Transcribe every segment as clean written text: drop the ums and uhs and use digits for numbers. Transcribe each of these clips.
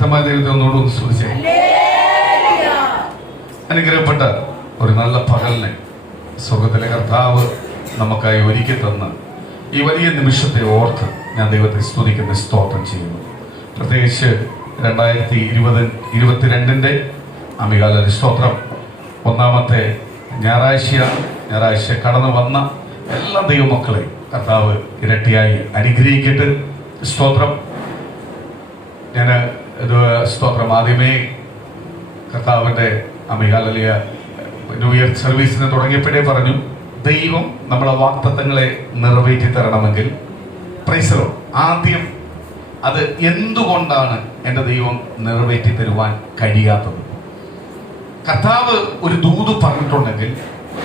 ശക്തമായ ദൈവത്തെ ഒന്നുകൂടെ സ്തുതിച്ചേ. അനുഗ്രഹപ്പെട്ട ഒരു നല്ല പകലിനെ സ്വർഗത്തിലെ കർത്താവ് നമുക്കായി ഒരുക്കി തന്ന ഈ വലിയ നിമിഷത്തെ ഓർത്ത് ഞാൻ ദൈവത്തെ സ്തുതിക്കുന്ന സ്തോത്രം ചെയ്യുന്നു. പ്രത്യേകിച്ച് 2022 അമികാല സ്തോത്രം ഒന്നാമത്തെ ഞായറാഴ്ച കടന്നു വന്ന എല്ലാ ദൈവമക്കളെ കർത്താവ് ഇരട്ടിയായി അനുഗ്രഹിക്കട്ടെ. സ്തോത്രം. ഞാൻ സ്തോത്രം ആദ്യമേ കർത്താവിൻ്റെ അമികാലിയ ന്യൂ ഇയർ സർവീസിന് തുടങ്ങിയപ്പോഴേ പറഞ്ഞു, ദൈവം നമ്മളെ വാഗ്ദത്തങ്ങളെ നിറവേറ്റി തരണമെങ്കിൽ പ്രൈസറോ ആദ്യം അത് എന്തുകൊണ്ടാണ് എൻ്റെ ദൈവം നിറവേറ്റി തരുവാൻ കഴിയാത്തത്. കർത്താവ് ഒരു ദൂത് പറഞ്ഞിട്ടുണ്ടെങ്കിൽ,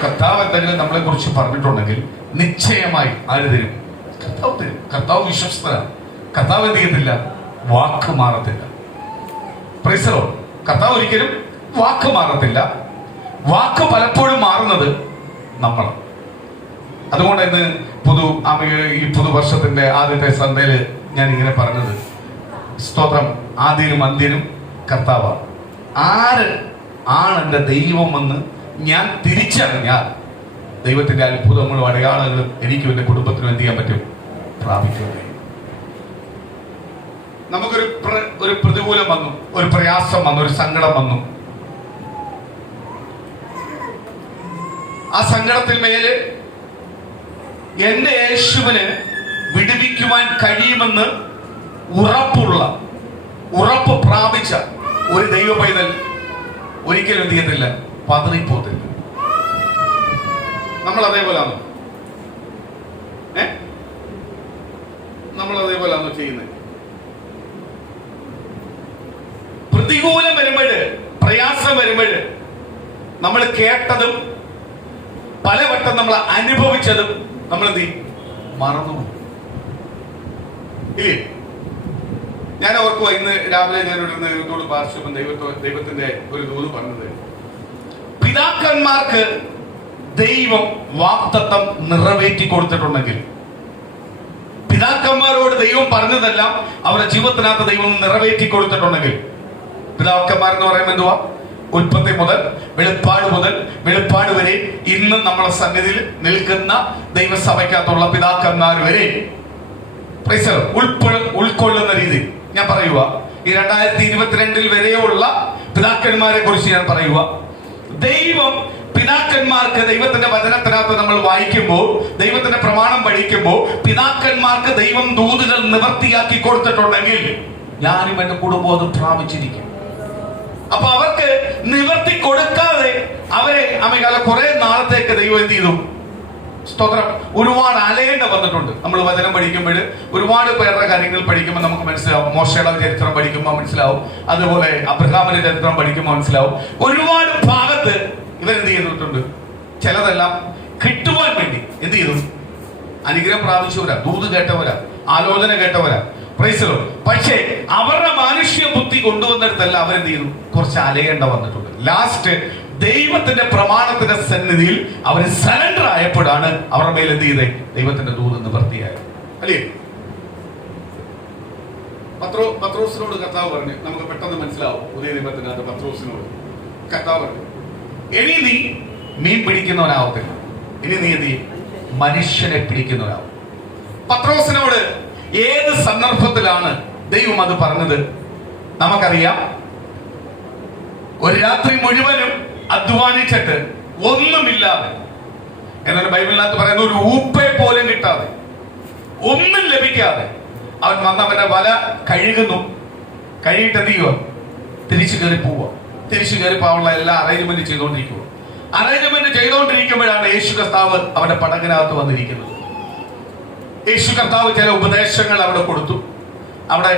കർത്താവ് എന്തെങ്കിലും നമ്മളെ കുറിച്ച് പറഞ്ഞിട്ടുണ്ടെങ്കിൽ നിശ്ചയമായി ആര് തരും? കർത്താവ് തരും. കർത്താവ് വിശ്വസ്തനാണ്. കർത്താവ് എന്ത് ചെയ്യത്തില്ല? വാക്ക് മാറത്തില്ല. പ്രൈസറോ കർത്താവ് ഒരിക്കലും വാക്ക് മാറത്തില്ല. വാക്ക് പലപ്പോഴും മാറുന്നത് നമ്മൾ. അതുകൊണ്ട് ഇന്ന് ഈ പുതുവർഷത്തിന്റെ ആദ്യത്തെ സന്ധ്യയില് ഞാൻ ഇങ്ങനെ പറഞ്ഞത്, സ്തോത്രം, ആദ്യനും അന്ത്യനും കർത്താവാണ്. ആര് ആണ് എൻ്റെ ദൈവമെന്ന് ഞാൻ തിരിച്ചറിഞ്ഞാൽ ദൈവത്തിന്റെ അത്ഭുതങ്ങളും അടയാളങ്ങളും എനിക്കും എൻ്റെ കുടുംബത്തിനും എന്ത് ചെയ്യാൻ പറ്റും? പ്രാപിക്കുക. നമുക്കൊരു പ്രതികൂലം വന്നു, ഒരു പ്രയാസം വന്നു, ഒരു സങ്കടം വന്നു. ആ സങ്കടത്തിൽ മേല് എന്റെ യേശുവിന് വിടുവിക്കുവാൻ കഴിയുമെന്ന് ഉറപ്പ് പ്രാപിച്ച ഒരു ദൈവ പൈതൽ ഒരിക്കലും എന്ത് ചെയ്യത്തില്ല? പതറിപ്പോത്തില്ല. നമ്മൾ അതേപോലാണോ? നമ്മൾ അതേപോലാണോ ചെയ്യുന്നത്? പ്രതികൂലം വരുമ്പോഴ്, പ്രയാസം വരുമ്പോഴ് നമ്മൾ കേട്ടതും പലവട്ടം നമ്മൾ അനുഭവിച്ചതും നമ്മൾ എന്ത് ചെയ്യും? മറന്നുപോകും. ഇല്ലേ? ഞാൻ ഓർക്കുക, ഇന്ന് രാവിലെ ഞാൻ ദൈവത്തോട് പ്രാർത്ഥിച്ചപ്പോൾ ദൈവത്തിന്റെ ഒരു ദൂത് പറഞ്ഞത്, പിതാക്കന്മാർക്ക് ദൈവം വാഗ്ദത്തം നിറവേറ്റി കൊടുത്തിട്ടുണ്ടെങ്കിൽ, പിതാക്കന്മാരോട് ദൈവം പറഞ്ഞതെല്ലാം അവരുടെ ജീവിതത്തിനകത്ത് ദൈവം നിറവേറ്റി കൊടുത്തിട്ടുണ്ടെങ്കിൽ, പിതാക്കന്മാർ എന്ന് പറയുമ്പോൾ എന്തുവാ? ഉൽപ്പത്തി മുതൽ വെളിപ്പാട് വരെ ഇന്ന് നമ്മളെ സന്നിധിയിൽ നിൽക്കുന്ന ദൈവസഭയ്ക്കകത്തുള്ള പിതാക്കന്മാർ വരെ ഉൾക്കൊള്ളുന്ന രീതി ഞാൻ പറയുക. ഈ 2022 വരെയുള്ള പിതാക്കന്മാരെ കുറിച്ച് ഞാൻ പറയുക. ദൈവം പിതാക്കന്മാർക്ക്, ദൈവത്തിന്റെ വചനത്തിനകത്ത് നമ്മൾ വായിക്കുമ്പോൾ, ദൈവത്തിന്റെ പ്രമാണം പഠിക്കുമ്പോൾ, പിതാക്കന്മാർക്ക് ദൈവം ദൂതുകൾ നിവർത്തിയാക്കി കൊടുത്തിട്ടുണ്ടെങ്കിൽ ഞാനും എന്റെ കുടുംബവും അത് പ്രാപിച്ചിരിക്കും. അപ്പൊ അവർക്ക് നിവർത്തി കൊടുക്കാതെ അവരെ കുറെ നാളത്തേക്ക് ദൈവം എന്ത് ചെയ്തു? സ്തോത്രം. ഒരുപാട് അലയേണ്ട വന്നിട്ടുണ്ട്. നമ്മൾ വചനം പഠിക്കുമ്പോൾ ഒരുപാട് പേരുടെ കാര്യങ്ങൾ പഠിക്കുമ്പോൾ നമുക്ക് മനസ്സിലാവും. മോശയുടെ ചരിത്രം പഠിക്കുമ്പോൾ മനസ്സിലാവും. അതുപോലെ അബ്രഹാമിന്റെ ചരിത്രം പഠിക്കുമ്പോൾ മനസ്സിലാവും. ഒരുപാട് ഭാഗത്ത് ഇവരെന്ത് ചെയ്തിട്ടുണ്ട്? ചിലതെല്ലാം കിട്ടുവാൻ വേണ്ടി എന്ത് ചെയ്തു? അനുഗ്രഹം പ്രാപിച്ചവരാ, ദൂത് കേട്ടവരാ, ആലോചന കേട്ടവരാ. പ്രൈസലോ. പക്ഷേ അവരുടെ മാനുഷ്യ ബുദ്ധി കൊണ്ടുവന്നിടത്തല്ല അവരെന്ത് ചെയ്തു? കുറച്ച് അലയേണ്ട വന്നിട്ടുണ്ട്. ലാസ്റ്റ് ദൈവത്തിന്റെ പ്രമാണത്തിന്റെ സന്നിധിയിൽ അവർ സറണ്ടർ ആയപ്പോഴാണ് അവരുടെ മേൽ എന്ത് ചെയ്തേ? ദൈവത്തിന്റെ ദൂത് നിവർത്തിയായത്. അല്ലേ? പത്രോസിനോട് കർത്താവ് പറഞ്ഞു, നമുക്ക് പെട്ടെന്ന് മനസ്സിലാവും. പുതിയ നിയമത്തിനകത്ത് പത്രോസിനോട് കർത്താവ് പറഞ്ഞു, ഇനി നീ മീൻ പിടിക്കുന്നവനാവത്തില്ല, ഇനി നീ എന്ത് ചെയ്യും? മനുഷ്യനെ പിടിക്കുന്നവനാവും. പത്രോസിനോട് ഏത് സന്ദർഭത്തിലാണ് ദൈവം അത് പറഞ്ഞത്? നമുക്കറിയാം. ഒരു രാത്രി മുഴുവനും അധ്വാനിച്ചിട്ട് ഒന്നുമില്ലാതെ, എന്നാൽ ബൈബിളിനകത്ത് പറയുന്ന ഒരു ഉപ്പെ പോലും കിട്ടാതെ, ഒന്നും ലഭിക്കാതെ അവൻ വന്നവന്റെ വല കഴുകുന്നു. കഴുകിട്ട് എന്ത് ചെയ്യുക? തിരിച്ചു കയറി പോവാനുള്ള എല്ലാ അറേഞ്ച്മെന്റ് ചെയ്തുകൊണ്ടിരിക്കുമ്പോഴാണ് യേശു കർത്താവ് അവന്റെ പടകിനകത്ത് വന്നിരിക്കുന്നത്. യേശു കർത്താവ് ചില ഉപദേശങ്ങൾ അവിടെ കൊടുത്തു. അവിടെ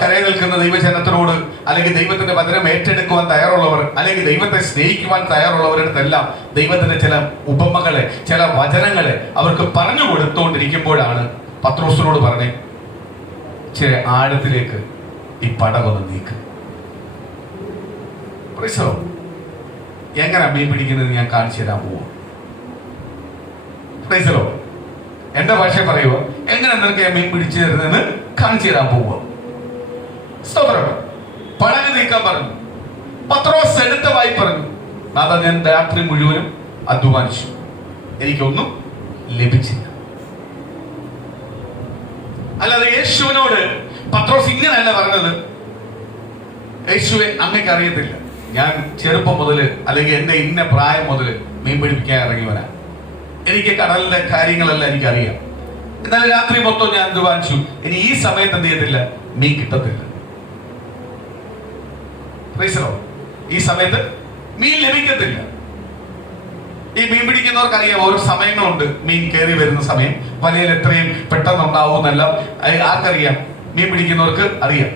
കരയിൽ നിൽക്കുന്ന ദൈവജനത്തിനോട്, അല്ലെങ്കിൽ ദൈവത്തിന്റെ വചനം ഏറ്റെടുക്കുവാൻ തയ്യാറുള്ളവർ, അല്ലെങ്കിൽ ദൈവത്തെ സ്നേഹിക്കുവാൻ തയ്യാറുള്ളവരെടുത്തെല്ലാം ദൈവത്തിന്റെ ചില ഉപമകളെ, ചില വചനങ്ങളെ അവർക്ക് പറഞ്ഞു കൊടുത്തുകൊണ്ടിരിക്കുമ്പോഴാണ് പത്രോസിനോട് പറഞ്ഞേ, ചില ആഴത്തിലേക്ക് ഈ പടകൊന്ന് നീക്ക്. എങ്ങനെ മീൻ പിടിക്കുന്നത് ഞാൻ കാണിച്ചു തരാൻ പോവാ. എന്റെ ഭാഷ പറയുക, എങ്ങനെ നിനക്ക് മീൻ പിടിച്ചു തരുന്നതെന്ന് കാണിച്ചു തരാൻ പോവുക. സ്തോത്രം. പടക് നീക്കാൻ പറഞ്ഞു. പത്രോസ് എടുത്ത വായി പറഞ്ഞു, നാഥ, ഞാൻ രാത്രി മുഴുവനും അധ്വാനിച്ചു, എനിക്കൊന്നും ലഭിച്ചില്ല. അല്ലാതെ യേശുവിനോട് പത്രോസ് ഇങ്ങനെയല്ല പറഞ്ഞത്, യേശുവെ അങ്ങക്ക് അറിയത്തില്ല, ഞാൻ ചെറുപ്പം മുതല് അല്ലെങ്കിൽ എന്റെ ഇന്ന പ്രായം മുതല് മീൻ പിടിപ്പിക്കാൻ ഇറങ്ങിയവനാ, എനിക്ക് കടലിലെ കാര്യങ്ങളെല്ലാം എനിക്കറിയാം, എന്നാലും രാത്രി മൊത്തം ഞാൻ അധ്വാനിച്ചു, ഇനി ഈ സമയത്ത് എന്ത് ചെയ്യത്തില്ല, മീൻ കിട്ടത്തില്ല. ഈ സമയത്ത് മീൻ ലഭിക്കത്തില്ല. ഈ മീൻ പിടിക്കുന്നവർക്ക് അറിയാം, ഓരോ സമയങ്ങളുണ്ട് മീൻ കയറി വരുന്ന സമയം, വലയിൽ എത്രയും പെട്ടെന്ന് ഉണ്ടാവുമെന്നെല്ലാം ആർക്കറിയാം? മീൻ പിടിക്കുന്നവർക്ക് അറിയാം.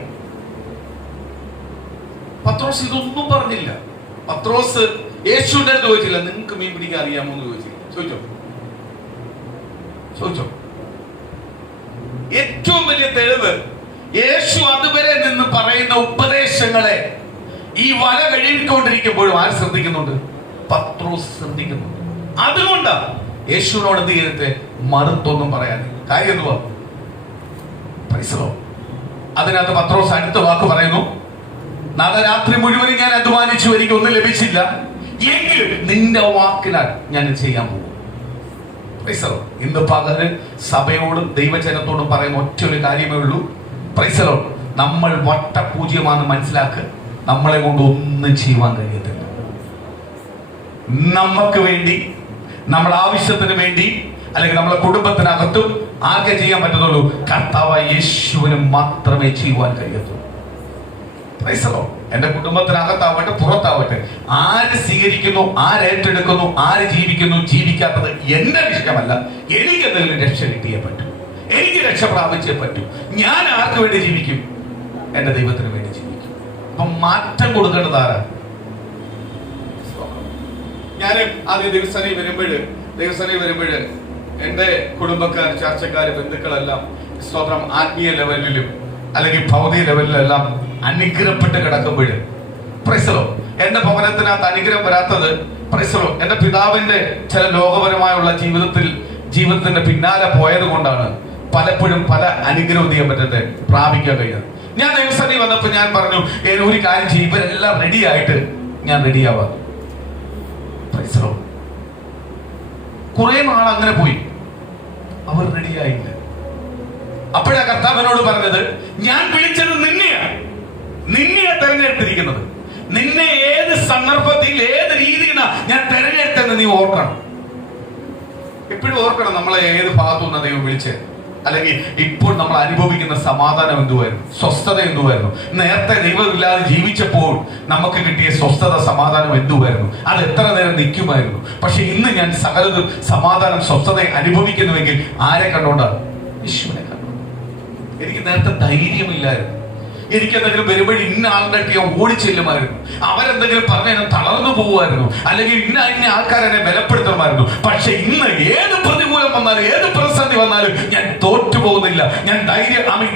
പത്രോസ് ഇതൊന്നും പറഞ്ഞില്ല. പത്രോസ് യേശുവിന്റെ അടുത്ത് ചോദിച്ചില്ല, നിങ്ങൾക്ക് മീൻ പിടിക്കാൻ അറിയാമോ എന്ന് ചോദിച്ചില്ല. ചോദിച്ചോ? ഏറ്റവും വലിയ തെളിവ്, യേശു അതുവരെ നിന്ന് പറയുന്ന ഉപദേശങ്ങളെ ഈ വല കഴിക്കൊണ്ടിരിക്കുമ്പോഴും ആര് ശ്രദ്ധിക്കുന്നുണ്ട്? പത്രോസ് ശ്രദ്ധിക്കുന്നുണ്ട്. അതുകൊണ്ടാണ് യേശുവിനോട് എന്ത് ചെയ്തിട്ട് മറുത്തൊന്നും പറയാൻ കാര്യം എന്തുവാ? അതിനകത്ത് പത്രോസ് അടുത്ത വാക്ക് പറയുന്നു, നാളെ രാത്രി മുഴുവനും ഞാൻ അധ്വാനിച്ചു, എനിക്ക് ഒന്നും ലഭിച്ചില്ല, എങ്കിലും നിന്റെ വാക്കിനാൽ ഞാൻ ചെയ്യാൻ പോകും. ഇന്ന് പകല് സഭയോടും ദൈവജനത്തോടും പറയുന്ന ഒറ്റ ഒരു കാര്യമേ ഉള്ളൂ, പ്രൈസലോ, നമ്മൾ വട്ടപൂജ്യമാണെന്ന് മനസ്സിലാക്കുക. നമ്മളെ കൊണ്ട് ഒന്നും ചെയ്യുവാൻ കഴിയത്തില്ല. നമുക്ക് വേണ്ടി, നമ്മുടെ ആവശ്യത്തിന് വേണ്ടി, അല്ലെങ്കിൽ നമ്മുടെ കുടുംബത്തിനകത്തും ആകെ ചെയ്യാൻ പറ്റത്തുള്ളൂ കർത്താവായ യേശുവിന് മാത്രമേ ചെയ്യുവാൻ കഴിയത്തുള്ളൂ. എന്റെ കുടുംബത്തിനകത്താവട്ടെ പുറത്താവട്ടെ, ആര് സ്വീകരിക്കുന്നു, ആരേറ്റെടുക്കുന്നു, ആര് ജീവിക്കുന്നു, ജീവിക്കാത്തത് എന്റെ വിഷയമല്ല. എനിക്ക് എന്തെങ്കിലും രക്ഷ കിട്ടിയേ പറ്റൂ, എനിക്ക് രക്ഷ പ്രാപിച്ചേ പറ്റൂ. ഞാൻ ആർക്ക് വേണ്ടി ജീവിക്കും? എന്റെ ദൈവത്തിന് വേണ്ടി ജീവിക്കും. അപ്പൊ മാറ്റം കൊടുക്കേണ്ടത് ആരാ? ഞാൻ ആദ്യം ദിവസേന വരുമ്പോഴ് എന്റെ കുടുംബക്കാർ, ചർച്ചക്കാര്, ബന്ധുക്കളെല്ലാം സ്തോത്രം ആത്മീയ ലെവലിലും അല്ലെങ്കിൽ ഭൗതിക ലെവലിലെല്ലാം അനുഗ്രഹപ്പെട്ട് കിടക്കുമ്പോഴ് പ്രൈസലോ, എന്റെ ഭവനത്തിനകത്ത് അനുഗ്രഹം വരാത്തത് പ്രൈസലോ എന്റെ പിതാവിന്റെ ചില ലോകപരമായുള്ള ജീവിതത്തിന്റെ പിന്നാലെ പോയത് കൊണ്ടാണ് പലപ്പോഴും പല അനുഗ്രഹം ചെയ്യാൻ പറ്റത്തെ പ്രാപിക്കാൻ കഴിയുന്നത്. ഞാൻ ദിവസേന വന്നപ്പോ ഞാൻ പറഞ്ഞു, ഒരു കാര്യം ചെയ്യും, ഇവരെല്ലാം റെഡി ആയിട്ട് ഞാൻ റെഡിയാവാം. കുറെ നാൾ അങ്ങനെ പോയി, അവർ റെഡിയായില്ല. അപ്പോഴാ കർത്താവിനോട് പറഞ്ഞത്, ഞാൻ വിളിച്ചത് നിന്നെയാണ് തെരഞ്ഞെടുത്തിരിക്കുന്നത്. നിന്നെ ഏത് സന്ദർഭത്തിൽ, ഏത് രീതിയിലാണ് ഞാൻ തെരഞ്ഞെടുത്തെന്ന് നീ ഓർക്കണം. എപ്പോഴും ഓർക്കണം, നമ്മളെ ഏത് ഭാഗത്തുനിന്ന് ദൈവം വിളിച്ചത്, അല്ലെങ്കിൽ ഇപ്പോൾ നമ്മൾ അനുഭവിക്കുന്ന സമാധാനം എന്തുവായിരുന്നു, സ്വസ്ഥത എന്തുവായിരുന്നു, നേരത്തെ ദൈവമില്ലാതെ ജീവിച്ചപ്പോൾ നമുക്ക് കിട്ടിയ സ്വസ്ഥത, സമാധാനം എന്തുവായിരുന്നു, അത് എത്ര നേരം നിൽക്കുമായിരുന്നു. പക്ഷെ ഇന്ന് ഞാൻ സകലതും സമാധാനം, സ്വസ്ഥത അനുഭവിക്കുന്നുവെങ്കിൽ ആരെ കണ്ടോണ്ടാണ്? യേശുവിനെ കണ്ടു. എനിക്ക് നേരത്തെ ധൈര്യമില്ലായിരുന്നു. എനിക്ക് എന്തെങ്കിലും വരുമ്പോഴേ ഇന്ന ആളുടെ ഞാൻ ഓടിച്ചെല്ലുമായിരുന്നു, അവരെന്തെങ്കിലും പറഞ്ഞ ഞാൻ തളർന്നു പോകുമായിരുന്നു, അല്ലെങ്കിൽ ഇന്ന ആൾക്കാരെ എന്നെ ബലപ്പെടുത്തുമായിരുന്നു. പക്ഷെ ഇന്ന് ഏത് പ്രതികൂലം വന്നാലും, ഏത് പ്രതിസന്ധി വന്നാലും ഞാൻ തോറ്റു പോകുന്നില്ല. ഞാൻ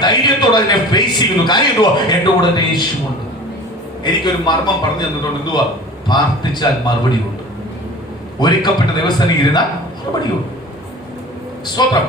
ധൈര്യത്തോടെ അതിനെ ഫേസ് ചെയ്യുന്നു. കാര്യം എന്തുവാ? എന്റെ കൂടെ യേശുവുണ്ട്. എനിക്കൊരു മർമ്മം പറഞ്ഞു തന്നിട്ടുണ്ട്, എന്തുവാ? പ്രാർത്ഥിച്ചാൽ മറുപടി ഉണ്ട്, ഒരുക്കപ്പെട്ട ദിവസം ഇരുന്നാൽ മറുപടിയുണ്ട്. സ്വതം.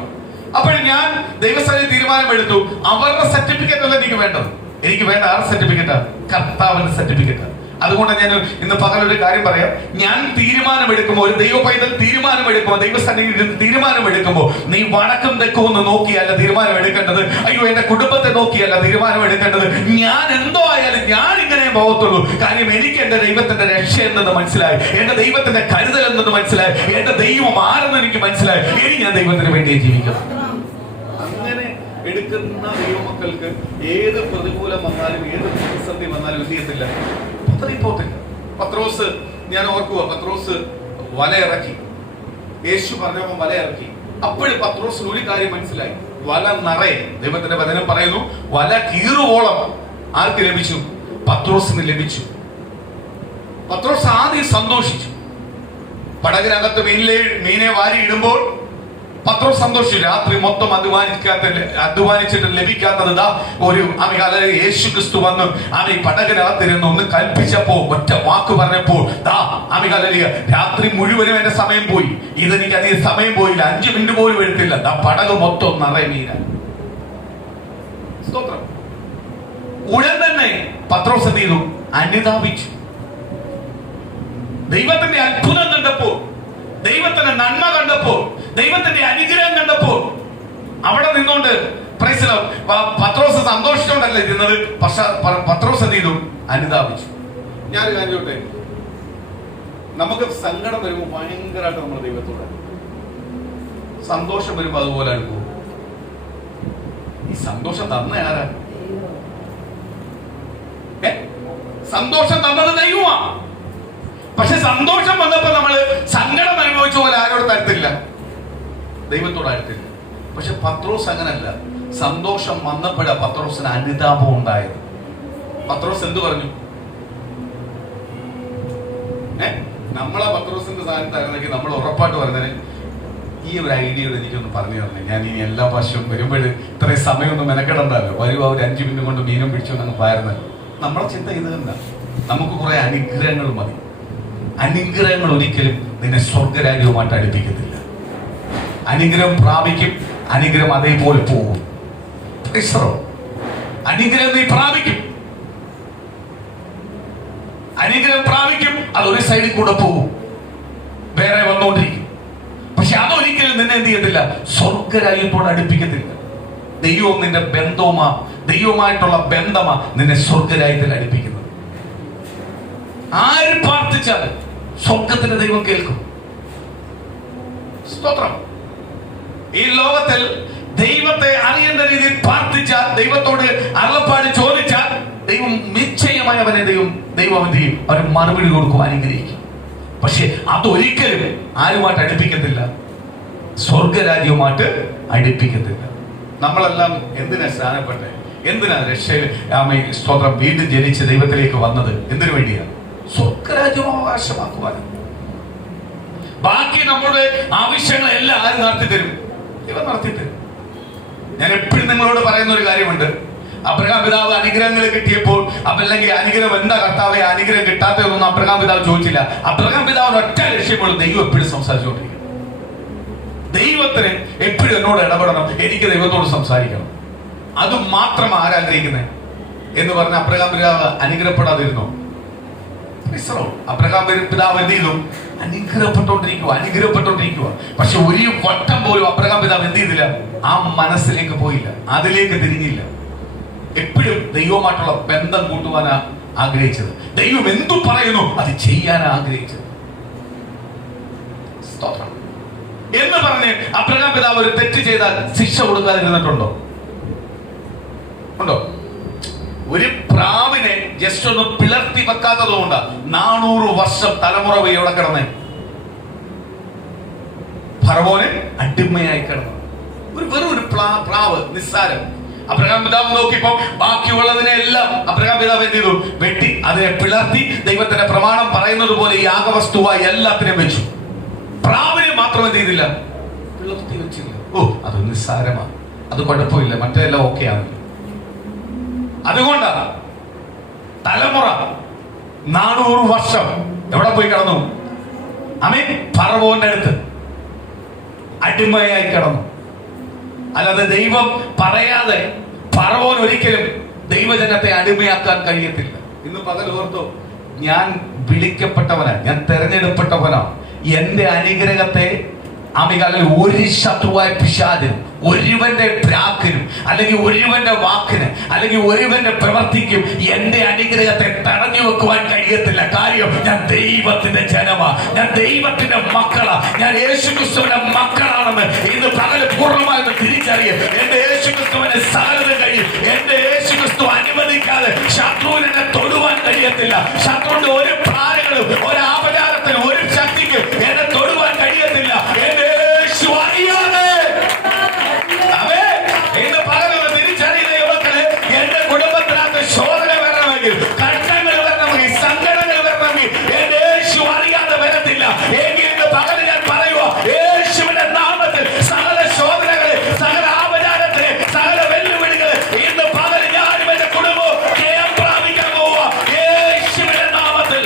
അപ്പോൾ ഞാൻ ദൈവസ്ഥയിൽ തീരുമാനമെടുത്തു, അവരുടെ സർട്ടിഫിക്കറ്റ് അല്ല എനിക്ക് വേണ്ടത്. എനിക്ക് വേണ്ട ആറ് സർട്ടിഫിക്കറ്റാ? കർത്താവിന്റെ സർട്ടിഫിക്കറ്റ്. അതുകൊണ്ട് ഞാൻ ഇന്ന് പകലൊരു കാര്യം പറയാം. ഞാൻ തീരുമാനമെടുക്കുമ്പോൾ, ഒരു ദൈവ പൈതൽ തീരുമാനമെടുക്കുമ്പോൾ, ദൈവസന്നിധിയിൽ തീരുമാനമെടുക്കുമ്പോൾ, നീ വടക്കും തെക്കും ഒന്ന് നോക്കിയല്ല തീരുമാനം എടുക്കേണ്ടത്. അയ്യോ, എന്റെ കുടുംബത്തെ നോക്കിയല്ല തീരുമാനം എടുക്കേണ്ടത്. ഞാൻ എന്തോ ആയാലും ഞാൻ ഇങ്ങനെ പോകത്തുള്ളൂ. കാര്യം എനിക്ക് എന്റെ ദൈവത്തിന്റെ രക്ഷ എന്നത് മനസ്സിലായി, എന്റെ ദൈവത്തിന്റെ കരുതൽ എന്നത് മനസ്സിലായി, എന്റെ ദൈവം ആരെന്ന് എനിക്ക് മനസ്സിലായി. ഇനി ഞാൻ ദൈവത്തിന് വേണ്ടി ജീവിക്കണം. അങ്ങനെ എടുക്കുന്ന ദൈവമക്കൾക്ക് ഏത് പ്രതികൂലം വന്നാലും, ഏത് പ്രതിസന്ധി വന്നാലും എന്ത് ചെയ്യത്തില്ല, പോത്തില്ല. പത്രോസ്, ഞാൻ ഓർക്കുക, പത്രോസ് വലയിറക്കി, യേശു പറഞ്ഞപ്പോൾ വലയിറക്കി. അപ്പോഴും പത്രോസിന് ഒരു കാര്യം മനസ്സിലായി, വല നിറയെ. ദൈവത്തിന്റെ വചനം പറയുന്നു, വല കീറുവോളം ആർക്ക് ലഭിച്ചു? പത്രോസിന് ലഭിച്ചു. പത്രോസ് ആദ്യം സന്തോഷിച്ചു. പടകിനകത്ത് മീനെ വാരി ഇടുമ്പോൾ പത്രോസ് സന്തോഷിച്ചു. രാത്രി മൊത്തം അധ്വാനിച്ചിട്ട് ലഭിക്കാത്തത് ഒരു യേശു ക്രിസ്തു വന്ന് പടകിനകത്തിരുന്ന് ഒന്ന് കൽപ്പിച്ചപ്പോ, ഒറ്റ വാക്ക് പറഞ്ഞപ്പോൾ രാത്രി മുഴുവനും എന്റെ സമയം പോയി. ഇതെനിക്ക് അധികം സമയം പോയില്ല, 5 മിനിറ്റ് പോലും എടുത്തില്ല. പടക് മൊത്തം നിറയെ മീന. സ്തോത്രം. ഉടൻ തന്നെ പത്രോസ് എന്ത് ചെയ്തു? അനുതാപിച്ചു. ദൈവത്തിന്റെ അത്ഭുതം കണ്ടപ്പോൾ, ദൈവത്തിന്റെ നന്മ കണ്ടപ്പോൾ, ദൈവത്തിന്റെ അനുഗ്രഹം കണ്ടപ്പോൾ അവിടെ നിന്നുകൊണ്ട് പത്രോസ് സന്തോഷിച്ചോണ്ടല്ല ഇരുന്നത്. പക്ഷെ പത്രോസ് എന്ത് ചെയ്തു? അനുതാപിച്ചു. ഞാനൊരു കാര്യം ചോട്ടെ, നമുക്ക് സങ്കടം വരുമ്പോൾ ഭയങ്കരമായിട്ട് നമ്മൾ ദൈവത്തോട്, സന്തോഷം വരുമ്പോ അതുപോലെ അനുഭവം. ഈ സന്തോഷം തന്ന ആരാ? സന്തോഷം തന്നത് ദൈവമാണ്. പക്ഷെ സന്തോഷം വന്നപ്പോ നമ്മള് സങ്കടം അനുഭവിച്ച പോലെ ആരോട് തരത്തില്ല? ദൈവത്തോട് അടുത്തില്ല. പക്ഷെ പത്രോസ് അങ്ങനല്ല. സന്തോഷം വന്നപ്പോഴാ പത്രോസിന് അനുതാപം ഉണ്ടായത്. പത്രോസ് എന്ത് പറഞ്ഞു? നമ്മളെ പത്രോസിന്റെ സ്ഥാനത്തായിരുന്നെങ്കിൽ നമ്മൾ ഉറപ്പായിട്ട് പറഞ്ഞതിന് ഈ ഒരു ഐഡിയയോട് എനിക്കൊന്ന് പറഞ്ഞു തന്നെ, ഞാൻ ഇനി എല്ലാ പ്രാവശ്യവും വരുമ്പോൾ ഇത്രയും സമയമൊന്നും മെനക്കെടണ്ടല്ലോ, വരുവ ഒരു 5 മിനിറ്റ് കൊണ്ട് മീനും പിടിച്ചു അങ്ങ് പോയിരുന്നല്ലോ. നമ്മളെ ചിന്ത ഇത് തന്നെ, നമുക്ക് കുറെ അനുഗ്രഹങ്ങൾ മതി. അനുഗ്രഹങ്ങൾ ഒരിക്കലും നിന്നെ സ്വർഗരാജ്യവുമായിട്ട് അടുപ്പിക്കത്തില്ല. അനുഗ്രഹം പ്രാപിക്കും, അനുഗ്രഹം അതേപോലെ പോകും. അനുഗ്രഹം നീ പ്രാപിക്കും, അനുഗ്രഹം പ്രാപിക്കും, അതൊരു സൈഡിൽ കൂടെ പോകും, വേറെ വന്നുകൊണ്ടിരിക്കും. പക്ഷെ അതൊരിക്കലും നിന്നെ എന്ത് ചെയ്യത്തില്ല? സ്വർഗരാജ്യത്തോട് അടുപ്പിക്കത്തില്ല. ദൈവവും നിന്റെ ബന്ധവുമാ, ദൈവവുമായിട്ടുള്ള ബന്ധമാ നിന്നെ സ്വർഗരാജ്യത്തിൽ അടുപ്പിക്കുന്നത്. ആര് പ്രാർത്ഥിച്ചാലും സ്വർഗത്തിന്റെ ദൈവം കേൾക്കും. സ്തോത്രം. ഈ ലോകത്തിൽ ദൈവത്തെ അറിയേണ്ട രീതിയിൽ പ്രാർത്ഥിച്ചാൽ, ദൈവത്തോട് അരുളപ്പാട് ചോദിച്ചാൽ, ദൈവം നിശ്ചയമായി അവനെ ദൈവം എന്ത് ചെയ്യും? അവന് മറുപടി കൊടുക്കും, അനുഗ്രഹിക്കും. പക്ഷെ അതൊരിക്കലും ആരുമായിട്ട് അടുപ്പിക്കത്തില്ല? സ്വർഗരാജ്യവുമായിട്ട് അടുപ്പിക്കത്തില്ല. നമ്മളെല്ലാം എന്തിനാ സ്നാനപ്പെട്ടെ? എന്തിനാ സ്തോത്രം വീണ്ടും ജനിച്ച് ദൈവത്തിലേക്ക് വന്നത്? എന്തിനു വേണ്ടിയാണ്? സ്വർഗരാജ്യം അവകാശമാക്കുവാനും. ബാക്കി നമ്മുടെ ആവശ്യങ്ങളെല്ലാം ആര് നടത്തിത്തരും? ദൈവം നടത്തിത്തരും. ഞാൻ എപ്പോഴും നിങ്ങളോട് പറയുന്ന ഒരു കാര്യമുണ്ട്. അബ്രഹാം പിതാവ് അനുഗ്രഹങ്ങൾ കിട്ടിയപ്പോൾ, അല്ലെങ്കിൽ അനുഗ്രഹം എന്താ കർത്താവെ അനുഗ്രഹം കിട്ടാത്തതൊന്നും അബ്രഹാം പിതാവ് ചോദിച്ചില്ല. അബ്രഹാം പിതാവിന് ഒറ്റ ലക്ഷ്യമുള്ളൂ, ദൈവം എപ്പോഴും സംസാരിച്ചുകൊണ്ടിരിക്കണം. ദൈവത്തിന് എപ്പോഴും എന്നോട് ഇടപെടണം, എനിക്ക് ദൈവത്തോട് സംസാരിക്കണം. അത് മാത്രം ആരാഗ്രഹിക്കുന്നത് എന്ന് പറഞ്ഞ അബ്രഹാം പിതാവ് അനുഗ്രഹപ്പെടാതിരുന്നോ? അബ്രഹാം പിതാവ് എന്ത് ചെയ്തു? അനുഗ്രഹപ്പെട്ടുകൊണ്ടിരിക്കുക. പക്ഷെ ഒരു വട്ടം പോലും അബ്രഹാം പിതാവ് എന്ത് ചെയ്തില്ല? ആ മനസ്സിലേക്ക് പോയില്ല, അതിലേക്ക് തിരിഞ്ഞില്ല. എപ്പോഴും ദൈവമായിട്ടുള്ള ബന്ധം കൂട്ടുവാനാ ആഗ്രഹിച്ചത്. ദൈവം എന്തു പറയുന്നു അത് ചെയ്യാനാ ആഗ്രഹിച്ചത്. സ്തോത്രം. എന്ന് പറഞ്ഞ് അബ്രഹാം പിതാവ് ഒരു തെറ്റ് ചെയ്താൽ ശിക്ഷ കൊടുക്കാതിരുന്നിട്ടുണ്ടോ? ഉണ്ടോ? ഒരു പ്രാവിനെ ജസ്റ്റ് ഒന്ന് പിളർത്തി വെക്കാത്തത് കൊണ്ട് 400 വർഷം തലമുറ എവിടെ കിടന്നേ? ഫറവോന് അടിമയായി കിടന്നു. വെറും ഒരു പ്രാവ്, നിസ്സാരം. അബ്രഹാം പിതാവ് നോക്കിയപ്പോ ബാക്കിയുള്ളതിനെ എല്ലാം അബ്രഹാം പിതാവ് എന്ത് ചെയ്തു? വെട്ടി അതിനെ പിളർത്തി ദൈവത്തിന്റെ പ്രമാണം പറയുന്നത് പോലെ യാഗവസ്തുവായി എല്ലാത്തിനും വെച്ചു. പ്രാവിനെ മാത്രം എന്ത് ചെയ്തില്ല? പിളർത്തി വെച്ചില്ല. ഓ, അത് നിസ്സാരമാണ്, അത് കുഴപ്പമില്ല, മറ്റേതെല്ലാം ഓക്കെയാണ്. അതുകൊണ്ടാണ് തലമുറ 400 വർഷം എവിടെ പോയി കിടന്നു? ഫറവോന്റെ അടുത്ത് അടിമയായി കിടന്നു. അല്ലാതെ ദൈവം പറയാതെ ഫറവോൻ ഒരിക്കലും ദൈവജനത്തെ അടിമയാക്കാൻ കഴിയത്തില്ല. ഇന്ന് പകൽ ഓർത്തോ, ഞാൻ വിളിക്കപ്പെട്ടവനാ, ഞാൻ തെരഞ്ഞെടുപ്പെട്ടവനാ. എന്റെ അനുഗ്രഹത്തെ ഒരു ശത്രുവായ പിശാചിനും, ഒരുവന്റെ പ്രാക്കിനും, അല്ലെങ്കിൽ ഒരുവന്റെ വാക്കിന്, അല്ലെങ്കിൽ ഒരുവന്റെ പ്രവർത്തിക്കും എന്റെ അനുഗ്രഹത്തെ തടഞ്ഞു വെക്കുവാൻ കഴിയത്തില്ല. കാര്യം, ഞാൻ ദൈവത്തിന്റെ ജനമാ, ഞാൻ ദൈവത്തിന്റെ മക്കളാ, ഞാൻ യേശുക്രിസ്തുവിന്റെ മക്കളാണെന്ന് ഇന്ന് പകൽ പൂർണ്ണമായിട്ട് തിരിച്ചറിയും. എന്റെ യേശുക്രിസ്തുവിന്റെ സകലത കഴിയും. എന്റെ യേശുക്രിസ്തു അനുവദിക്കാതെ ശത്രുവിനെ തൊടുവാൻ കഴിയത്തില്ല. ശത്രുവിന്റെ ഒരു പ്രാരങ്ങളും, ഒരു ആപചാരത്തിനും, ഒരു ശക്തിക്കും എന്നെ തൊടുവാൻ കഴിയത്തില്ല. എന്റെ യേശു അറിയാതെ ഇന്ന് പകരം തിരിച്ചറിയുന്ന യുവക്കള്, എന്റെ കുടുംബത്തിനകത്ത് ശോധന വരണമെങ്കിൽ, കഷ്ടങ്ങൾ വരണമെങ്കിൽ, സങ്കടങ്ങൾ വരണമെങ്കിൽ എന്റെ യേശു അറിയാതെ വരത്തില്ല. എങ്കിൽ ഇന്ന് പകരം ഞാൻ പറയുക, യേശുവിന്റെ നാമത്തിൽ സകല ശോധനകള്, സകല ആപചാരത്തിന്, സകല വെല്ലുവിളികള് ഇന്ന് പകരം ഞാനും എന്റെ കുടുംബവും ജയം പ്രാപിക്കാൻ പോവുക. യേശുവിന്റെ നാമത്തിൽ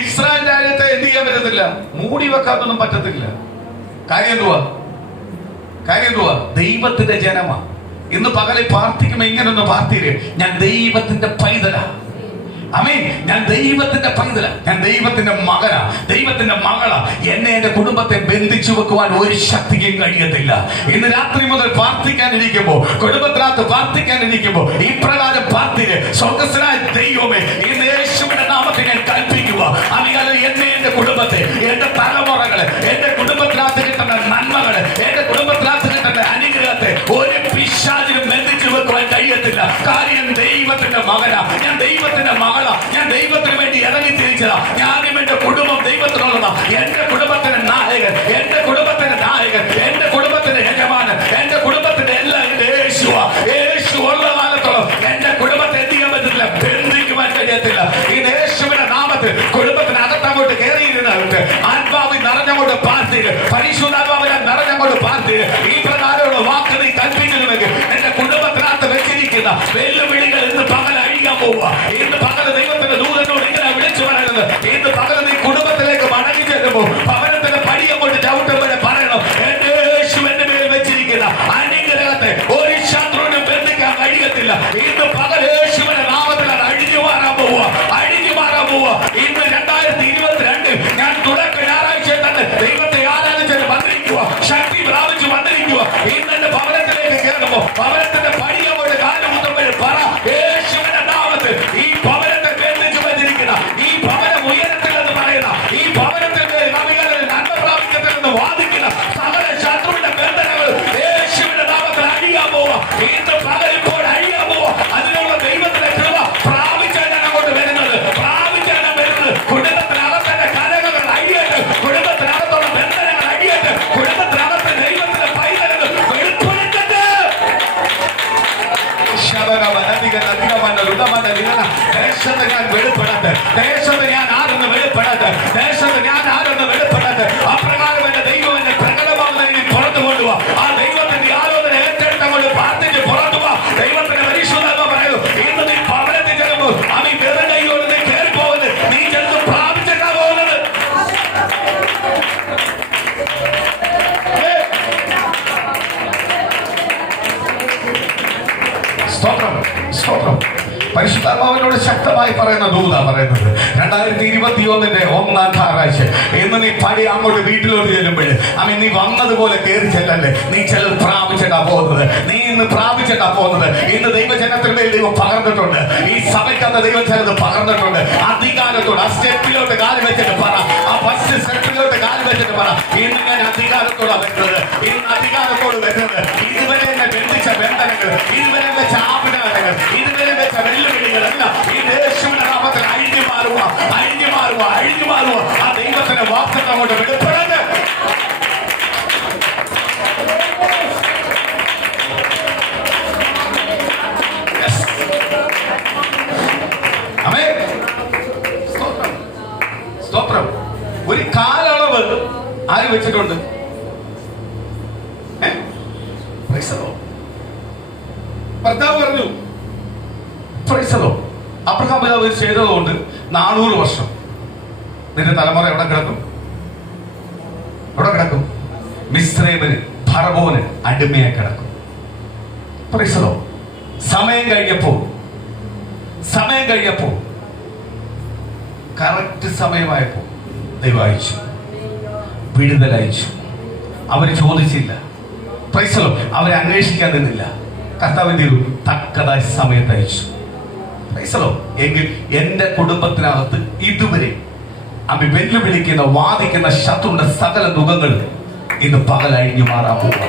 ഇസ്രായേൽ രാജ്യത്തെ എന്ത് ചെയ്യാൻ പറ്റത്തില്ല, മൂടി വെക്കാനൊന്നും പറ്റത്തില്ല. കാര്യം എന്തുവാ? ദൈവത്തിന്റെ ജനമാ. ഇന്ന് പകലെ പ്രാർത്ഥിക്കുമ്പോ ഇങ്ങനൊന്ന് പ്രാർത്ഥിക്കേ, ഞാൻ ദൈവത്തിന്റെ പൈതലാ. ആമേൻ. ഞാൻ ദൈവത്തിന്റെ പൈതലാ, ഞാൻ ദൈവത്തിന്റെ മകനാ, ദൈവത്തിന്റെ മകളാ. എന്നെ എന്റെ കുടുംബത്തെ ബന്ധിച്ചു വെക്കുവാൻ ഒരു ശക്തിക്കും കഴിയത്തില്ല. ഇന്ന് രാത്രി മുതൽ പ്രാർത്ഥിക്കാനിരിക്കുമ്പോ, കുടുംബത്തിനകത്ത് പ്രാർത്ഥിക്കാനിരിക്കുമ്പോ ഈ പ്രകാരം പ്രാർത്ഥിക്ക്. സ്വർഗ്ഗസ്ഥനായ ദൈവമേ, ഇന്ന് യേശുവിന്റെ നാമത്തിൽ ഞാൻ കൽപ്പിക്കുക, അങ്ങനെ എന്നെ, എന്റെ കുടുംബത്തെ, എന്റെ തലമുറകളെ, എന്റെ കുടുംബത്തിനകത്ത് കിട്ടുന്ന നന്മകളെ, എന്റെ കുടുംബത്തിനകത്ത് കിട്ടുന്ന അനുഗ്രഹത്തെ ഒരു പിശാചിനും ബന്ധിച്ചു വെക്കുവാൻ കഴിയത്തില്ല. കാര്യം ദൈവത്തിന്റെ മകനാ, ഞാൻ ദൈവത്തിന്റെ മകളാ, ഞാൻ ദൈവത്തിന് വേണ്ടി ഇറങ്ങി തിരിച്ചതാ. ഞാനും എന്റെ കുടുംബം ദൈവത്തിനുള്ളതാ. എന്റെ കുടുംബത്തിന്റെ നായകൻ, എന്റെ കുടുംബത്തിന്റെ നായകൻ, എന്റെ കുടുംബത്തിന്റെ യജമാനൻ, എന്റെ കുടുംബത്തിന്റെ എല്ലാം യേശുവാ. യേശു ഉള്ള കാലത്തോളം എന്റെ കുടുംബത്തെ എന്ത് ചെയ്യാൻ പറ്റത്തില്ല, ബന്ധിക്കുവാൻ കഴിയത്തില്ല. ഈ യേശുവിന്റെ നാമത്തിൽ കുടുംബത്തിനകത്തങ്ങോട്ട് കയറിയിരുന്നിട്ട് ആത്മാവിൽ നിറഞ്ഞങ്ങോട്ട് പ്രാർത്ഥിക്കുക, പരിശുദ്ധാത്മാവിനെ നിറഞ്ഞങ്ങോട്ട് പ്രാർത്ഥിക്കുക. ഈ പ്രകാരമുള്ള വാക്ക് നീ കൽപ്പിക്കുന്നുവെങ്കിൽ എന്റെ കുടുംബത്തിനകത്ത് വെച്ചിരിക്കുന്ന വെല്ലുവിളികൾ ഇന്ന് പകൽ അഴിയാൻ പോവുക. ഇന്ന് പകൽ ദൈവത്തിന്റെ ദൂതനോട് ഇങ്ങനെ വിളിച്ചു പറയുന്നത്, ഇന്ന് പകൽ നീ കുടുംബത്തിലേക്ക് മടങ്ങി ചെല്ലുമ്പോൾ ഭവനത്തിന്റെ പടി അങ്ങോട്ട് ചവിട്ടുമ്പോഴേ പറയണം, എന്റെ യേശു എന്റെ മേൽ വെച്ചിരിക്കുന്ന അനുഗ്രഹത്തെ ഒരു ശത്രുവിനും ബന്ധിക്കാൻ കഴിയത്തില്ല. ഇന്ന് പകൽ യേശുവിന്റെ നാമത്തിൽ അത് അഴിഞ്ഞു മാറാൻ പോവുക, അഴിഞ്ഞു മാറാൻ പോവുക. ഇന്ന് 2022 ഞാൻ തുടക്ക ഞായറാഴ്ച തന്നെ ദൈവത്തെ ആരാധിച്ചു വന്നിരിക്കുക, ശക്തി പ്രാപിച്ചു വന്നിരിക്കുക. ഇന്ന് എന്റെ ഭവനത്തിലേക്ക് കയറുമ്പോ ഭവനത്തിന്റെ പടി അങ്ങോട്ട് കാലുമുത്തുമ്പോൾ പറ, യേശുവിന്റെ നാമത്തിൽ ഈ ഭവനത്തെ ബന്ധിച്ചു വെച്ചിരിക്കുന്ന, ഈ ഭവനം ഉയരത്തിലെന്ന് പറയുന്ന, ഈ ഭവനത്തിന്റെ നവികളിൽ നന്മ പ്രാപിക്കത്തില്ലെന്ന് വാദിക്കുന്ന സകല ശത്രുവിന്റെ ബന്ധനങ്ങൾ യേശുവിന്റെ നാമത്തിൽ അഴിയാൻ പോവുക. ഇന്ന് പകൽ ഇപ്പോൾ അഴിയാൻ പോവുക. അതിനുള്ള ദൈവത്തിന്റെ കൃപ പ്രാപിച്ചാണ് അങ്ങോട്ട് വരുന്നത്, പ്രാപിച്ചാണ് വരുന്നത്. കുടുംബത്തിനകത്തിന്റെ കലകൾ അഴിയട്ട്, കുടുംബത്തിനകത്തുള്ള ബന്ധനങ്ങൾ അഴിയട്ട്, കുടുംബത്തിനകത്ത് ദൈവത്തിന്റെ പൈതലുകൾ വെളിപ്പെടുത്തട്ടെ. ദേശത്ത് ഞാൻ വെളിപ്പെടട്ടെ, ദേശത്ത് ഞാൻ ആരെന്ന് വെളിപ്പെടട്ടെ, ദേശത്ത് ഞാൻ ആരെന്ന് വെളിപ്പെടട്ടെ. അപ്രകാരം എന്റെ ദൈവം എന്നെ പ്രകടമാകുന്ന പുറത്തു കൊണ്ടുപോവാ. ആ ദൈവത്തിന്റെ ആലോചന ഏറ്റെടുത്തങ്ങോട്ട് പ്രാർത്ഥിച്ച് പുറത്തു പോവാ. ദൈവത്തിന്റെ പരിശുദ്ധാത്മ പറയുന്നു, ഇന്ന് നീ ഭവനത്തിൽ ചെല്ലുമ്പോൾ അവൻ വെറും കൈയോട് നീ കയറി പോകുന്നത്, നീ ചെന്ന് പ്രാപിച്ചിട്ടാ പോകുന്നത്. സ്തോത്രം, സ്തോത്രം. പരിശുദ്ധാത്മാവിനോട് ശക്തമായി പറയുന്ന ദൂതാ പറയുന്നത്, 2021 1-ാം ഞായറാഴ്ച ഇന്ന് നീ പടി അങ്ങോട്ട് വീട്ടിലോട്ട് ചെല്ലുമ്പോൾ നീ വന്നതുപോലെ കയറി ചെല്ലല്ലേ, നീ ചിലർ പ്രാപിച്ചിട്ടാ പോകുന്നത്, നീ ഇന്ന് പ്രാപിച്ചിട്ടാ പോകുന്നത്. ഇന്ന് ദൈവജനത്തിന്റെ ദൈവം പകർന്നിട്ടുണ്ട്, ഈ സഭയ്ക്കകത്ത് ദൈവം ചിലത് പകർന്നിട്ടുണ്ട്. അധികാരത്തോട് ആ സ്റ്റെപ്പിലോട്ട് കാല് വെച്ചിട്ട് പറ, ആ ഫസ്റ്റ് സ്റ്റെപ്പിലോട്ട് കാല് വെച്ചിട്ട് പറ, ഇന്ന് ഞാൻ അധികാരത്തോടാ വരുന്നത്, ഇന്ന് അധികാരത്തോട് വരുന്നത്. ഇതുവരെ എന്നെ ബന്ധിച്ച ബന്ധനങ്ങൾ, ഇതുവരെ വെച്ച ആപനങ്ങൾ, ഇതുവരെ വെച്ച വെല്ലുവിളികളെല്ലാം ഈ യേശുവിന്റെ നാമത്തിൽ അഴിഞ്ഞു മാറുക, അഴിഞ്ഞു മാറുക, അഴിഞ്ഞു മാറുക. ആ ദൈവത്തിന്റെ വാക്തത്വം അങ്ങോട്ട് വെളിപ്പെടുന്നത്. സ്തോത്രം. ഒരു കാലയളവ് ആര് വെച്ചിട്ടുണ്ട്? ഭർത്താവ് പറഞ്ഞു, അബ്രഹാം പിതാവ് ചെയ്തതുകൊണ്ട് 400 വർഷം നിന്റെ തലമുറ എവിടെ കിടക്കും? എവിടെ കിടക്കും? മിസ്രൈമിന്, ഫറവോന് അടിമയായി കിടക്കും. സമയം കഴിഞ്ഞപ്പോ കറക്റ്റ് സമയമായപ്പോ ദൈവം അയച്ചു, വിടുതലയച്ചു. അവര് ചോദിച്ചില്ല, അവരെ അന്വേഷിക്കാൻ നിന്നില്ല. കർത്താവിന്റെ തക്കതായ സമയത്ത് അയച്ചു. എങ്കിൽ എന്റെ കുടുംബത്തിനകത്ത് ഇതുവരെ വെല്ലുവിളിക്കുന്ന, വാദിക്കുന്ന ശത്രുവിന്റെ സകല മുഖങ്ങൾ ഇന്ന് പകൽ അഴിഞ്ഞു മാറാൻ പോവുക.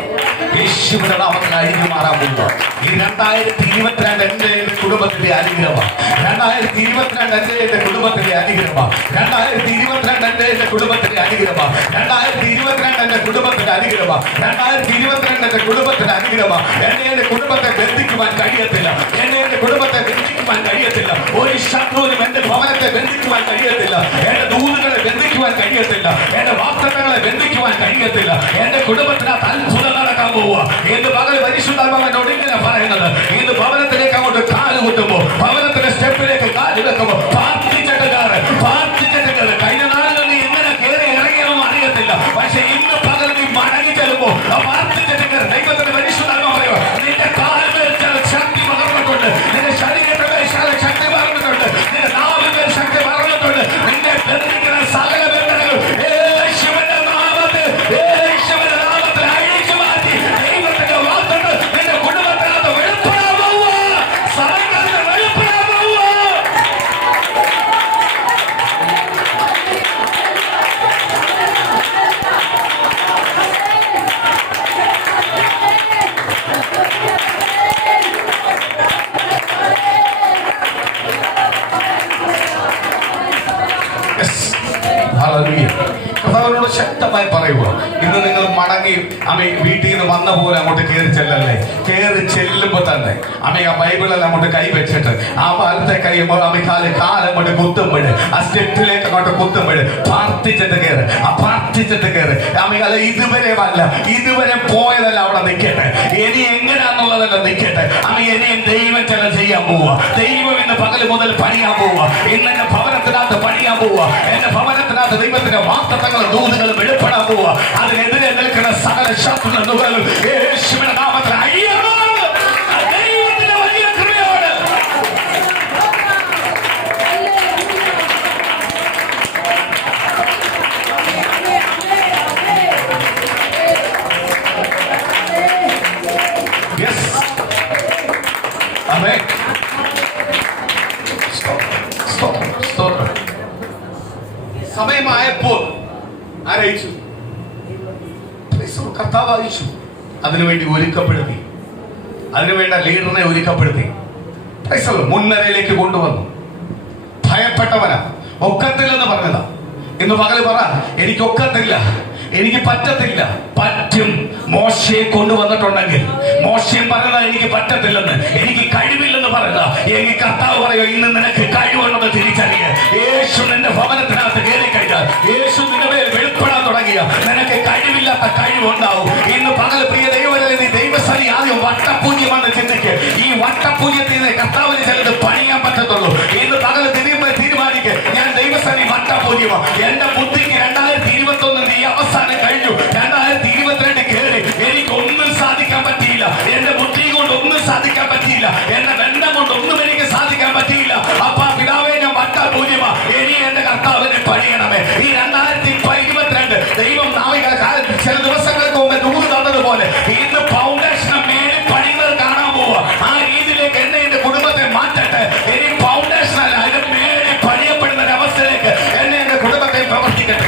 യേശുവിന്റെ നാമത്തിൽ അഴിഞ്ഞു മാറാൻ പോവുക. ഈ 2022 എന്റെ കുടുംബത്തിന്റെ അനുഗ്രഹമാണ്. 2022 എന്റെ കുടുംബത്തിന്റെ അനുഗ്രഹമാണ്. 2022 എന്റെ കുടുംബത്തിന്റെ അനുഗ്രഹമാണ്. 2022 എന്റെ കുടുംബത്തിന്റെ അനുഗ്രഹമാണ്. 2022 എന്റെ കുടുംബത്തിന്റെ അനുഗ്രഹമാണ്. എന്റെ കുടുംബത്തെ ബന്ധിക്കുവാൻ കഴിയത്തില്ല, എന്റെ കുടുംബത്തെ ബന്ധിക്കുവാൻ കഴിയത്തില്ല. ഒരു ശത്രുവിനും എന്റെ ഭവനത്തെ ബന്ധിക്കുവാൻ കഴിയത്തില്ല, എന്റെ ദൂതുകളെ ബന്ധിക്കുവാൻ കഴിയത്തില്ല, എന്റെ വാഗ്ദത്തങ്ങളെ ബന്ധിക്കുവാൻ കഴിയത്തില്ല. എന്റെ കുടുംബത്തിനകത്ത് അത്ഭുതം നടക്കാൻ പോവുക. ഏത് പകൽ പരിശുദ്ധാത്മാവിനോട് ഇങ്ങനെ പറയുന്നത്, ഏത് ഭവനത്തിലേക്ക് അങ്ങോട്ട് കാല് കുത്തുമ്പോ, ഭവനത്തിന്റെ സ്റ്റെപ്പിലേക്ക് കാല് വെക്കുമ്പോ പ്രാർത്ഥിച്ചിട്ട് ഹല്ലേലൂയ. കർത്താവിനോട് ശക്തമായി പറയുക, ഇന്ന് നിങ്ങൾ മടങ്ങി വീട്ടിൽ നിന്ന് വന്ന പോലെ അങ്ങോട്ട് കയറി ചെല്ലല്ലേ. കയറി ചെല്ലുമ്പോ തന്നെ ആ ബൈബിളെല്ലാം അങ്ങോട്ട് കൈ വെച്ചിട്ട് ആ വലത്തെ കൈ കാലം കൊണ്ട് കുത്തുമ്പോഴ് ആ സ്റ്റെപ്പിലേക്ക് അങ്ങോട്ട് കുത്തുമ്പോഴ് പ്രാർത്ഥിച്ചിട്ട് കയറ്. ആ പ്രാർത്ഥിച്ചിട്ട് കയറ്. അല്ല ഇതുവരെ അല്ല, ഇതുവരെ പോയതല്ല അവിടെ നിൽക്കട്ടെ. ഇനി എങ്ങനെയാന്നുള്ളതല്ല നിൽക്കട്ടെ. ഇനിയും ദൈവം ചില ചെയ്യാൻ പോവുക. ദൈവം ഇന്ന് പകല് മുതൽ പണിയാൻ പോവുക. ഇന്ന് എന്റെ ഭവനത്തിനകത്ത് പണിയാൻ പോവുക. എന്റെ ഭവനത്തിനകത്ത് ദൈവത്തിന്റെ വാഗ്ദത്തങ്ങളും ദൂതുകളും വെളിപ്പെടാൻ പോവുക. അതിനെതിരെ നിൽക്കുന്ന സകല ശത്രുക്കളും യേശുവിന്റെ നാമത്തിൽ അഴിയണം. ദൈവത്തിന്റെ വലിയ കൃപയോട് സമയമായപ്പോൾ ആരയച്ചു? കർത്താവ് അയച്ചു. അതിനുവേണ്ടി ഒരുക്കപ്പെടുത്തി, അതിനുവേണ്ട ലീഡറിനെ ഒരുക്കപ്പെടുത്തി, മുൻനിരയിലേക്ക് കൊണ്ടുവന്നു. ഭയപ്പെട്ടവനാ, ഒക്കത്തില്ലെന്ന് പറഞ്ഞതാ. ഇന്ന് പകല് പറ, എനിക്ക് ഒക്കത്തില്ല, എനിക്ക് പറ്റത്തില്ല. പറ്റും. മോശയെ കൊണ്ടുവന്നിട്ടുണ്ടെങ്കിൽ മോശയും പറഞ്ഞതാ എനിക്ക് പറ്റത്തില്ലെന്ന്, എനിക്ക് കഴിവില്ലെന്ന് പറയുക. എനിക്ക് കർത്താവ് പറയുക, ഇന്ന് നിനക്ക് കഴിവുള്ളത് തിരിച്ചറിയ. യേശു നിന്റെ ഭവനത്തിനകത്ത് കയറി കഴിഞ്ഞാൽ, യേശു നിന്റെ മേൽ വെളിപ്പെടാൻ തുടങ്ങിയ, നിനക്ക് കഴിവില്ലാത്ത കഴിവുണ്ടാവും. ഇന്ന് പകൽ പ്രിയ ദൈവമേ, നീ ദൈവസ്ഥലി ആദ്യം വട്ടപൂജ്യമാണെന്ന് ചിന്തിക്ക്. ഈ വട്ടപൂജ്യത്തിൽ നിന്ന് കർത്താവിന് ചിലത് പണിയാൻ പറ്റത്തുള്ളൂ. ഇന്ന് പകൽ തീരുമാനിക്ക്, ഞാൻ ദൈവസ്ഥലി വട്ടപൂജ്യമാണ്. എന്റെ ബുദ്ധിക്ക് 2021 ഈ അവസാനം കഴിഞ്ഞു, 2022 കയറി. എനിക്കൊന്നും സാധിക്കാൻ പറ്റിയില്ല. എന്റെ ബുദ്ധി കൊണ്ട് ഒന്നും സാധിക്കാൻ പറ്റിയില്ല. എന്റെ ബന്ധം കൊണ്ട് ഒന്നും എനിക്ക് സാധിക്കാൻ പറ്റിയില്ല. അപ്പ പിതാവേ, ഞാൻ വട്ടപൂജ്യമാ. ഇനി എന്റെ കർത്താവിനെ പണിയണമേ. ഈ 2022 ദൈവം ചില ദിവസങ്ങൾക്ക് മുമ്പ് ദൂത് തന്നതുപോലെ ഇന്ന് ഫൗണ്ടേഷൻ മേലെ പണികൾ കാണാൻ പോവുക. ആ രീതിയിലേക്ക് എന്നെ എന്റെ കുടുംബത്തെ മാറ്റട്ടെ. ഇനി ഫൗണ്ടേഷൻ അല്ല, അതിന് മേലെ പണിയപ്പെടുന്ന ഒരു അവസ്ഥയിലേക്ക് എന്നെ എന്റെ കുടുംബത്തെ പ്രവർത്തിക്കട്ടെ.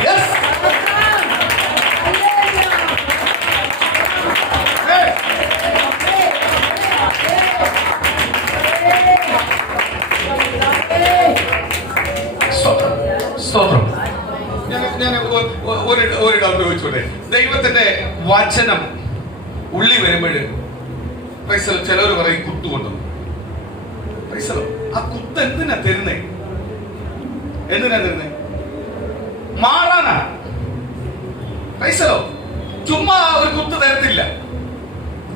സ്തോത്രം. ഞാൻ ഒരു ഡൗട്ട് ചോദിച്ചോട്ടെ. ദൈവത്തിന്റെ വചനം ഉള്ളി വരുമ്പോഴ് ചിലവർ പറയും കുത്തുകൊണ്ടു. ആ കുത്ത് എന്തിനാ തരുന്നേ? മാറാനാ? ചുമ്മാ ഒരു കുത്ത് തരത്തില്ല.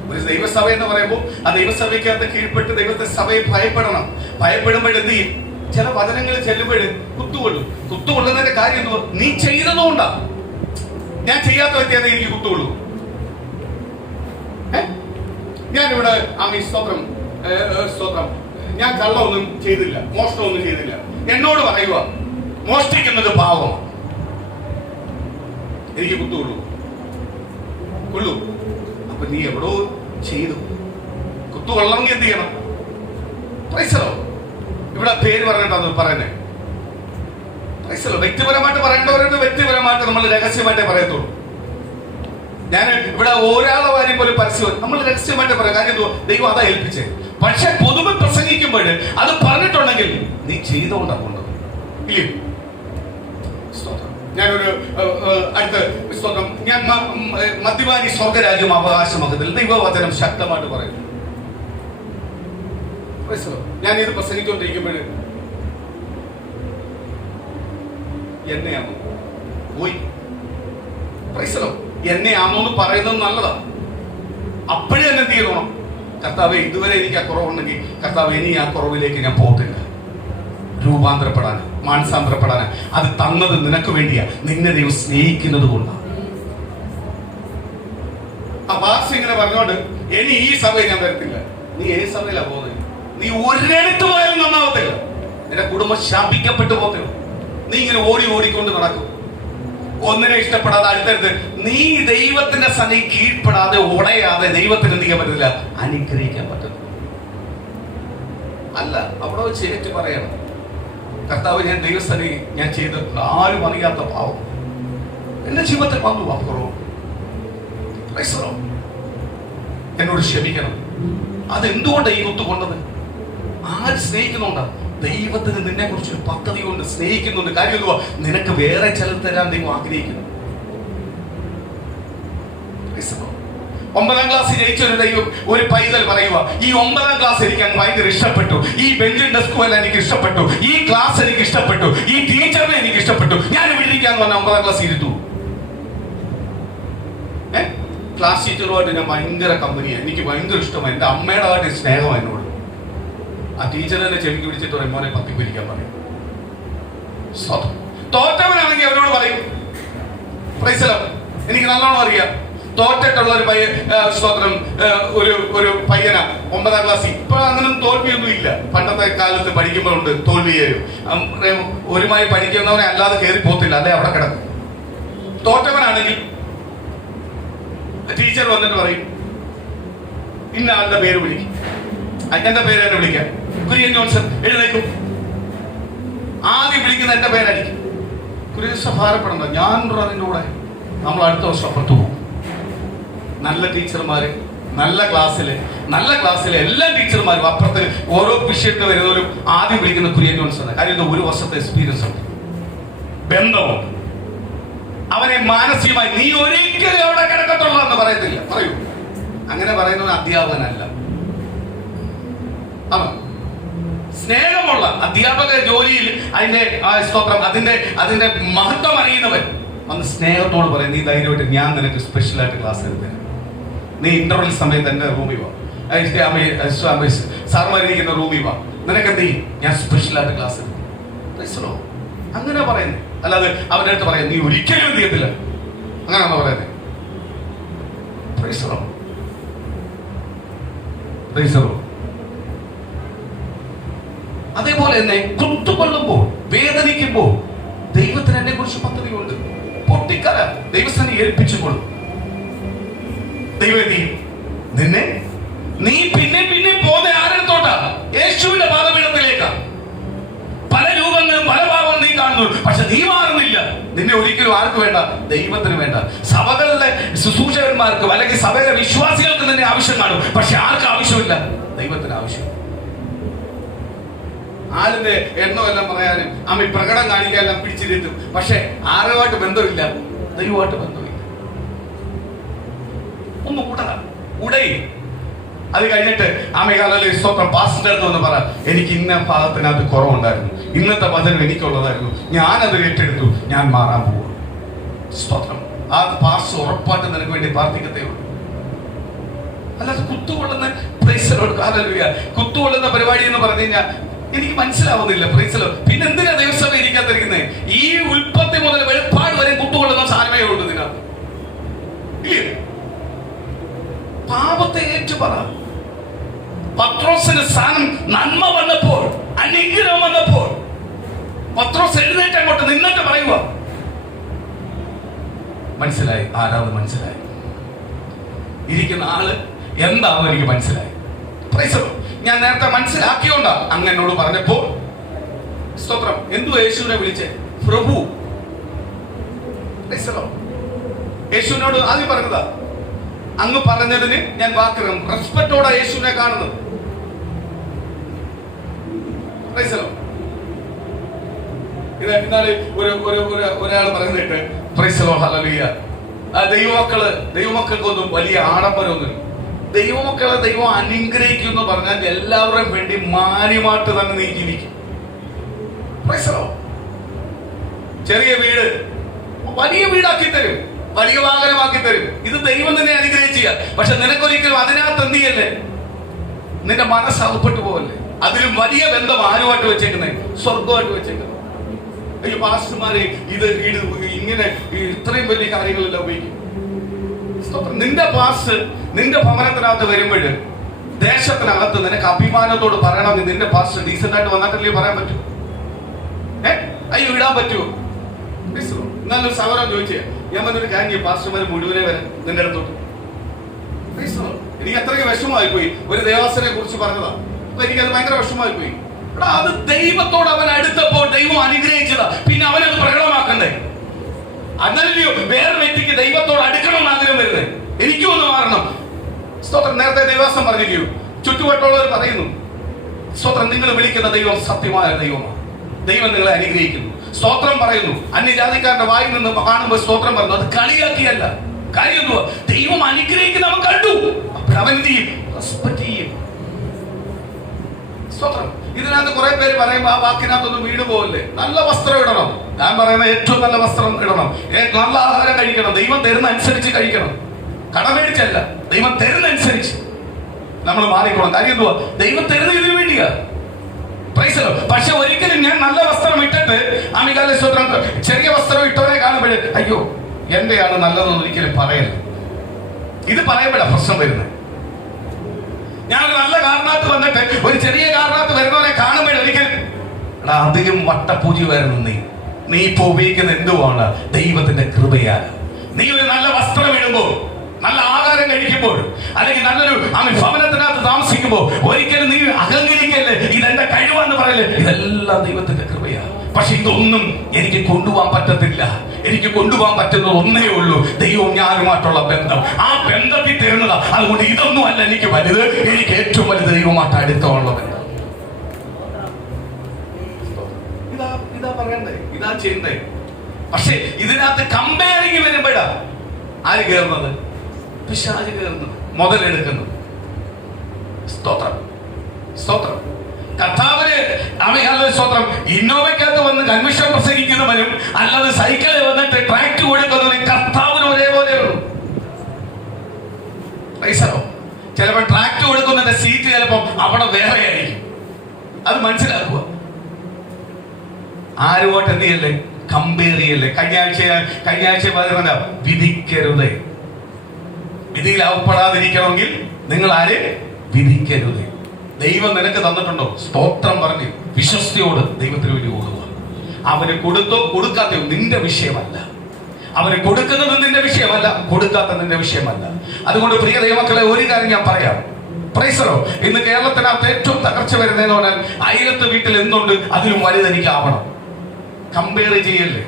ഒരു ദൈവസഭ എന്ന് പറയുമ്പോൾ ആ ദൈവസഭയ്ക്കകത്ത് കീഴ്പ്പെട്ട് ദൈവത്തെ സഭയെ ഭയപ്പെടണം. ഭയപ്പെടുമ്പോൾ എന്ത് ചെയ്യും? ചില വചനങ്ങൾ ചെല്ലുമ്പോഴ് കുത്തുകൊള്ളും. കുത്തുകൊള്ളുന്നതിന്റെ കാര്യം എന്തുവാ? നീ ചെയ്തതുകൊണ്ടാ. ഞാൻ ചെയ്യാത്ത വ്യക്തിയാണ് എനിക്ക് കുത്തുകൊള്ളു. ഞാനിവിടെ സ്തോത്രം, ഞാൻ കള്ളമൊന്നും ചെയ്തില്ല, മോഷണമൊന്നും ചെയ്തില്ല. എന്നോട് പറയുക മോഷ്ടിക്കുന്നത് പാവമാണ്, എനിക്ക് കുത്തുകൊള്ളു. അപ്പൊ നീ എവിടോ ചെയ്തു. കുത്തുകൊള്ളണമെങ്കിൽ എന്ത് ചെയ്യണം? പൈസോ ഇവിടെ പേര് പറഞ്ഞിട്ടാണ് പറയുന്നത്. വ്യക്തിപരമായിട്ട് പറയേണ്ടവരോട് വ്യക്തിപരമായിട്ട് നമ്മൾ രഹസ്യമായിട്ടേ പറയത്തുള്ളൂ. ഞാൻ ഇവിടെ ഒരാളെ കാര്യം പോലും പരസ്യം നമ്മൾ രഹസ്യമായിട്ട് പറയാം. കാര്യം ദൈവം അതാ ഏൽപ്പിച്ചേ. പക്ഷെ പൊതുവെ പ്രസംഗിക്കുമ്പോൾ അത് പറഞ്ഞിട്ടുണ്ടെങ്കിൽ നീ ചെയ്തുകൊണ്ടാ കൊണ്ടത്. ഇല്ലേ? ഞാനൊരു അടുത്ത സ്തോത്രം, ഞാൻ മദ്യപാനി സ്വർഗരാജ്യം അവകാശമാക്കുന്നില്ല. ദൈവവചനം ശക്തമായിട്ട് പറയുന്നു. ഞാൻ ഇത് പ്രസംഗിച്ചുകൊണ്ടിരിക്കുമ്പോൾ എന്നെയാണോ പോയി എന്നെയാണോന്ന് പറയുന്നത് നല്ലതാ. അപ്പോഴേ തന്നെ എന്ത് ചെയ്യണം? കർത്താവെ, ഇതുവരെ എനിക്ക് ആ കുറവുണ്ടെങ്കിൽ കർത്താവ് ഇനി ആ കുറവിലേക്ക് ഞാൻ പോകത്തില്ല. രൂപാന്തരപ്പെടാൻ, മാനസാന്തരപ്പെടാൻ അത് തന്നത് നിനക്ക് വേണ്ടിയാ. നിന്നെ ദൈവം സ്നേഹിക്കുന്നത് കൊണ്ടാണ്. ആ ബാസ് ഇങ്ങനെ പറഞ്ഞോണ്ട് ഇനി ഈ സഭയിൽ ഞാൻ വരത്തില്ല. നീ ഏത് സഭയിലാ പോകുന്നത്? നീ ഒരിടത്ത് പോയാലും നന്നാവത്തില്ല. നിന്റെ കുടുംബം ശാപിക്കപ്പെട്ടു പോകത്തില്ല. നീ ഇങ്ങനെ ഓടിക്കൊണ്ട് നടക്കും. ഒന്നിനെ ഇഷ്ടപ്പെടാതെ അടുത്തടുത്ത്. നീ ദൈവത്തിന്റെ സന്നിധി കീഴ്പ്പെടാതെ ഉടയാതെ ദൈവത്തിന് എന്ത് ചെയ്യാൻ പറ്റില്ല? അനുഗ്രഹിക്കാൻ പറ്റില്ല. അല്ല, അവിടെ വെച്ച് ഏറ്റു പറയണം, കർത്താവ്, ഞാൻ ദൈവസന്നിധി ഞാൻ ചെയ്ത് ആരും അറിയാത്ത പാവം എന്റെ ജീവിതത്തിൽ വന്നു. അപ്പുറവും എന്നോട് ക്ഷമിക്കണം. അതെന്തുകൊണ്ടാണ് ഈ കുത്തു കൊണ്ടത്? ആര് സ്നേഹിക്കുന്നുണ്ടാ? ദൈവത്തിന് നിന്നെ കുറിച്ച് പദ്ധതി കൊണ്ട് സ്നേഹിക്കുന്നുണ്ട്. കാര്യം എന്തുവാ? നിനക്ക് വേറെ ചിലത് തരാൻ ദൈവം ആഗ്രഹിക്കുന്നു. 9ാം ക്ലാസ് ജയിച്ചൊരു ദൈവം, ഒരു പൈതൽ പറയുക, ഈ 9ാം ക്ലാസ് എനിക്ക് അങ്ങ് ഭയങ്കര ഇഷ്ടപ്പെട്ടു, ഈ ബെഞ്ചും ഡെസ്കും എല്ലാം എനിക്ക് ഇഷ്ടപ്പെട്ടു, ഈ ക്ലാസ് എനിക്ക് ഇഷ്ടപ്പെട്ടു, ഈ ടീച്ചറിനെ എനിക്ക് ഇഷ്ടപ്പെട്ടു, ഞാൻ ഇവിടെ ഇരിക്കാന്ന് പറഞ്ഞാൽ 9ാം ക്ലാസ് ഇരുത്തു. ക്ലാസ് ടീച്ചറുമായിട്ട് ഞാൻ ഭയങ്കര കമ്പനിയാണ്, എനിക്ക് ഭയങ്കര ഇഷ്ടമാണ്, എൻ്റെ അമ്മയുടെ സ്നേഹമാണ് എന്നോട്. ആ ടീച്ചർ തന്നെ ചെവിക്ക് പിടിച്ചിട്ട് പറയും, മോനെ പത്തിപ്പിരിക്കാൻ പറയും. തോറ്റവനാണെങ്കിൽ അവരോട് പറയും, എനിക്ക് നല്ലോണം അറിയാം, തോറ്റിട്ടുള്ള ഒരു സ്തോത്രം, ഒരു പയ്യന 9ാം ക്ലാസ്സിൽ. ഇപ്പൊ അങ്ങനെ തോൽവിയൊന്നും ഇല്ല. പണ്ടത്തെ കാലത്ത് പഠിക്കുമ്പോഴുണ്ട് തോൽവി വരും. ഒരുമായി പഠിക്കുന്നവനെ അല്ലാതെ കയറി പോത്തില്ല, അല്ലെ അവിടെ കിടക്കും. തോറ്റവനാണെങ്കിൽ ടീച്ചർ വന്നിട്ട് പറയും, ഇന്ന ആളുടെ പേര് വിളിക്കും, എന്റെ പേര് തന്നെ വിളിക്കാം, കുര്യൻ ജോൺസൺ എഴുന്നേക്കും. ആദ്യം വിളിക്കുന്ന എന്റെ പേരായിരിക്കും. കുര്യൻ ഭാരപ്പെടണ്ട, ഞാൻ അതിൻ്റെ കൂടെ. നമ്മൾ അടുത്ത വർഷം അപ്പുറത്ത് പോകും. നല്ല ടീച്ചർമാര്, നല്ല ക്ലാസ്സിലെ എല്ലാ ടീച്ചർമാരും അപ്പുറത്ത് ഓരോ വിഷയത്തിൽ വരുന്നവരും ആദ്യം വിളിക്കുന്ന കുര്യൻ ജോൺസൺ. കാര്യം 1 വർഷത്തെ എക്സ്പീരിയൻസ് ഉണ്ട്, ബന്ധമുണ്ട്. അവനെ മാനസികമായി നീ ഒരിക്കലും അവിടെ കിടക്കത്തുള്ളൂ എന്ന് പറയത്തില്ല. പറയൂ, അങ്ങനെ പറയുന്നവൻ അധ്യാപകനല്ല. അവൻ സ്നേഹമുള്ള അധ്യാപക ജോലിയിൽ അതിന്റെ സ്തോത്രം, അതിന്റെ മഹത്വം അറിയുന്നവൻ അന്ന് സ്നേഹത്തോട് പറയും, നീ ധൈര്യമായിട്ട് ഞാൻ നിനക്ക് സ്പെഷ്യലായിട്ട് ക്ലാസ് എടുത്തരാം. നീ ഇന്റർവെൽ സമയത്ത് എന്റെ റൂമിൽ വാ, സാർമാരിക്കുന്ന റൂമിൽ വാ, നിനക്ക് എന്ത് ചെയ്യും, ഞാൻ സ്പെഷ്യലായിട്ട് ക്ലാസ് എടുക്കും. അങ്ങനെ പറയുന്നത്. അല്ലാതെ അവന്റെ അടുത്ത് പറയാം നീ ഒരിക്കലും എന്ത് ചെയ്യത്തില്ല, അങ്ങനെയാണോ പറയുന്നത്? അതേപോലെ തന്നെ കുത്തുകൊള്ളുമ്പോ, വേദനിക്കുമ്പോ ദൈവത്തിന് എന്നെ കുറിച്ച് പദ്ധതിയുണ്ട്. പൊട്ടിക്കര ദൈവസ്ഥാനം ഏൽപ്പിച്ചുകൊള്ളും. ദൈവം നിന്നെ നീ പിന്നെ പോകുന്ന ആരെടുത്തോട്ടാ? യേശുവിന്റെ പാദപീഠത്തിലേക്കാ. പല രൂപങ്ങളും പല ഭാവങ്ങളും നീ കാണുന്നു, പക്ഷെ നീ മാറുന്നില്ല. നിന്നെ ഒരിക്കലും ആർക്ക് വേണ്ട? ദൈവത്തിന് വേണ്ട. സഭകളിലെ ശുശ്രൂഷകന്മാർക്ക് അല്ലെങ്കിൽ സഭയിലെ വിശ്വാസികൾക്ക് നിന്നെ ആവശ്യം കാണും, പക്ഷെ ആർക്ക് ആവശ്യമില്ല? ദൈവത്തിന് ആവശ്യം. ആളിന്റെ എണ്ണമെല്ലാം പറയാനും അമ്മ പ്രകടനം കാണിക്കാനെല്ലാം പിടിച്ചിരുത്തും, പക്ഷെ ആരുമായിട്ട് ബന്ധമില്ല, ദൈവമായിട്ട് ബന്ധമില്ല. ഒന്ന് ഉടയും. അത് കഴിഞ്ഞിട്ട് ആമേകാലയിലെ സ്തോത്രം പാസ്റ്ററിന്റെ അടുത്ത് വന്ന് പറ, എനിക്ക് ഇന്ന ഭാഗത്തിനകത്ത് കുറവുണ്ടായിരുന്നു, ഇന്നത്തെ വചനം എനിക്കുള്ളതായിരുന്നു, ഞാനത് ഏറ്റെടുത്തു, ഞാൻ മാറാൻ പോവുക. സ്തോത്രം. ആ പാസ്റ്റർ ഉറപ്പായിട്ട് നിനക്ക് വേണ്ടി പ്രാർത്ഥിക്കത്തേ ഉള്ളൂ. അല്ലാതെ കുത്തുകൊള്ളുന്ന കുത്തുകൊള്ളുന്ന പരിപാടി എന്ന് പറഞ്ഞു കഴിഞ്ഞാൽ എനിക്ക് മനസ്സിലാവുന്നില്ല. പ്രൈസലോ. പിന്നെ എന്തിനാ ദൈവസഭ ഇരിക്കാതിരിക്കുന്നത്? ഈ ഉൽപ്പത്തി മുതൽ വെളിപ്പാട് വരെ കുത്തുകൊള്ളുന്ന സാധനമേ ഉള്ളൂ ഇതിനകത്ത്. പാപത്തെ ഏറ്റുപറ. പത്രോസിന് സ്ഥാനം നന്മ വന്നപ്പോൾ, അനുഗ്രഹം വന്നപ്പോൾ പത്രോസ് എഴുന്നേറ്റ് അങ്ങോട്ട് നിന്നിട്ട് പറയുക, മനസ്സിലായി, ആരാത് മനസ്സിലായി, ഇരിക്കുന്ന ആള് എന്താണെന്ന് എനിക്ക് മനസ്സിലായി. പ്രൈസലോ. ഞാൻ നേരത്തെ മനസ്സിലാക്കിയോണ്ടാ അങ്ങ് എന്നോട് പറഞ്ഞപ്പോ സ്തോത്രം എന്തു യേശുവിനെ വിളിച്ചേ? പ്രഭു. യേശുവിനോട് ആദ്യം പറഞ്ഞതാ, അങ്ങ് പറഞ്ഞതിന് ഞാൻ വാക്ക് റെസ്പെക്റ്റോടെ യേശുവിനെ കാണുന്നത്. ഒരാൾ പറയുന്നിട്ട് പ്രൈസലോ ഹല്ലേലൂയ, ദൈവമക്കൾക്കൊന്നും വലിയ ആഡംബരമൊന്നും, ദൈവമക്കളെ ദൈവം അനുഗ്രഹിക്കും എന്ന് പറഞ്ഞാൽ എല്ലാവരുടെയും വേണ്ടി മാന്യമായിട്ട് തന്നെ നീ ജീവിക്കും. ചെറിയ വീട് വലിയ വീടാക്കി തരും, വലിയ വാഹനമാക്കി തരും. ഇത് ദൈവം തന്നെ അനുഗ്രഹിക്കുക. പക്ഷെ നിനക്കൊരിക്കലും അതിനകത്ത് എന്ത് ചെയ്യല്ലേ? നിന്റെ മനസ്സകപ്പെട്ടു പോകല്ലേ? അതിലും വലിയ ബന്ധം ആരുമായിട്ട് വെച്ചേക്കുന്നേ? സ്വർഗമായിട്ട് വെച്ചേക്കുന്നത്. ഈ പാസ്റ്റർമാരെ ഇത് ഇങ്ങനെ ഇത്രയും വലിയ കാര്യങ്ങളെല്ലാം ഉപയോഗിക്കും. നിന്റെ പാസ്റ്റർ നിന്റെ ഭവനത്തിനകത്ത് വരുമ്പോൾ ദേശത്തിനകത്ത് നിനക്ക് അഭിമാനത്തോട് പറയണമെങ്കിൽ നിന്റെ പാസ്റ്റർ ഡീസന്റ് ആയിട്ട് വന്നിട്ടല്ലേ പറയാൻ പറ്റൂ? അയ്യോ ഇടാൻ പറ്റുമോ? എന്നാലൊരു സഹോദരൻ ചോദിച്ചേ, ഞാൻ പറഞ്ഞൊരു കാര്യം, പാസ്റ്റർമാർ മുഴുവനെ വരാൻ നിന്റെ അടുത്തോട്ട്. എനിക്ക് അത്രയ്ക്ക് വിഷമമായി പോയി. ഒരു ദേവാസനെ കുറിച്ച് പറഞ്ഞതാ, അപ്പൊ എനിക്കത് ഭയങ്കര വിഷമമായി പോയി. അത് ദൈവത്തോട് അവൻ അടുത്തപ്പോൾ ദൈവം അനുഗ്രഹിച്ചതാ, പിന്നെ അവനത് പ്രകടമാക്കണ്ടേ? അങ്ങനെയോ വേറെ വ്യക്തിക്ക് ദൈവത്തോട് അടുക്കണം ആഗ്രഹം വരുന്നത്. എനിക്കും ഒന്ന് മാറണം. സ്തോത്രം. നേരത്തെ ദേവാസം പറഞ്ഞിരിക്കൂ, ചുറ്റുവട്ടമുള്ളവർ പറയുന്നു സ്തോത്രം. നിങ്ങൾ വിളിക്കുന്ന ദൈവം സത്യമായ ദൈവമാണ്. ദൈവം നിങ്ങളെ അനുഗ്രഹിക്കുന്നു. സ്തോത്രം പറയുന്നു. അന്യജാതിക്കാരന്റെ വായിൽ നിന്ന് കാണുമ്പോൾ സ്തോത്രം പറയുന്നു. അത് കളിയാക്കിയല്ല. കാര്യം എന്തുവാ? ദൈവം അനുഗ്രഹിക്കുന്ന അവൻ കണ്ടു. അപ്പോൾ അവൻ എന്ത് ചെയ്യും? റെസ്പെക്ട് ചെയ്യും. സ്തോത്രം. ഇതിനകത്ത് കുറെ പേര് പറയുമ്പോൾ ആ വാക്കിനകത്തൊന്നും വീട് പോകല്ലേ. നല്ല വസ്ത്രം ഇടണം. ഞാൻ പറയുന്ന ഏറ്റവും നല്ല വസ്ത്രം ഇടണം. നല്ല ആഹാരം കഴിക്കണം. ദൈവം തരുന്ന അനുസരിച്ച് കഴിക്കണം. കടമേടിച്ചല്ല, ദൈവം തരുന്ന അനുസരിച്ച് നമ്മൾ മാറിക്കോണം. കാര്യം എന്തുവാ? ദൈവം തരുന്ന ഇതിനു വേണ്ടിയാ. പക്ഷെ ഒരിക്കലും ഞാൻ നല്ല വസ്ത്രം ഇട്ടിട്ട് ആമികാല സ്തോത്രം ചെറിയ വസ്ത്രം ഇട്ടവരെ കാണുമ്പോഴേ അയ്യോ എന്റെയാണ് നല്ലതെന്ന് ഒരിക്കലും പറയരുത്. ഇത് പറയുമ്പോഴാ പ്രശ്നം വരുന്നത്. ഞാൻ നല്ല കാരണത്ത് വന്നിട്ട് ഒരു ചെറിയ കാരണത്ത് വരുന്നവരെ കാണുമ്പോഴൊരിക്കലും അതിലും വട്ടപൂജി വരുന്നു. നീ ഇപ്പൊ ഉപയോഗിക്കുന്ന എന്തുവാണ്? ദൈവത്തിന്റെ കൃപയാണ്. നീ ഒരു നല്ല വസ്ത്രം ഇടുമ്പോൾ, നല്ല ആഹാരം കഴിക്കുമ്പോൾ, അല്ലെങ്കിൽ നല്ലൊരു ഭവനത്തിനകത്ത് താമസിക്കുമ്പോൾ ഒരിക്കലും നീ അഹങ്കരിക്കല്ലേ. ഇതെന്റെ കഴിവാന്ന് പറയല്ലേ. ഇതെല്ലാം ദൈവത്തിന്റെ കൃപയാണ്. പക്ഷെ ഇതൊന്നും എനിക്ക് കൊണ്ടുപോകാൻ പറ്റത്തില്ല. എനിക്ക് കൊണ്ടുപോകാൻ പറ്റുന്നത് ഒന്നേ ഉള്ളൂ, ദൈവവും ഞാനുമായിട്ടുള്ള ബന്ധം. ആ ബന്ധത്തിൽ തരുന്നതാ. അതുകൊണ്ട് ഇതൊന്നും അല്ല എനിക്ക് വലുത്. എനിക്ക് ഏറ്റവും വലുത് ദൈവമായിട്ട് അടുത്തുള്ള ബന്ധം. ഇതാ പറയണ്ടേ, ഇതാ ചെയ്യണ്ടേ. പക്ഷെ ഇതിനകത്ത് കമ്പയറിങ് വരുമ്പോഴാ ആര് കയറുന്നത്? പിശാച് കയറുന്നത്, മുതലെടുക്കുന്നത്. സ്തോത്രം, സ്തോത്രം. കർത്താവിന് സ്തോത്രം. ഇന്നോവയ്ക്കകത്ത് വന്ന് കൺവെൻഷൻ പ്രസംഗിക്കുന്നവനും അല്ലാതെ സൈക്കിളിൽ വന്നിട്ട് ട്രാക്ട് കൊടുക്കുന്നവനും കർത്താവിന് ഒരേപോലെ ഉള്ളൂ. ചിലപ്പോൾ ട്രാക്ട് കൊടുക്കുന്നതിന്റെ സീറ്റ് ചിലപ്പോൾ അവിടെ വേറെ ആയിരിക്കും. അത് മനസ്സിലാക്കുക. ആരുമായിട്ട് എന്ത് ചെയ്യല്ലേ? കമ്പയർ ചെയ്യല്ലേ. കഴിഞ്ഞ ആഴ്ച പറയുന്ന വിധിക്കരുത്. വിധിയിൽ അകപ്പെടാതിരിക്കണമെങ്കിൽ നിങ്ങൾ ആരെ വിധിക്കരുത്. ദൈവം നിനക്ക് തന്നിട്ടുണ്ടോ? സ്തോത്രം പറഞ്ഞ് വിശ്വസ്തയോട് ദൈവത്തിന് വേണ്ടി ഓടുക. അവന് കൊടുത്തോ കൊടുക്കാത്തയോ നിന്റെ വിഷയമല്ല. അവന് കൊടുക്കുന്നത് നിന്റെ വിഷയമല്ല, കൊടുക്കാത്ത നിന്റെ വിഷയമല്ല. അതുകൊണ്ട് പ്രിയ ദൈവമക്കളെ, ഒരു കാര്യം ഞാൻ പറയാം. പ്രൈസറോ, ഇന്ന് കേരളത്തിനകത്ത് ഏറ്റവും തകർച്ച വരുന്നതെന്ന് പറഞ്ഞാൽ അയലത്തെ വീട്ടിൽ എന്തുണ്ട് അതിലും വലുതെനിക്കാവണം. കമ്പയർ ചെയ്യല്ലേ.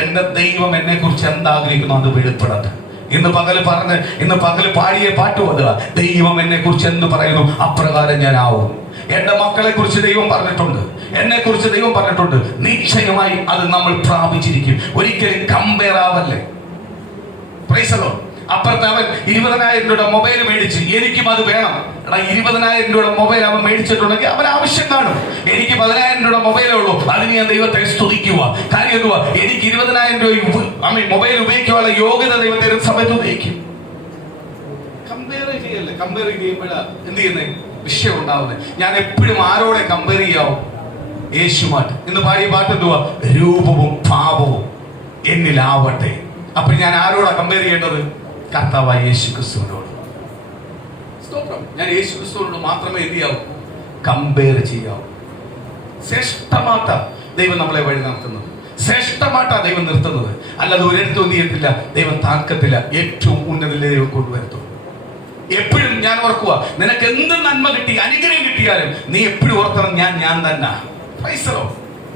എന്റെ ദൈവം എന്നെ കുറിച്ച് എന്താഗ്രഹിക്കുന്നു അത് വെളിപ്പെടട്ടെ. ഇന്ന് പകല് പാടിയ പാട്ട് വതുക. ദൈവം എന്നെ കുറിച്ച് എന്ത് പറയുന്നു അപ്രകാരം ഞാൻ ആവും. എന്റെ മക്കളെ കുറിച്ച് ദൈവം പറഞ്ഞിട്ടുണ്ട്, എന്നെ കുറിച്ച് ദൈവം പറഞ്ഞിട്ടുണ്ട്. നിശ്ചയമായി അത് നമ്മൾ പ്രാപിച്ചിരിക്കും. ഒരിക്കലും കമ്പയർ ആവല്ലേ. Praise the lord. അപ്പുറത്ത് അവൻ 20,000 രൂപയുടെ മൊബൈൽ മേടിച്ച് എനിക്കും അത് വേണം. 20,000 രൂപയുടെ മൊബൈൽ അവൻ മേടിച്ചിട്ടുണ്ടെങ്കിൽ അവൻ ആവശ്യം കാണും. എനിക്ക് 10,000 രൂപയുടെ മൊബൈലേ ഉള്ളൂ, അതിന് ഞാൻ ദൈവത്തെ സ്തുതിക്കുക. കാര്യം എന്തുവാ? എനിക്ക് 20,000 രൂപ മൊബൈൽ ഉപയോഗിക്കാനുള്ള യോഗ്യത ദൈവത്തെ സമയത്ത് ഉപയോഗിക്കും. കമ്പയർ ചെയ്യല്ലേ. കമ്പയർ ചെയ്യുമ്പോഴാ എന്ത് ചെയ്യുന്നേ? വിഷയം ഉണ്ടാവുന്നത്. ഞാൻ എപ്പോഴും ആരോടെ കമ്പയർ ചെയ്യാവും? യേശുമായിട്ട്. ഇന്ന് പാടിയ പാട്ട് എന്തുവാ? രൂപവും ഭാവവും എന്നിലാവട്ടെ. അപ്പൊ ഞാൻ ആരോടാ കമ്പയർ ചെയ്യേണ്ടത്? കർത്താവായ യേശു ക്രിസ്തുവിനോട്. സ്തോത്രം. ഞാൻ യേശു ക്രിസ്തുവിനോട് മാത്രമേ എന്ത് ചെയ്യാവൂ? കമ്പയർ ചെയ്യാവൂ. ശ്രേഷ്ഠമായിട്ടാ ദൈവം നമ്മളെ വഴി നടത്തുന്നത്. ശ്രേഷ്ഠമായിട്ടാ ദൈവം നിർത്തുന്നത്. അല്ലാതെ ഒരിടത്തും എന്ത് ചെയ്യത്തില്ല, ദൈവം താക്കത്തില്ല. ഏറ്റവും ഉന്നതിലെ ദൈവം കൊണ്ടുവരുത്തും. എപ്പോഴും ഞാൻ ഓർക്കുക, നിനക്ക് എന്ത് നന്മ കിട്ടി, അനുഗ്രഹം കിട്ടിയാലും നീ എപ്പോഴും ഓർക്കണം, ഞാൻ തന്നെ. പൈസറോ,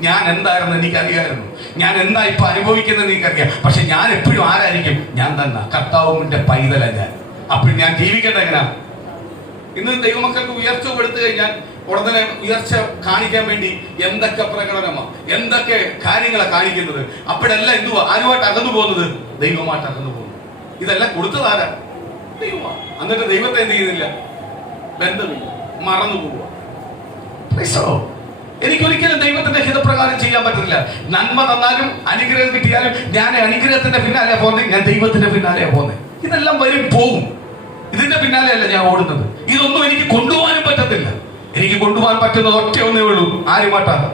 ഞാൻ എന്തായിരുന്നു എനിക്കറിയായിരുന്നു. ഞാൻ എന്താ ഇപ്പൊ അനുഭവിക്കുന്നത് എനിക്കറിയാം. പക്ഷെ ഞാൻ എപ്പോഴും ആരായിരിക്കും? ഞാൻ തന്നെ. കർത്താവിന്റെ പൈതല ഞാൻ. അപ്പോൾ ഞാൻ ജീവിക്കേണ്ട എങ്ങനെയാ? ഇന്ന് ദൈവമക്കൾക്ക് ഉയർച്ച കൊടുത്തു കഴിഞ്ഞാൽ ഉടനെ ഉയർച്ച കാണിക്കാൻ വേണ്ടി എന്തൊക്കെ പ്രകടനമാണ്, എന്തൊക്കെ കാര്യങ്ങളാണ് കാണിക്കുന്നത്. അപ്പോഴെല്ലാം എന്തുവാ? ആരുമായിട്ട് അകന്നു പോകുന്നത്? ദൈവമായിട്ട് അകന്നു പോകുന്നു. ഇതെല്ലാം കൊടുത്തതാരാ? ദൈവമാണ്. എന്നിട്ട് ദൈവത്തെ എന്ത് ചെയ്യുന്നില്ല? ബന്ധമില്ല, മറന്നു പോവുക. എനിക്കൊരിക്കലും ദൈവത്തിന്റെ ഹിതപ്രകാരം ചെയ്യാൻ പറ്റില്ല. നന്മ തന്നാലും അനുഗ്രഹം കിട്ടിയാലും ഞാൻ അനുഗ്രഹത്തിന്റെ പിന്നാലെ പോകുന്നത്, ഞാൻ ദൈവത്തിന്റെ പിന്നാലെ പോകുന്നത്. ഇതെല്ലാം വരും പോവും. ഇതിന്റെ പിന്നാലെയല്ല ഞാൻ ഓടുന്നത്. ഇതൊന്നും എനിക്ക് കൊണ്ടുപോകാനും പറ്റത്തില്ല. എനിക്ക് കൊണ്ടുപോകാൻ പറ്റുന്നത് ഒറ്റ ഒന്നേ ഉള്ളൂ. ആരുമായിട്ടാണ്?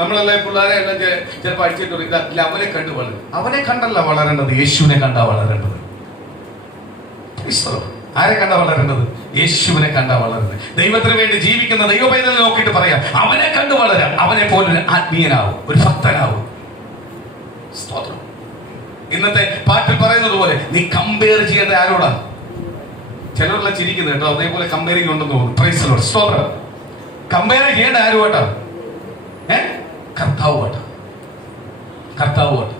നമ്മളെല്ലാം പിള്ളേരെ എല്ലാം ചിലപ്പോൾ അടിച്ചിട്ട് ഇതല്ല അവനെ കണ്ടു വളരും. അവനെ കണ്ടല്ല വളരേണ്ടത്, യേശുവിനെ കണ്ടാ വളരേണ്ടത്. ആരെ കണ്ടാ വളരേണ്ടത്? യേശുവിനെ കണ്ടാ വളരുന്നത്. ദൈവത്തിന് വേണ്ടി ജീവിക്കുന്ന ദൈവപൈതലിനെ നോക്കിയിട്ട് പറയാം, അവനെ കണ്ടു വളരാം. അവനെ പോലൊരു ആത്മീയനാവും, ഒരു ഭക്തനാവും. സ്തോത്രം. ഇന്നത്തെ പാട്ടിൽ പറയുന്നത് പോലെ നീ കമ്പയർ ചെയ്യേണ്ട ആരോടാ? ചിലരെല്ലാം ചിരിക്കുന്നത് കേട്ടോ, അതേപോലെ കമ്പയറിംഗ് ഉണ്ടെന്ന് തോന്നുന്നു. Price the Lord. സ്തോത്രം. കമ്പയർ ചെയ്യേണ്ട ആരുമായിട്ടാ? കർത്താവുമായിട്ടാ. കർത്താവുമായിട്ട്.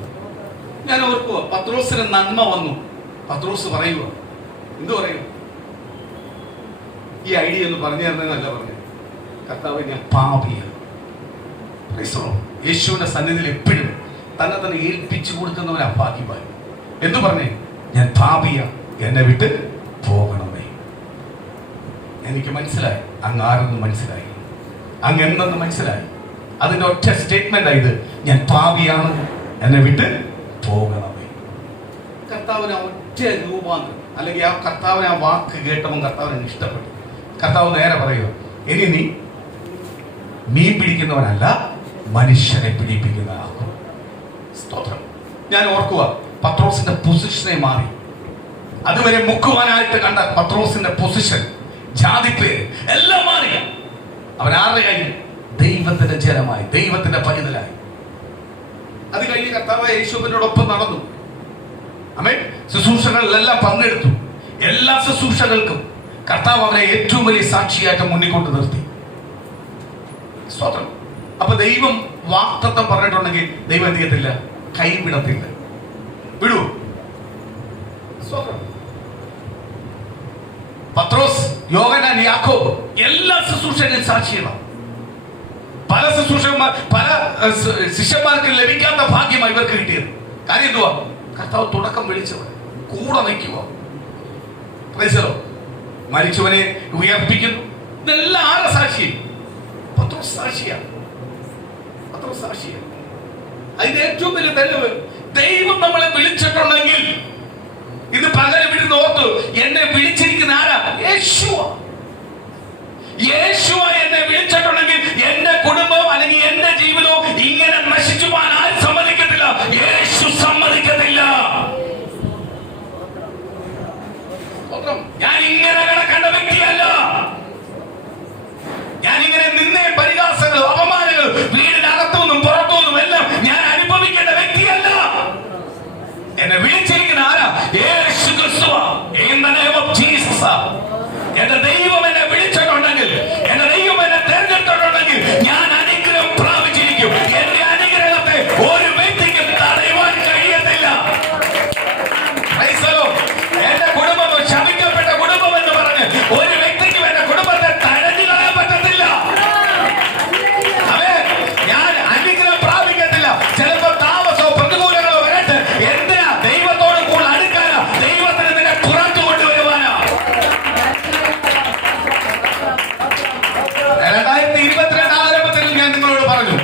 ഞാൻ ഓർക്കുക, പത്രോസിന് നന്മ വന്നു. പത്രോസ് പറയുക, എന്തു പറയും? ഈ ഐഡിയ ഒന്ന് പറഞ്ഞു തരുന്നതല്ല പറഞ്ഞു. കർത്താവ്, ഞാൻ പാപിയാണ്. യേശുവിന്റെ സന്നിധിയിൽ എപ്പോഴും തന്നെ തന്നെ ഏൽപ്പിച്ചു കൊടുക്കുന്നവൻ അഭാഗ്യമായി. എന്തു പറഞ്ഞേ? ഞാൻ പാപിയ, എന്നെ വിട്ട് പോകണമേ. എനിക്ക് മനസ്സിലായി അങ്ങ് ആരെന്ന് മനസ്സിലായി, അങ്ങ് എന്തെന്ന് മനസ്സിലായി. അതിന്റെ ഒറ്റ സ്റ്റേറ്റ്മെന്റ് ആയത്, ഞാൻ പാപിയാണ്, എന്നെ വിട്ട് പോകണമേ. കർത്താവിന് ഒറ്റ രൂപാന്തരം, അല്ലെങ്കിൽ ആ കർത്താവിന് ആ വാക്ക് കേട്ടപ്പോൾ കർത്താവിന് ഇഷ്ടപ്പെട്ടു. കർത്താവ് നേരെ പറയുക, ഇനി നീ മീൻ പിടിക്കുന്നവനല്ല, മനുഷ്യനെ പിടിപ്പിക്കുന്നതാകും. സ്തോത്രം. ഞാൻ ഓർക്കുക, പത്രോസിന്റെ പൊസിഷനെ മാറി. അതുവരെ മുക്കുവാനായിട്ട് കണ്ട പത്രോസിന്റെ പൊസിഷൻ, ജാതിപ്പേര് എല്ലാം മാറി. അവൻ ആരുടെ കയ്യിൽ? ദൈവത്തിന്റെ ജനമായി, ദൈവത്തിന്റെ പൈതലായി. അത് കഴിഞ്ഞ് കർത്താവ് യേശുവിനോടൊപ്പം നടന്നു. ആമേൻ. ശുശ്രൂഷകളിലെല്ലാം പങ്കെടുത്തു. എല്ലാ ശുശ്രൂഷകൾക്കും കർത്താവ് അവരെ ഏറ്റവും വലിയ സാക്ഷിയായിട്ട് മുന്നിക്കൊണ്ട് നിർത്തി. സ്തോത്രം. അപ്പൊ ദൈവം വാഗ്ദത്തം പറഞ്ഞിട്ടുണ്ടെങ്കിൽ ദൈവം എന്ത് ചെയ്യത്തില്ല? കൈവിടത്തില്ല. വിടൂ. സ്തോത്രം. പത്രോസ്, യോഹന്നാൻ, യാക്കോബ് എല്ലാ ശുശ്രൂഷകളിലും സാക്ഷികളാണ്. പല പല ശിഷ്യന്മാർക്ക് ലഭിക്കാത്ത ഭാഗ്യമായി ഇവർക്ക് കിട്ടിയത്. കാര്യം എന്തുവാ? കർത്താവ് തുടക്കം വിളിച്ചവർ കൂടെ നിൽക്കുക. മരിച്ചവനെ ഉയർപ്പിക്കുന്നു. ഇതെല്ലാം ആരെ സാക്ഷി? പത്രോസ് സാക്ഷിയാണ്. പത്രോസ് സാക്ഷിയാണ്. അതിന്റെ ഏറ്റവും വലിയ തെളിവ്, ദൈവം നമ്മളെ വിളിച്ചിട്ടുണ്ടെങ്കിൽ, ഇത് പകരം വിടുന്ന ഓർത്തു, എന്നെ വിളിച്ചിരിക്കുന്ന ആരാ? യേശുവ. യേശുവ എന്നെ വിളിച്ചിട്ടുണ്ടെങ്കിൽ എന്റെ കുടുംബവും അല്ലെങ്കിൽ എന്റെ ജീവിതവും ഇങ്ങനെ നശിച്ചു പോകാൻ ആരും സമ്മതിക്കത്തില്ല. യേശു സമ്മതിക്കത്തില്ല. ഞാൻ ഇങ്ങനെ കിടക്കേണ്ട വ്യക്തിയല്ല. ഞാനിങ്ങനെ നിന്നെ പരിഹാസങ്ങളും അപമാനങ്ങളും വീടിനകത്തുനിന്നും പുറത്തുനിന്നും എല്ലാം ഞാൻ അനുഭവിക്കേണ്ട വ്യക്തിയല്ല. എന്നെ വിളിച്ചിരിക്കുന്ന ആരാ? യേശു ക്രിസ്തുവ. In the name of Jesus. എന്റെ ദൈവം എന്നെ വിളിച്ചിട്ടുണ്ടെങ്കിൽ, എന്റെ ദൈവം എന്നെ തെരഞ്ഞെടുത്തിട്ടുണ്ടെങ്കിൽ ഞാൻ അനുഗ്രഹം പ്രാപിച്ചിരിക്കും. എന്റെ അനുഗ്രഹത്തെ ഒരു വ്യക്തിക്കും തടയുവാൻ കഴിയത്തില്ല. എന്റെ കുടുംബം ശപിക്കപ്പെട്ട കുടുംബം എന്ന് പറഞ്ഞ് ഒരു വ്യക്തിക്കും എന്റെ കുടുംബത്തെ തടഞ്ഞു കളയാൻ പറ്റത്തില്ല. അവേ, ഞാൻ അനുഗ്രഹം പ്രാപിക്കത്തില്ല. ചിലപ്പോൾ താമസമോ പ്രതികൂലങ്ങളോ വരട്ടെ. എന്തിനാ? ദൈവത്തോട് കൂടുതൽ അടുക്കാനാ, ദൈവത്തിന് നിന്നെ പുറത്തു കൊണ്ടുവരുവാനാ. 2022 ആരംഭത്തിൽ ഞാൻ നിങ്ങളോട് പറഞ്ഞു,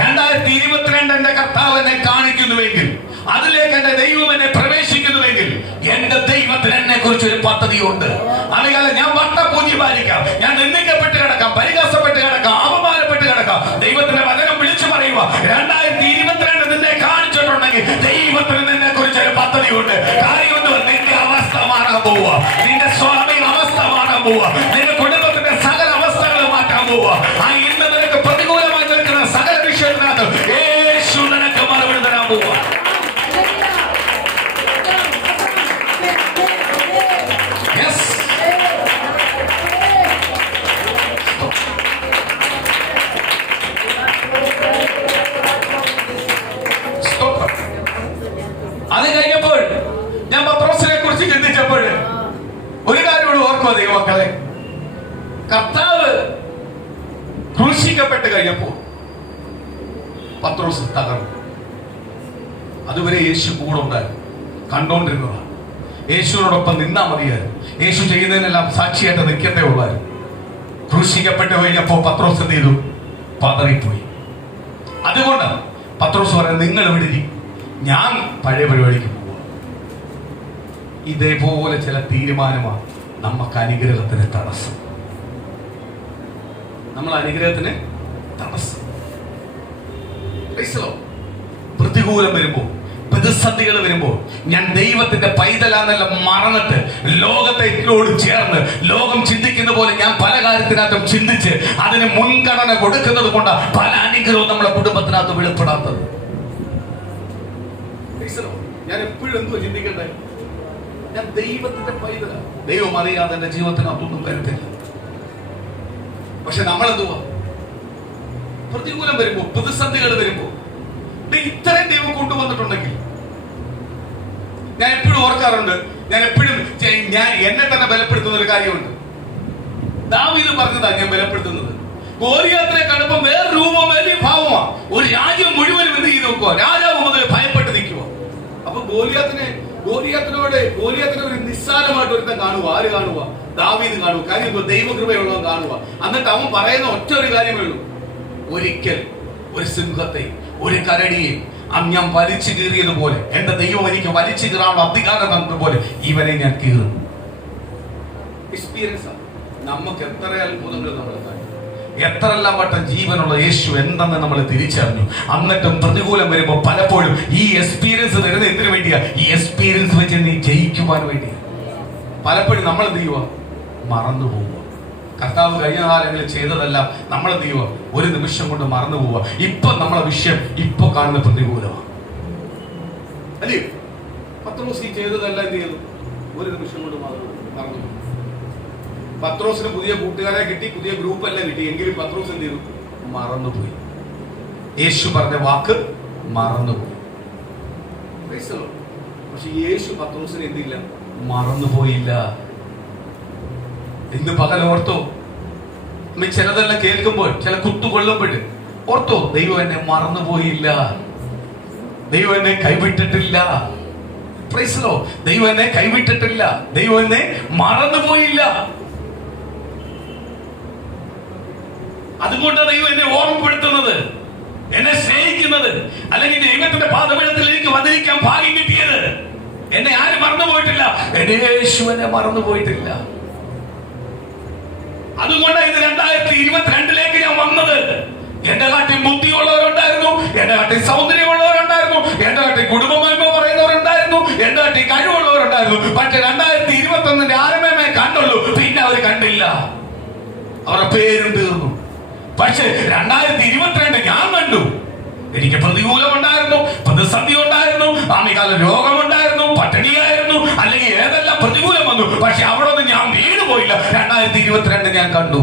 2022 എന്റെ കർത്താവ് എന്നെ കാണിക്കുന്നുവെങ്കിൽ, അതിലേക്ക് എന്റെ ദൈവം എന്നെ പ്രവേശിക്കുന്നുവെങ്കിൽ, എന്റെ ദൈവത്തിന് എന്നെ കുറിച്ച് ഒരു പദ്ധതിയുണ്ട്. അല്ലെങ്കിൽ ഞാൻ വട്ടപൂജ്യമായിരിക്കാം, ഞാൻ നിന്ദിക്കപ്പെട്ട് കിടക്കാം, പരിഹാസപ്പെട്ട് കിടക്കാം, അപമാനപ്പെട്ട് കിടക്കാം. ദൈവത്തിന്റെ വചനം വിളിച്ചു പറയുക, 2022 നിന്നെ കാണിച്ചിട്ടുണ്ടെങ്കിൽ ദൈവത്തിന് നിന്നെ കുറിച്ച് ഒരു പദ്ധതിയുണ്ട്. കാര്യമുണ്ട്. നിന്റെ അവസ്ഥ മാറാൻ പോവുക, നിന്റെ സ്വാമി അവസ്ഥ മാറാൻ പോവുക, നിന്റെ കുടുംബത്തിന്റെ സകല അവസ്ഥകൾ മാറ്റാൻ പോവുക. ആ ഇന്ന് നിനക്ക് പ്രതികൂലമായി നിൽക്കുന്ന സകല വിഷയത്തിനകത്ത് യേശു നിനക്ക് മറുപടി തരാൻ പോവുക. അത് കഴിഞ്ഞപ്പോൾ ഞാൻ പത്രോസിനെ കുറിച്ച് ചിന്തിച്ചപ്പോൾ ഒരു കാര്യം കൂടി ഓർക്കുക ദൈവമക്കളെ. കർത്താവ് ക്രൂശിക്കപ്പെട്ട് കഴിഞ്ഞപ്പോൾ പത്രോസ് തകർന്നു. അതുവരെ യേശു കൂടെ ഉണ്ടായിരുന്നു, കണ്ടോണ്ടിരുന്നതാണ്. യേശുവിനോടൊപ്പം നിന്നാ മതിയായിരുന്നു. യേശു ചെയ്യുന്നതിനെല്ലാം സാക്ഷിയായിട്ട് നിൽക്കത്തേ ഉള്ളായിരുന്നു. ക്രൂശിക്കപ്പെട്ട് കഴിഞ്ഞപ്പോൾ പത്രോസ് എന്ത് ചെയ്തു? പതറിപ്പോയി. അതുകൊണ്ട് പത്രോസ് പറയാൻ, നിങ്ങൾ വിടുതി, ഞാൻ പഴയ പരിപാടിക്ക് പോവുക. ഇതേപോലെ ചില തീരുമാനമാണ് നമുക്ക് അനുഗ്രഹത്തിന് തടസ്സം. നമ്മൾ അനുഗ്രഹത്തിന് തടസ്സം. പ്രതികൂലം വരുമ്പോ, പ്രതിസന്ധികൾ വരുമ്പോൾ ഞാൻ ദൈവത്തിന്റെ പൈതലാന്നെല്ലാം മറന്നിട്ട് ലോകത്തോട് ചേർന്ന് ലോകം ചിന്തിക്കുന്ന പോലെ ഞാൻ പല കാര്യത്തിനകത്തും ചിന്തിച്ച് അതിന് മുൻഗണന കൊടുക്കുന്നത് കൊണ്ട് പല അനുഗ്രഹവും നമ്മുടെ കുടുംബത്തിനകത്ത് വെളിപ്പെടാത്തത്. ഞാൻ എപ്പോഴും എന്തോ ചിന്തിക്കണ്ടേ? ഞാൻ ദൈവത്തിന്റെ പൈതലാണ്. ദൈവം അറിയാതെ എന്റെ ജീവിതത്തിനകത്തൊന്നും വരത്തില്ല. പക്ഷെ നമ്മളെന്തുവാ? പ്രതികൂലം വരുമ്പോ, പ്രതിസന്ധികൾ വരുമ്പോ, ഇത്രയും ദൈവം കൊണ്ടുവന്നിട്ടുണ്ടെങ്കിൽ ഞാൻ എപ്പോഴും ഓർക്കാറുണ്ട്. ഞാൻ എപ്പോഴും എന്നെ തന്നെ ബലപ്പെടുത്തുന്ന ഒരു കാര്യമുണ്ട്. ദാവീദ് പറഞ്ഞതാ ഞാൻ ബലപ്പെടുത്തുന്നത്. ഗോലിയാത്തിനെ കണ്ടപ്പോൾ വേറെ രൂപം, വലിയ ഭാവമാ. ഒരു രാജ്യം മുഴുവനും എന്ത് ചെയ്ത് നോക്കുക, രാജാവ് മുതൽ ഭയപ്പെട്ട് നിൽക്കുക. അപ്പൊ ഗോലിയാത്തിനോട് ഒരു നിസ്സാരമായിട്ട് ഒരുത്തൻ കാണുക. ആര് കാണുക? ദാവീദ് കാണുക. കാര്യം ദൈവകൃപയുള്ളവൻ കാണുക. എന്നിട്ട് അവൻ പറയുന്ന ഒറ്റ ഒരു കാര്യമേ ഉള്ളൂ, ഒരിക്കൽ ഒരു സിംഹത്തെ, ഒരു കരടിയെ ഞാൻ വലിച്ചു കീറിയതുപോലെ, എന്റെ ദൈവം എനിക്ക് വലിച്ചു കീറാനുള്ള അധികാരം തന്നതുപോലെ ഇവനെ ഞാൻ കീറും. എക്സ്പീരിയൻസ് ആണ്. നമുക്ക് എത്ര അത്ഭുതങ്ങൾ നമ്മളെ കാര്യം, എത്രയെല്ലാം വട്ടം ജീവനുള്ള യേശു എന്തെന്ന് നമ്മൾ തിരിച്ചറിഞ്ഞു. എന്നിട്ടും പ്രതികൂലം വരുമ്പോൾ പലപ്പോഴും ഈ എക്സ്പീരിയൻസ് തരുന്നത് എന്തിനു വേണ്ടിയാ? ഈ എക്സ്പീരിയൻസ് വെച്ച് നീ ജയിക്കുവാൻ വേണ്ടി. പലപ്പോഴും നമ്മൾ എന്ത് ചെയ്യുക? മറന്നു പോവുക. കർത്താവ് കഴിഞ്ഞ കാലങ്ങളിൽ ചെയ്തതെല്ലാം നമ്മൾ എന്ത് ചെയ്യുക? ഒരു നിമിഷം കൊണ്ട് മറന്നു പോവുക. ഇപ്പൊ നമ്മളെ വിഷയം ഇപ്പൊ കാണുന്ന പ്രതികൂലമാണ്, അല്ലേ? പത്രോസ് ഈ ചെയ്തതെല്ലാം എന്ത് ചെയ്തു? ഒരു നിമിഷം കൊണ്ട് മറന്നു പോകും. പത്രോസിന് പുതിയ കൂട്ടുകാരെ കിട്ടി, പുതിയ ഗ്രൂപ്പ് എല്ലാം കിട്ടി. എങ്കിലും പത്രോസ് എന്ത് ചെയ്തു? മറന്നുപോയി. യേശു പറഞ്ഞ വാക്ക് മറന്നുപോയി. പക്ഷെ യേശു പത്രോസിന് എന്തില്ല? മറന്നുപോയില്ല. ഇന്ന് പകൽ ഓർത്തോ, ചിലതെല്ലാം കേൾക്കുമ്പോൾ, ചില കുത്തുകൊള്ളുമ്പോൾ ഓർത്തോ, ദൈവം എന്നെ മറന്നുപോയില്ല, ദൈവം എന്നെ കൈവിട്ടിട്ടില്ല. ദൈവം എന്നെ കൈവിട്ടിട്ടില്ല, ദൈവം എന്നെ മറന്നുപോയില്ല. അതുകൊണ്ടാണ് ദൈവം എന്നെ ഓർമ്മപ്പെടുത്തുന്നത്, എന്നെ സ്നേഹിക്കുന്നത്. അല്ലെങ്കിൽ ദൈവത്തിന്റെ പാദപീഠത്തിൽ എനിക്ക് വന്നിരിക്കാൻ ഭാഗ്യം കിട്ടിയത്. എന്നെ ആരും മറന്നുപോയിട്ടില്ല, എന്നെ യേശു എന്നെ മറന്നുപോയിട്ടില്ല. അതുകൊണ്ടാണ് ഇത് 2022 ഞാൻ വന്നത്. എന്റെ നാട്ടിൽ ബുദ്ധിയുള്ളവരുണ്ടായിരുന്നു, എന്റെ നാട്ടിൽ സൗന്ദര്യമുള്ളവരുണ്ടായിരുന്നു, എന്റെ നാട്ടിൽ കുടുംബമേന്മ പറയുന്നവരുണ്ടായിരുന്നു, എന്റെ നാട്ടിൽ കഴിവുള്ളവരുണ്ടായിരുന്നു. പക്ഷെ 2021 ആരംഭമേ കണ്ടുള്ളൂ, പിന്നെ അവർ കണ്ടില്ല, അവരുടെ പേരും തീർന്നു. പക്ഷെ 2022 ഞാൻ കണ്ടു. എനിക്ക് പ്രതികൂലമുണ്ടായിരുന്നു, പ്രതിസന്ധി ഉണ്ടായിരുന്നു, ആമികാല രോഗമുണ്ടായിരുന്നു, പട്ടിണിയായിരുന്നു, അല്ലെങ്കിൽ ഏതെല്ലാം പ്രതികൂലം വന്നു. പക്ഷെ അവിടെ ഒന്നും ഞാൻ വീണുപോയില്ല. 2022 ഞാൻ കണ്ടു.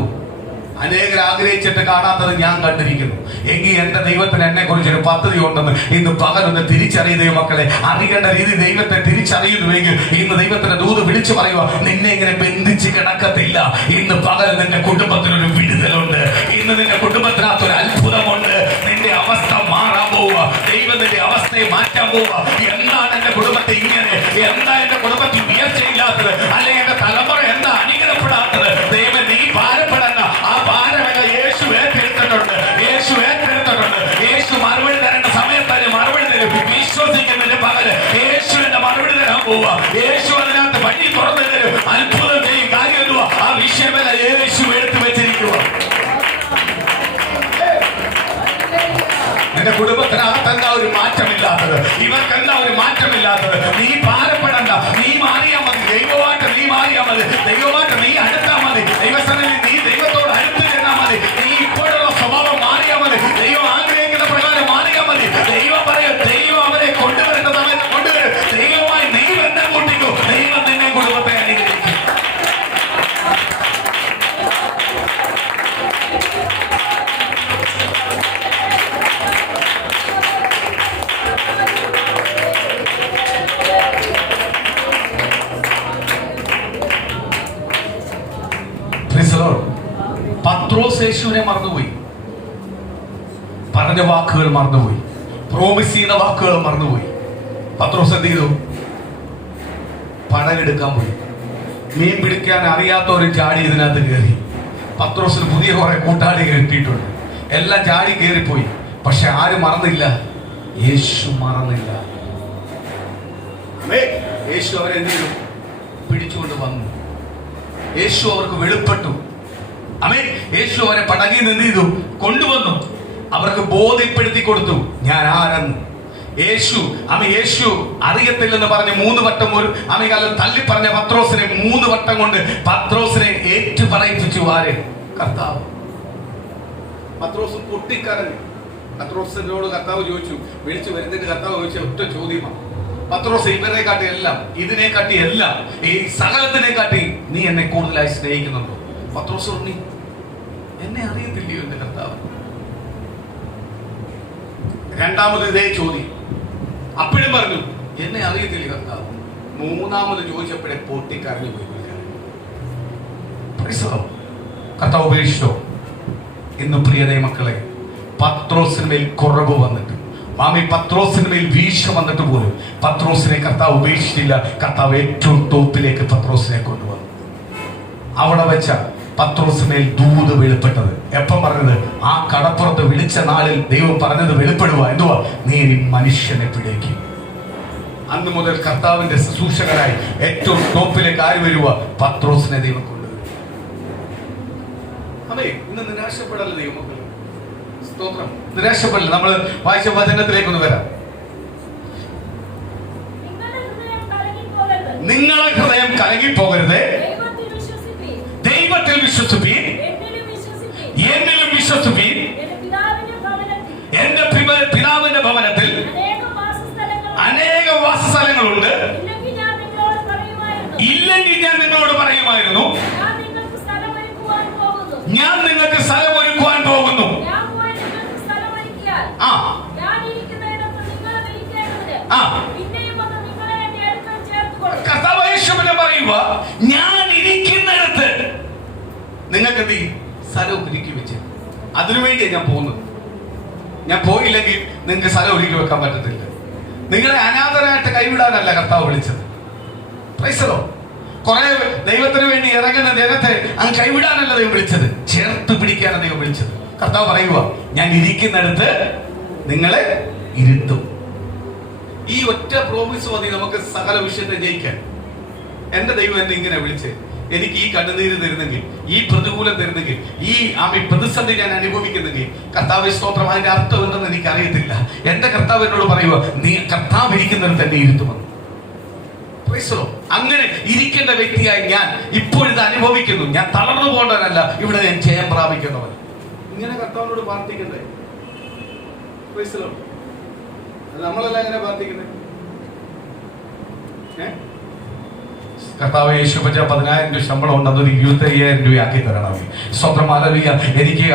അനേകർ ആഗ്രഹിച്ചിട്ട് കാണാത്തത് ഞാൻ കണ്ടിരിക്കുന്നു. എങ്കിൽ എന്റെ ദൈവത്തിന് എന്നെ കുറിച്ചൊരു പദ്ധതി ഉണ്ടെന്ന് ഇന്ന് പകലൊന്ന് തിരിച്ചറിയുക മക്കളെ. അറിയേണ്ട രീതി ദൈവത്തെ തിരിച്ചറിയുന്നുവെങ്കിൽ ഇന്ന് ദൈവത്തിന്റെ ദൂത് വിളിച്ചു പറയുക, നിന്നെ ഇങ്ങനെ ബന്ധിച്ച് കിടക്കത്തില്ല. ഇന്ന് പകൽ നിന്റെ കുടുംബത്തിനൊരു വിടുതലുണ്ട്, ഇന്ന് നിന്റെ കുടുംബത്തിനകത്തൊരു അത്ഭുതമുണ്ട്. നിന്റെ അവസ്ഥ മാറാൻ പോവുക, ദൈവം നിന്റെ അവസ്ഥയെ മാറ്റാൻ പോവുക. എന്താണ് എന്റെ കുടുംബത്തെ ഇങ്ങനെ, എന്താ എന്റെ കുടുംബത്തിൽ ഉയർച്ചയില്ലാത്തത്, അല്ലെങ്കിൽ എന്റെ തലമുറ എന്താ അനുഗ്രഹപ്പെടാത്തത്? ദൈവം നീ ഭാരപ്പെടണ്ട, ആ ഭാരമല്ല യേശു ഏറ്റെടുത്തിട്ടുണ്ട്. യേശു ഏറ്റെടുത്തിട്ടുണ്ട്. യേശു മറുപടി തരേണ്ട സമയത്ത് മറുപടി തരും. വിശ്വസിക്കുന്നതിന് പകരം യേശുവിന്റെ മറുപടി തരാൻ പോവുക. യേശു അതിനകത്ത് വഴി തുറന്നു തരും, അത്ഭുതം ചെയ്യും. കാര്യം എന്തുവാ? ആ വിഷയമല്ല യേശു എടുത്തു വെച്ചിരിക്കുക. എന്റെ കുടുംബത്തിനകത്ത് എന്താ ഒരു മാറ്റമില്ലാത്തത്? ഇവർക്ക് എന്താ ഒരു മാറ്റമില്ലാത്തത്? നീ ഭാരപ്പെടണ്ട, നീ മാറിയാ മതി. ദൈവമായിട്ട് നീ മാറിയാ മതി, ദൈവമായിട്ട് നീ അടുത്താ മതി, ദൈവസന്നിധിയിൽ നീ ദൈവത്തോട് അടുത്ത് ചെന്നാൽ മതി. നീ ഇപ്പോഴുള്ള സ്വഭാവം മാറിയാ മതി, ദൈവം ആഗ്രഹിക്കുന്ന പ്രകാരം മാറിയാ മതി. ദൈവം പറയും, ദൈവം അവരെ കൊണ്ടുവരേണ്ട സമയത്ത് കൊണ്ടുവരും. ദൈവമായി നീ ബന്ധം കൂട്ടിക്കോ, ദൈവം നിന്നെ കുടുംബത്തെ അനുഗ്രഹിക്കും. പത്രോസ് യേശുവിനെ മറന്നുപോയി, പറഞ്ഞ വാക്കുകൾ മറന്നുപോയി, പ്രോമിസ് ചെയ്യുന്ന വാക്കുകൾ മറന്നുപോയി. പത്രോസ് എന്ത് ചെയ്തു? പടകെടുക്കാൻ പോയി. മീൻ പിടിക്കാൻ അറിയാത്ത ഒരു ചാടി ഇതിനകത്ത് കയറി. പത്രോസിന് പുതിയ കുറെ കൂട്ടാളി കിട്ടിയിട്ടുണ്ട്, എല്ലാം ചാടി കയറിപ്പോയി. പക്ഷെ ആരും മറന്നില്ല, യേശു മറന്നില്ല. യേശു അവരെന്ത് ചെയ്തു? പിടിച്ചുകൊണ്ട് വന്നു. യേശു അവർക്ക് വെളിപ്പെട്ടു. ആമേൻ. യേശു അവരെ പടകിൽ നിന്ന് ചെയ്തു കൊണ്ടുവന്നു, അവർക്ക് ബോധ്യപ്പെടുത്തി കൊടുത്തു ഞാൻ ആരെന്ന്. യേശു അറിയത്തില്ലെന്ന് പറഞ്ഞ് 3 വട്ടം ഒരു അമികാലം തള്ളി പറഞ്ഞ പത്രോസിനെ 3 വട്ടം കൊണ്ട് പത്രോസിനെ ഏറ്റു പറയിപ്പിച്ചു. ആര്? കർത്താവ്. പത്രോസ് പൊട്ടിക്കരഞ്ഞു. പത്രോസിനോട് കർത്താവ് ചോദിച്ചു, വിളിച്ചു വരുന്നിട്ട് കർത്താവ് ചോദിച്ച ഒറ്റ ചോദ്യമാണ്, പത്രോസ് ഇവരെ കാട്ടി എല്ലാം, ഇതിനെ കാട്ടി എല്ലാം, ഈ സകലത്തിനെ കാട്ടി നീ എന്നെ കൂടുതലായി സ്നേഹിക്കുന്നുണ്ടോ? പത്രോസ് പറഞ്ഞു, എന്നെ അറിയത്തില്ലയോ എന്റെ കർത്താവ്. രണ്ടാമത് ഇതേ ചോദ്യം, അപ്പോഴും പറഞ്ഞു എന്നെ അറിയത്തില്ല കർത്താവ്. മൂന്നാമത് ചോദിച്ചപ്പോഴേ പൊട്ടിക്കരഞ്ഞു പോയി. കർത്താവ് ഉപേക്ഷിച്ചോ? ഇന്ന് പ്രിയ ദൈവമക്കളെ, പത്രോസിന് മേൽ കുറവ് വന്നിട്ട്, പത്രോസിന് മേൽ വീഴ്ച വന്നിട്ട് പോലും പത്രോസിനെ കർത്താവ് ഉപേക്ഷിച്ചില്ല. കർത്താവ് ഏറ്റവും ടോപ്പിലേക്ക് പത്രോസിനെ കൊണ്ടുവന്നു. അവിടെ വെച്ച പത്രോസിനേൽ ദൂത് വെളിപ്പെട്ടത് എപ്പം പറഞ്ഞത്? ആ കടപ്പുറത്ത് വിളിച്ച നാളിൽ ദൈവം പറഞ്ഞത് വെളിപ്പെടുക. എന്തുവാ? നീ ഇനി മനുഷ്യനെ പിടിക്കും. അന്ന് മുതൽ കർത്താവിന്റെ ശുശ്രൂഷകരായി ഏറ്റവും ടോപ്പിലേക്ക് ആര് വരുക? പത്രോസിനെ ദൈവം കൊണ്ടുവരും. അതെ, ഇന്ന് നിരാശപ്പെടല്ല ദൈവമക്കൾ. സ്തോത്രം. നിരാശപ്പെടില്ല. നമ്മൾ വായിച്ച വചനത്തിലേക്കൊന്ന് വരാം. നിങ്ങളെ ഹൃദയം കലങ്ങിപ്പോകരുത്, ദൈവത്തിൽ വിശ്വസിപ്പീൻ, എന്നിലും വിശ്വസിപ്പീൻ. എന്റെ പിതാവിന്റെ ഭവനത്തിൽ അനേക വാസസ്ഥലങ്ങളുണ്ട്. ഇല്ലെങ്കിൽ ഞാൻ നിങ്ങളോട് പറയുമായിരുന്നു, ഞാൻ നിങ്ങൾക്ക് സ്ഥലം ഒരുക്കുവാൻ പോകുന്നു. കർത്താവ് യേശുവിനെ പറയുക, ഞാൻ ഇരിക്കുന്നിടത്ത് നിങ്ങൾക്ക് എന്ത് ചെയ്യും? സ്ഥലം ഒരുക്കി വെച്ച്. അതിനുവേണ്ടിയാണ് ഞാൻ പോകുന്നത്. ഞാൻ പോയില്ലെങ്കിൽ നിങ്ങൾക്ക് സ്ഥലം ഒരുക്കി വെക്കാൻ പറ്റത്തില്ല. നിങ്ങളെ അനാഥരായിട്ട് കൈവിടാനല്ല കർത്താവ് വിളിച്ചത്. പ്രൈസലോ. കുറെ ദൈവത്തിന് വേണ്ടി ഇറങ്ങുന്ന ജനത്തെ അങ്ങ് കൈവിടാനല്ല ദൈവം വിളിച്ചത്, ചേർത്ത് പിടിക്കാനാണ് ദൈവം വിളിച്ചത്. കർത്താവ് പറയുക, ഞാൻ ഇരിക്കുന്നിടത്ത് നിങ്ങളെ ഇരുത്തും. ഈ ഒറ്റ പ്രോമിസ് മതി നമുക്ക് സകല വിഷയത്തെ ജയിക്കാൻ. എന്റെ ദൈവം എന്നെ ഇങ്ങനെ വിളിച്ച് എനിക്ക് ഈ കണ്ണുനീര് തരുന്നെങ്കിൽ, ഈ പ്രതികൂലം തരുന്നെങ്കിൽ, ഈ പ്രതിസന്ധി ഞാൻ അനുഭവിക്കുന്നെങ്കിൽ, കർത്താവ് സ്തോത്രം, അതിന്റെ അർത്ഥം എന്തെന്ന് എനിക്ക് അറിയത്തില്ല. എന്റെ കർത്താവ് എന്നോട് പറയുക, നീ കർത്താവ് ഇരിക്കുന്നിടത്ത് എന്നെ ഇരുത്തുമെന്ന്. അങ്ങനെ ഇരിക്കേണ്ട വ്യക്തിയായി ഞാൻ ഇപ്പോഴിത് അനുഭവിക്കുന്നു. ഞാൻ തളർന്നു പോകേണ്ടവനല്ല, ഇവിടെ ഞാൻ ജയം പ്രാപിക്കുന്നവൻ. ഇങ്ങനെ കർത്താവിനോട് പ്രാർത്ഥിക്കണ്ടേ? നമ്മളല്ല എങ്ങനെ പ്രാർത്ഥിക്കുന്നത്? കർത്താവ് യേശു പറ്റ 10,000 രൂപ ശമ്പളം ഉണ്ട്, അതൊരു 25,000 രൂപയാക്കി തരണമേ. സ്വത്രം. ഹല്ലേലൂയ. എനിക്ക്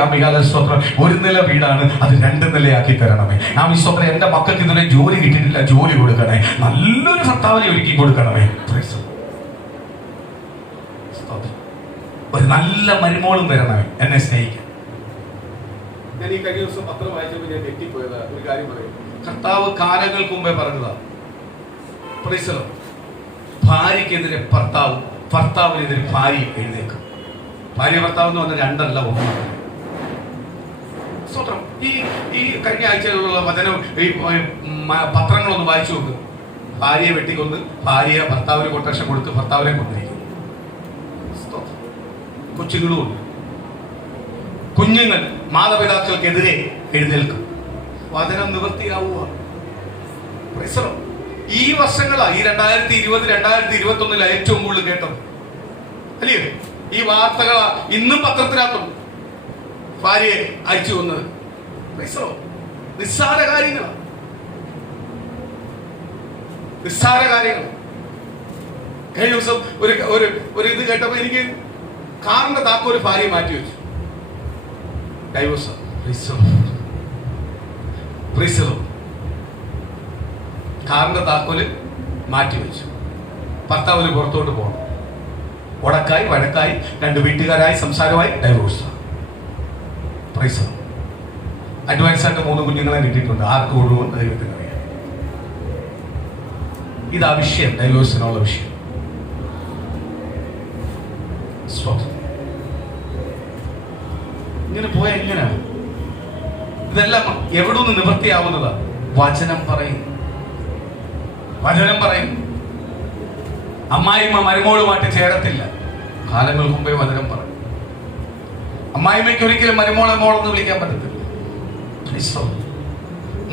സ്വത്രം, ഒരു നില വീടാണ്, അത് 2 നിലയാക്കി തരണമേ. സ്വത്രം. എന്റെ മക്കൾക്ക് ഇതുവരെ ജോലി കിട്ടിയിട്ടില്ല, ജോലി കൊടുക്കണേ. നല്ലൊരു ഭർത്താവിനെ ഒരുക്കി കൊടുക്കണമേ. ഒരു നല്ല മരുമോളും വരണമേ, എന്നെ സ്നേഹിക്കാൻ. ഞാൻ ഈ കഴിഞ്ഞ ദിവസം പത്രം വായിച്ചപ്പോൾ ഞാൻ തെറ്റിപ്പോയതാ. ഒരു കാര്യം പറയും. കർത്താവ് കാലങ്ങൾക്ക് മുമ്പേ പറഞ്ഞതാ. ഭാര്യക്കെതിരെ ഭർത്താവ്, ഭർത്താവിനെതിരെ ഭാര്യ എഴുന്നേൽക്കും. ഭാര്യ ഭർത്താവ് എന്ന് പറഞ്ഞാൽ 2 അല്ല 1. സ്വത്രം. ഈ കഴിഞ്ഞ ആഴ്ചയിലുള്ള വചനം, ഈ പത്രങ്ങളൊന്ന് വായിച്ചു നോക്ക്. ഭാര്യയെ വെട്ടിക്കൊന്ന് ഭാര്യ ഭർത്താവിന് കൊട്ടേഷൻ കൊടുത്ത് ഭർത്താവിനെ കൊന്നിരിക്കുന്നു. കൊച്ചുങ്ങളുമുണ്ട്. കുഞ്ഞുങ്ങൾ മാതാപിതാക്കൾക്കെതിരെ എഴുന്നേൽക്കും. വചനം നിവൃത്തിയാവുക. ഈ വർഷങ്ങളാ, ഈ 2020, 2021 ഏറ്റവും കൂടുതൽ കേട്ടത് അല്ലയോ? ഈ വാർത്തകളാ ഇന്നും പത്രത്തിനകത്തുണ്ട്. ഭാര്യയെ അയച്ചു കൊന്നത്. നിസ്സാര കാര്യങ്ങളാ, നിസ്സാര കാര്യങ്ങൾ. കഴിഞ്ഞ ദിവസം ഒരു ഇത് കേട്ടപ്പോ എനിക്ക് കാറിന്റെ താക്കോല് ഭാര്യയെ മാറ്റി വെച്ചു. ഡൈവോഴ്സ്. കാറിന്റെ താക്കോല് മാറ്റിവെച്ചു. ഭർത്താവിന് പുറത്തോട്ട് പോകണം. ഉടക്കായി വഴക്കായി 2 വീട്ടുകാരായി സംസാരമായി ഡൈവോഴ്സ്. അഡ്വാൻസ് ആയിട്ട് 3 കുഞ്ഞുങ്ങളെ കിട്ടിയിട്ടുണ്ട്. ആർക്ക് കൊടുക്കുമെന്ന് ദൈവത്തിന് അറിയാം. ഇതാ വിഷയം, ഡൈവോഴ്സിനുള്ള വിഷയം. ഇങ്ങനെ പോയാൽ എങ്ങനെയാണ്? ഇതെല്ലാം എവിടെ നിന്ന് നിവൃത്തിയാവുന്നതാ? വചനം പറയും. വചനം പറയും. അമ്മായിമ്മ മരുമോളുമായിട്ട് ചേരത്തില്ല. കാലങ്ങൾക്ക് മുമ്പേ വചനം പറയും. അമ്മായിമ്മയ്ക്ക് ഒരിക്കലും മരുമോളെ മോളെന്ന് വിളിക്കാൻ പറ്റത്തില്ല.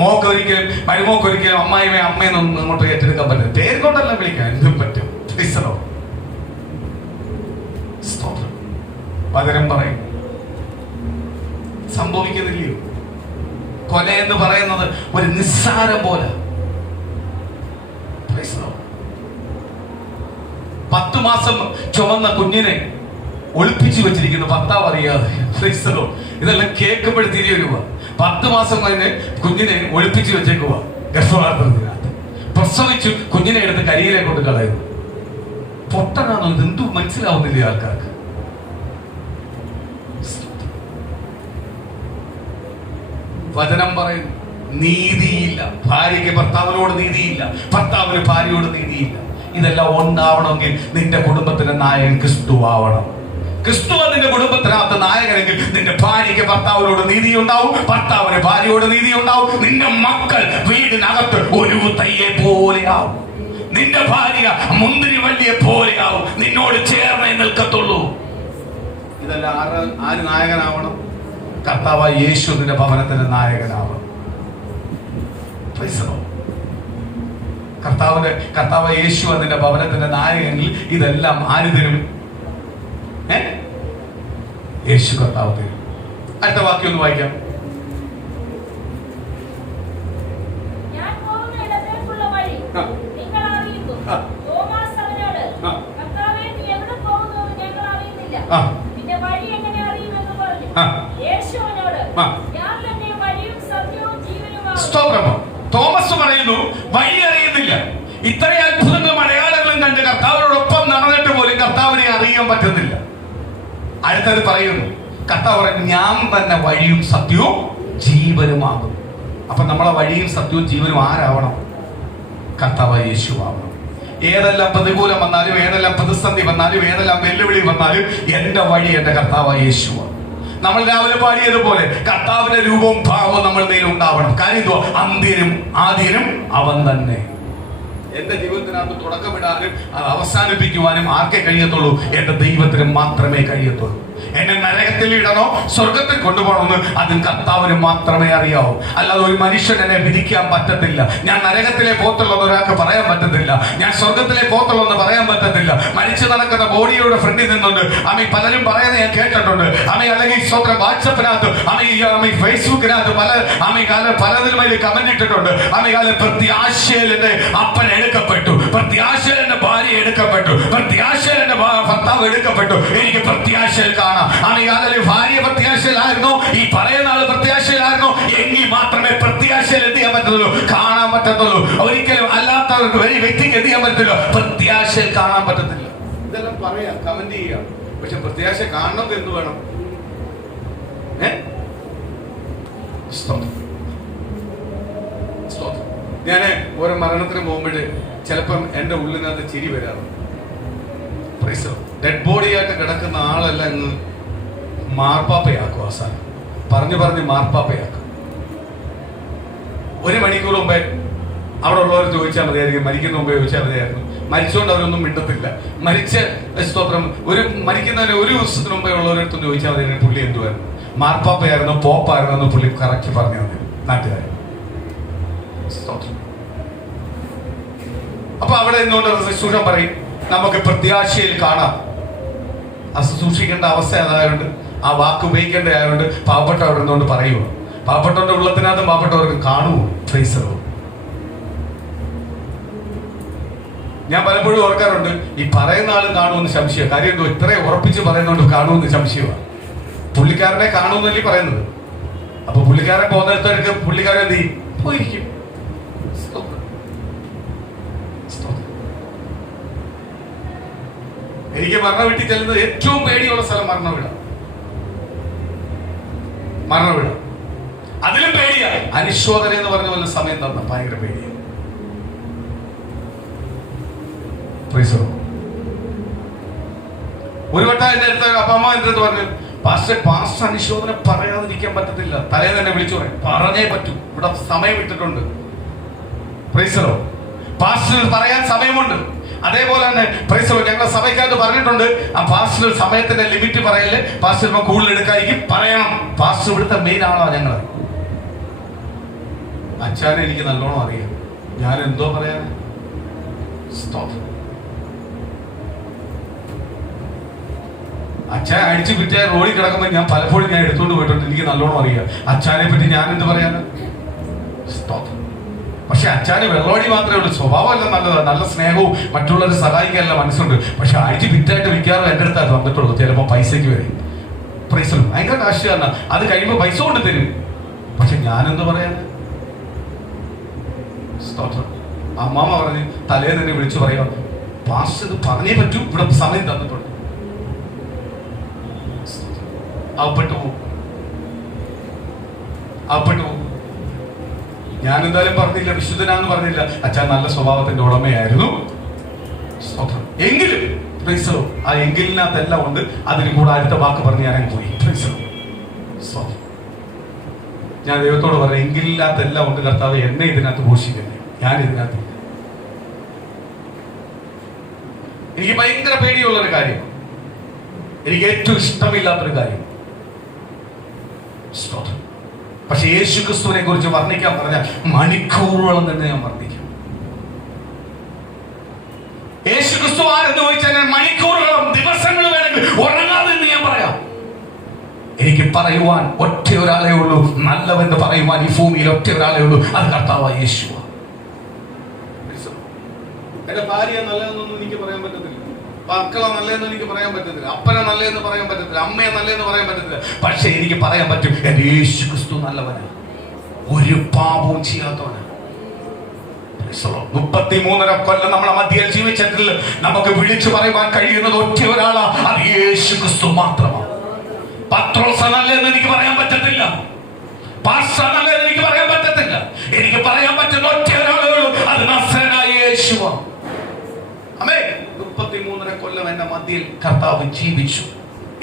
മോക്കൊരിക്കലും മരുമോക്കൊരിക്കലും അമ്മായിമ്മയെ അമ്മയെന്നൊന്നും അങ്ങോട്ട് ഏറ്റെടുക്കാൻ പറ്റില്ല. പേര് കൊണ്ടല്ല വിളിക്കാൻ എന്തും പറ്റും. വചനം പറയും. സംഭവിക്കുന്നില്ലയോ? കൊല എന്ന് പറയുന്നത് ഒരു നിസ്സാരം പോലെ. 10 മാസം ചുമന്ന കുഞ്ഞിനെ ഒളിപ്പിച്ചു വെച്ചിരിക്കുന്നു, ഭർത്താവ് അറിയാതെ. ഇതെല്ലാം കേൾക്കുമ്പോഴത്തേക്ക് രൂപ 10 മാസം കഴിഞ്ഞ് കുഞ്ഞിനെ ഒളിപ്പിച്ചു വെച്ചേക്കുക. ഗർഭപാത്രത്തിനകത്ത് പ്രസവിച്ചു കുഞ്ഞിനെ എടുത്ത് കരിയിലെ കൊണ്ട് കളയുന്നു. പൊട്ടനാണോ? ഇതെന്തു മനസ്സിലാവുന്നില്ല ആൾക്കാർക്ക്. വചനം പറയുന്നു നീതിയില്ല. ഭാര്യയ്ക്ക് ഭർത്താവിനോട് നീതിയില്ല, ഭർത്താവിന് ഭാര്യയോട് നീതിയില്ല. ഇതെല്ലാം ഉണ്ടാവണമെങ്കിൽ നിന്റെ കുടുംബത്തിന്റെ നായകൻ ക്രിസ്തു ആവണം. ക്രിസ്തു നിന്റെ കുടുംബത്തിനകത്ത് നായകനെങ്കിൽ നിന്റെ ഭാര്യയ്ക്ക് ഭർത്താവിനോട് നീതി ഉണ്ടാവും, ഭർത്താവിന് ഭാര്യയോട് നീതി ഉണ്ടാവും. നിന്റെ മക്കൾ വീടിനകത്ത് ഒരു തയ്യെ പോലെയാവും. നിന്റെ ഭാര്യ മുന്തിരി വള്ളിയെ പോലെയാവും, നിന്നോട് ചേർന്നേ നിൽക്കത്തുള്ളൂ. ഇതെല്ലാം ആര് നായകനാവണം? കർത്താവായ യേശു നിന്റെ ഭവനത്തിന്റെ നായകനാവണം. കർത്താവ് യേശു അതിന്റെ ഭവനത്തിന്റെ നായകനിൽ ഇതെല്ലാം ആര് തരും? യേശു കർത്താവ് തരും. അടുത്ത വാക്യം ഒന്ന് വായിക്കാം. തോമസ് പറയുന്നു വഴി അറിയുന്നില്ല. ഇത്രയും അത്ഭുതങ്ങളും അടയാളങ്ങളും കണ്ട് കർത്താവിനോടൊപ്പം നടന്നിട്ട് പോലും കർത്താവിനെ അറിയാൻ പറ്റുന്നില്ല. അടുത്തത് പറയുന്നു, കർത്താവ് പറയുന്നു ഞാൻ തന്നെ വഴിയും സത്യവും ജീവനുമാകും. അപ്പൊ നമ്മളെ വഴിയും സത്യവും ജീവനും ആരാവണം? കർത്താവ് യേശു ആവണം. ഏതെല്ലാം പ്രതികൂലം വന്നാലും, ഏതെല്ലാം പ്രതിസന്ധി വന്നാലും, ഏതെല്ലാം വെല്ലുവിളി വന്നാലും എന്റെ വഴി എന്റെ കർത്താവ് യേശുവാണ്. നമ്മൾ രാവിലെ പാടിയതുപോലെ കർത്താവിന്റെ രൂപവും ഭാവവും നമ്മൾ നേരെ ഉണ്ടാവണം. കാര്യം അന്ത്യനും ആദ്യനും അവൻ തന്നെ. എന്റെ ജീവിതത്തിനകത്ത് തുടക്കമിടാനും അത് അവസാനിപ്പിക്കുവാനും ആർക്കേ കഴിയത്തുള്ളൂ? എന്റെ ദൈവത്തിന് മാത്രമേ കഴിയത്തുള്ളൂ. എന്നെ നരകത്തിൽ ഇടണോ സ്വർഗത്തിൽ കൊണ്ടുപോകണമെന്ന് അതിന് കർത്താവിന് മാത്രമേ അറിയാവൂ. അല്ലാതെ ഒരു മനുഷ്യൻ എന്നെ വിധിക്കാൻ പറ്റത്തില്ല. ഞാൻ നരകത്തിലെ പോത്തുള്ളൂ ഒരാൾക്ക് പറയാൻ പറ്റത്തില്ല, ഞാൻ സ്വർഗത്തിലെ പോത്തുള്ളൂ എന്ന് പറയാൻ പറ്റത്തില്ല. മരിച്ചു നടക്കുന്ന ബോഡിയുടെ ഫ്രണ്ടിൽ നിന്നുണ്ട് പലരും പറയുന്നത് ഞാൻ കേട്ടിട്ടുണ്ട്. അല്ലെങ്കിൽ സ്വന്തം വാട്സപ്പിനകത്ത് ഫേസ്ബുക്കിനകത്ത് പലതിലും കമന്റ് ഇട്ടിട്ടുണ്ട്. പ്രത്യാശയിൽ എന്റെ അപ്പൻ എടുക്കപ്പെട്ടു, പ്രത്യാശയിൽ എന്റെ ഭാര്യ എടുക്കപ്പെട്ടു, പ്രത്യാശയിൽ എന്റെ ഭർത്താവ് എടുക്കപ്പെട്ടു. എനിക്ക് പ്രത്യാശയിൽ കാണാം. ഭാര്യ പ്രത്യാശയിലായിരുന്നു, ഈ പറയുന്ന ആള് പ്രത്യാശയിലായിരുന്നു. എങ്കിൽ മാത്രമേ പ്രത്യാശയിൽ എന്ത് ചെയ്യാൻ പറ്റത്തുള്ളൂ, കാണാൻ പറ്റത്തുള്ളൂ. ഒരിക്കലും അല്ലാത്തവർക്ക് ഒരു വ്യക്തിക്ക് എന്ത് ചെയ്യാൻ പറ്റില്ല, പ്രത്യാശയിൽ കാണാൻ പറ്റത്തില്ല. ഇതെല്ലാം പറയാം, കമന്റ് ചെയ്യാം. പക്ഷെ പ്രത്യാശ കാണണമെങ്കിൽ എന്ത് വേണം? ഞാന് ഓരോ മരണത്തിന് പോകുമ്പോഴ് ചിലപ്പം എന്റെ ഉള്ളിനകത്ത് ചിരി വരാറുണ്ട്. ഡെഡ് ബോഡി ആയിട്ട് കിടക്കുന്ന ആളെല്ലാം ഇന്ന് മാർപ്പാപ്പയാക്കും. അവസാനം പറഞ്ഞു മാർപ്പാപ്പയാക്കും. 1 മണിക്കൂർ മുമ്പേ അവിടെ ഉള്ളവർ ചോദിച്ചാൽ മതിയായിരിക്കും, മരിക്കുന്ന മുമ്പേ ചോദിച്ചാൽ മതിയായിരുന്നു. മരിച്ചുകൊണ്ട് അവരൊന്നും മിണ്ടത്തില്ല. മരിക്കുന്നതിന് 1 ദിവസത്തിന് മുമ്പേ ഉള്ളവരടുത്ത് ചോദിച്ചാൽ മതി പുള്ളി എന്തുവായിരുന്നു, മാർപ്പാപ്പയായിരുന്നു, പോപ്പായിരുന്നു എന്ന് പുള്ളി കറക്റ്റ് പറഞ്ഞു മതി നാട്ടുകാർ. അപ്പൊ അവിടെ നിന്നുകൊണ്ട് ശുശ്രൂഷ പറയും, നമുക്ക് പ്രത്യാശയിൽ കാണാം. സൂക്ഷിക്കേണ്ട അവസ്ഥ അതായതുകൊണ്ട്, ആ വാക്ക് ഉപയോഗിക്കേണ്ട ആയതുകൊണ്ട് പാവപ്പെട്ടവർ നിന്നുകൊണ്ട് പറയുക. പാവപ്പെട്ടവരുടെ ഉള്ളത്തിനകത്തും പാവപ്പെട്ടവർക്ക് കാണുമോ? ഞാൻ പലപ്പോഴും ഓർക്കാറുണ്ട്, ഈ പറയുന്ന ആളും കാണുമെന്ന് സംശയം. കാര്യം എന്തോ ഇത്രയും ഉറപ്പിച്ച് പറയുന്നതുകൊണ്ട് കാണുമെന്ന് സംശയമാണ്. പുള്ളിക്കാരനെ കാണുമെന്നല്ലേ പറയുന്നത്. അപ്പൊ പുള്ളിക്കാരൻ പോകുന്നിടത്തേക്ക് പുള്ളിക്കാരൻ എന്ത് ചെയ്യും? പോയിരിക്കും. എനിക്ക് മരണ വീട്ടിൽ ചെല്ലുന്നത് ഏറ്റവും പേടിയുള്ള സ്ഥലം മരണ വീടാണ്. അതിലും പേടിയാണ് അനുശോധന എന്ന് പറഞ്ഞ പോലെ സമയം തന്ന ഭയങ്കര പേടിയാണ്. ഒരു വട്ടം എന്റെ അടുത്ത് അപ്പമ്മ എന്റെ അടുത്ത് പറഞ്ഞു, പാസ്റ്റർ അനുശോധന പറയാതിരിക്കാൻ പറ്റത്തില്ല. തലേ തന്നെ വിളിച്ചു പറഞ്ഞേ പറ്റൂ, ഇവിടെ സമയം ഇട്ടിട്ടുണ്ട്. പാസ്റ്റർ പറയാൻ സമയമുണ്ട്. അതേപോലെ തന്നെ ഞങ്ങളുടെ സഭയ്ക്കകത്ത് പറഞ്ഞിട്ടുണ്ട്, ആ പാസ്റ്റർ സമയത്തിന്റെ ലിമിറ്റ് പറയല്ലേ, പാസ്റ്റർ കൂടുതൽ എടുക്കാതിരിക്കും, പറയണം. പാസ്റ്റർ ഇവിടുത്തെ മെയിൻ ആളാ ഞങ്ങള്. അച്ഛനെ എനിക്ക് നല്ലോണം അറിയാം, ഞാൻ എന്തോ പറയാൻ. അച്ഛൻ അടിച്ചു പിറ്റേ റോഡിൽ കിടക്കുമ്പോൾ ഞാൻ പലപ്പോഴും എടുത്തോണ്ട് പോയിട്ടുണ്ട്. എനിക്ക് നല്ലോണം അറിയാം അച്ഛനെ പറ്റി ഞാൻ എന്ത് പറയാന്. പക്ഷെ അച്ഛന് വെള്ളോടി മാത്രമേ ഉള്ളൂ, സ്വഭാവമല്ല നല്ലതാണ്, നല്ല സ്നേഹവും മറ്റുള്ളവരെ സഹായിക്കാനുള്ള മനസ്സുണ്ട്. പക്ഷെ അടിച്ച് വിറ്റായിട്ട് വിൽക്കാറും എൻ്റെ അടുത്താണ് വന്നിട്ടുള്ളൂ. ചിലപ്പോൾ പൈസയ്ക്ക് വരും. ഭയങ്കര കാശുകാരനാ, അത് കഴിയുമ്പോൾ പൈസ കൊണ്ട് തരും. പക്ഷെ ഞാനെന്ത് പറയാന്. അമ്മാമ പറഞ്ഞ് തലേ തന്നെ വിളിച്ചു പറയാം, പാസ്റ്റർ ഇത് പറഞ്ഞേ പറ്റൂ, ഇവിടെ സമയം തന്നിട്ടുണ്ട്. അകപ്പെട്ടു പോകും. ഞാൻ എന്തായാലും പറഞ്ഞില്ല, വിശുദ്ധനാന്ന് പറഞ്ഞില്ല. അച്ഛൻ നല്ല സ്വഭാവത്തിന്റെ ഉടമയായിരുന്നു. എങ്കിലും ആ എങ്കിലിനകത്തെല്ലാം ഉണ്ട്. അതിന് കൂടെ അടുത്ത വാക്ക് പറഞ്ഞ് ഞാൻ പോയി. ഞാൻ ദൈവത്തോട് പറഞ്ഞു, എങ്കിലിനകത്തെല്ലാം ഉണ്ട് കർത്താവ്, എന്നെ ഇതിനകത്ത് ഘോഷിക്കല്ലേ, ഞാൻ ഇതിനകത്ത്. എനിക്ക് ഭയങ്കര പേടിയുള്ളൊരു കാര്യം, എനിക്ക് ഏറ്റവും ഇഷ്ടമില്ലാത്തൊരു കാര്യം. പക്ഷെ യേശു ക്രിസ്തുവിനെ കുറിച്ച് വർണ്ണിക്കാൻ പറഞ്ഞാൽ മണിക്കൂറുകളും തന്നെ ഞാൻ വർണ്ണിക്കും. യേശു ക്രിസ്തു ആരെന്ന് ചോദിച്ചാൽ ഞാൻ മണിക്കൂറുകളും ദിവസങ്ങളും വേണമെങ്കിൽ ഉറങ്ങാതെ എന്ന് ഞാൻ പറയാം. എനിക്ക് പറയുവാൻ ഒറ്റ ഒരാളേ ഉള്ളൂ, നല്ലവെന്ന് പറയുവാൻ ഈ ഭൂമിയിൽ ഒറ്റ ഒരാളേ ഉള്ളൂ, അത് കർത്താവായ യേശുവ. എന്റെ ഭാര്യ നല്ലതെന്നൊന്നും എനിക്ക് പറയാൻ പറ്റത്തില്ല, മക്കളെ നല്ലതെന്ന് എനിക്ക് പറയാൻ പറ്റത്തില്ല, അപ്പനെ നല്ലതെന്ന് പറയാൻ പറ്റത്തില്ല, അമ്മയെ നല്ലതെന്ന് പറയാൻ പറ്റത്തില്ല. പക്ഷെ എനിക്ക് പറയാൻ പറ്റും, എന്റെ യേശു ക്രിസ്തു നല്ലവനാണ്, ഒരു പാപവും ചെയ്യാത്തവനാണ്. 33.5 കൊല്ലം നമ്മളെ മധ്യയിൽ ജീവിച്ചിട്ടില്ല. നമുക്ക് വിളിച്ചു പറയുവാൻ കഴിയുന്നത് ഒറ്റ ഒരാളാ, അത് യേശു ക്രിസ്തു മാത്രമാണ്. പത്രോസ് നല്ലതെന്ന് എനിക്ക് പറയാൻ പറ്റത്തില്ല, പാസ്റ്റർ നല്ലതെന്ന് എനിക്ക് പറയാൻ പറ്റത്തില്ല. എനിക്ക് പറയാൻ പറ്റുന്ന ഒറ്റ ഒരാളേ ഉള്ളൂ, അത് നസറേയനായ യേശുവാണ്. ആമേൻ. 33 കൊല്ലം എന്റെ മധ്യയിൽ കർത്താവ് ജീവിച്ചു,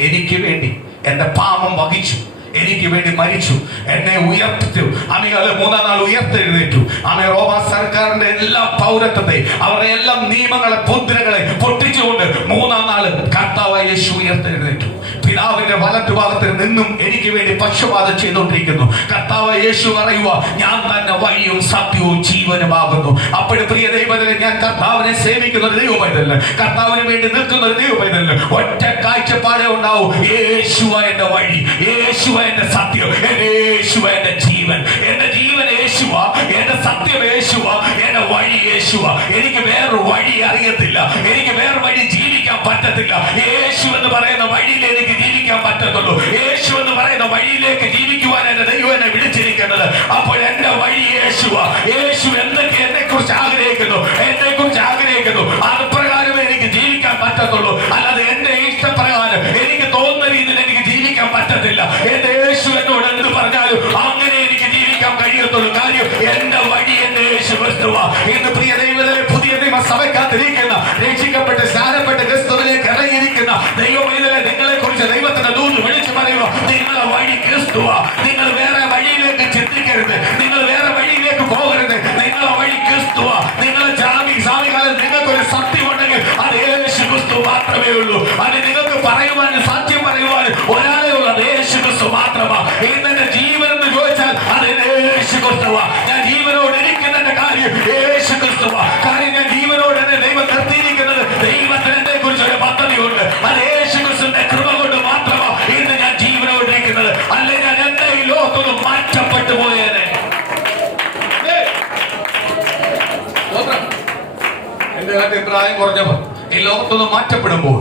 എനിക്ക് വേണ്ടി എന്റെ പാപം വഹിച്ചു, എനിക്ക് വേണ്ടി മരിച്ചു, എന്നെ ഉയർത്തിച്ചു. അമികൾ 3-ാം നാൾ ഉയർത്തെഴുന്നേറ്റു. ആമേ. റോമ സർക്കാരിന്റെ എല്ലാ പൗരത്വത്തെ, അവരുടെ എല്ലാ നിയമങ്ങളെ, മുദ്രകളെ പൊട്ടിച്ചുകൊണ്ട് 3-ാം നാൾ കർത്താവായ യേശു ഉയർത്തെഴുന്നേറ്റു. പിതാവിന്റെ വലത്തുഭാഗത്തിൽ നിന്നും എനിക്ക് വേണ്ടി പക്ഷപാതം ചെയ്തുകൊണ്ടിരിക്കുന്നു. കർത്താവായ യേശു പറയുക, ഞാൻ തന്നെ വഴിയും സത്യവും ജീവനുമാകുന്നു. അപ്പോഴും പ്രിയ ദൈവത്തിലെ, ഞാൻ കർത്താവിനെ സേവിക്കുന്ന ഒരു ദൈവപൈതലിന്, കർത്താവിന് വേണ്ടി നിൽക്കുന്ന ഒരു ദൈവപൈതലിന് ഒറ്റ കാഴ്ചപ്പാടേ ഉണ്ടാവും, യേശുവ എന്റെ വഴി, യേശുവ എന്റെ സത്യം, എന്റെ യേശുവ എന്റെ ജീവൻ. എന്റെ ജീവൻ യേശുവ, എന്റെ സത്യം യേശുവ, എന്റെ വഴി യേശുവ. എനിക്ക് വേറൊരു വഴി അറിയത്തില്ല, എനിക്ക് വേറെ വഴി ജീവിക്കാൻ പറ്റത്തില്ല. യേശു എന്ന് പറയുന്ന വഴിയിൽ എനിക്ക് ജീവിക്കാൻ പറ്റത്തുള്ളൂ. യേശു എന്ന് പറയുന്ന വഴിയിലേക്ക് ജീവിക്കുവാൻ എന്റെ ദൈവം എന്നെ വിളിച്ചിരിക്കുന്നത്. അപ്പോൾ എന്റെ വഴി യേശുവ. യേശു എന്തൊക്കെ എന്നെ കുറിച്ച് ആഗ്രഹിക്കുന്നു, എന്നെ കുറിച്ച് ആഗ്രഹിക്കുന്നു, അത് പ്രകാരമേ എനിക്ക് ജീവിക്കാൻ പറ്റത്തുള്ളൂ. അല്ലാതെ എന്റെ ഇഷ്ടപ്രകാരം എനിക്ക് തോന്നുന്ന രീതിയിൽ എനിക്ക് ജീവിക്കാൻ പറ്റത്തില്ല. എന്റെ യേശു എന്നോട് എന്ത് പറഞ്ഞാലും അങ്ങനെ എനിക്ക് ജീവിക്കാൻ കഴിയത്തുള്ളൂ. കാര്യം എന്റെ വഴി എന്റെ യേശു ക്രിസ്തുവാ. ഇന്ന് പ്രിയ ദൈവത്തിലെ പുതിയ നിയമസഭയ്ക്കകത്തിരിക്കുന്ന, രക്ഷിക്കപ്പെട്ട് സ്നാനപ്പെട്ട് ക്രിസ്തുവിലേക്ക് ഇറങ്ങിയിരിക്കുന്ന ദൈവമൈതലെ, നിങ്ങളെ കുറിച്ച് ദൈവത്തിന്റെ ദൂത് വിളിച്ചു പറയുക, നിങ്ങളുടെ വഴി ക്രിസ്തുവാ. നിങ്ങൾ വേറെ വഴിയിലേക്ക് ചിന്തിക്കരുത്, നിങ്ങൾ വേറെ വഴിയിലേക്ക് പോകരുത്, നിങ്ങളുടെ വഴി ക്രിസ്തുവാ. നിങ്ങളുടെ സ്വാമികാലം നിങ്ങൾക്കൊരു സത്യമുണ്ടെങ്കിൽ അത് യേശു ക്രിസ്തു മാത്രമേ ഉള്ളൂ. അത് നിങ്ങൾക്ക് പറയുവാനും സത്യം പറയുവാനും ഒരാളെ ഉള്ളൂ, അത് യേശു ക്രിസ്തു മാത്രമാ. ഇന്നെന്റെ ജീവൻ എന്ന് ചോദിച്ചാൽ അത് യേശു ക്രിസ്തുവാ. ഞാൻ ജീവനോട് ഇരിക്കുന്നതിന്റെ കാര്യം യേശു ക്രിസ്തുവാ. കാര്യം ഞാൻ ജീവനോട് എന്നെ ദൈവം നിർത്തിയിരിക്കുന്നത്, ദൈവത്തിന് എന്നെ കുറിച്ച് ഒരു പദ്ധതിയുണ്ട്, അത് യേശു ക്രിസ്തുവിന്റെ കൃപ കൊണ്ട് മാത്രമാ ഇന്ന് ഞാൻ ജീവനോട് ഇരിക്കുന്നത്. അല്ലെ ഞാൻ എന്റെ ഈ ലോകത്തൊന്നും മാറ്റപ്പെട്ടു പോയേനെ. എന്റെ അഭിപ്രായം പറഞ്ഞപ്പോൾ ഈ ലോകത്തൊന്ന് മാറ്റപ്പെടുമ്പോൾ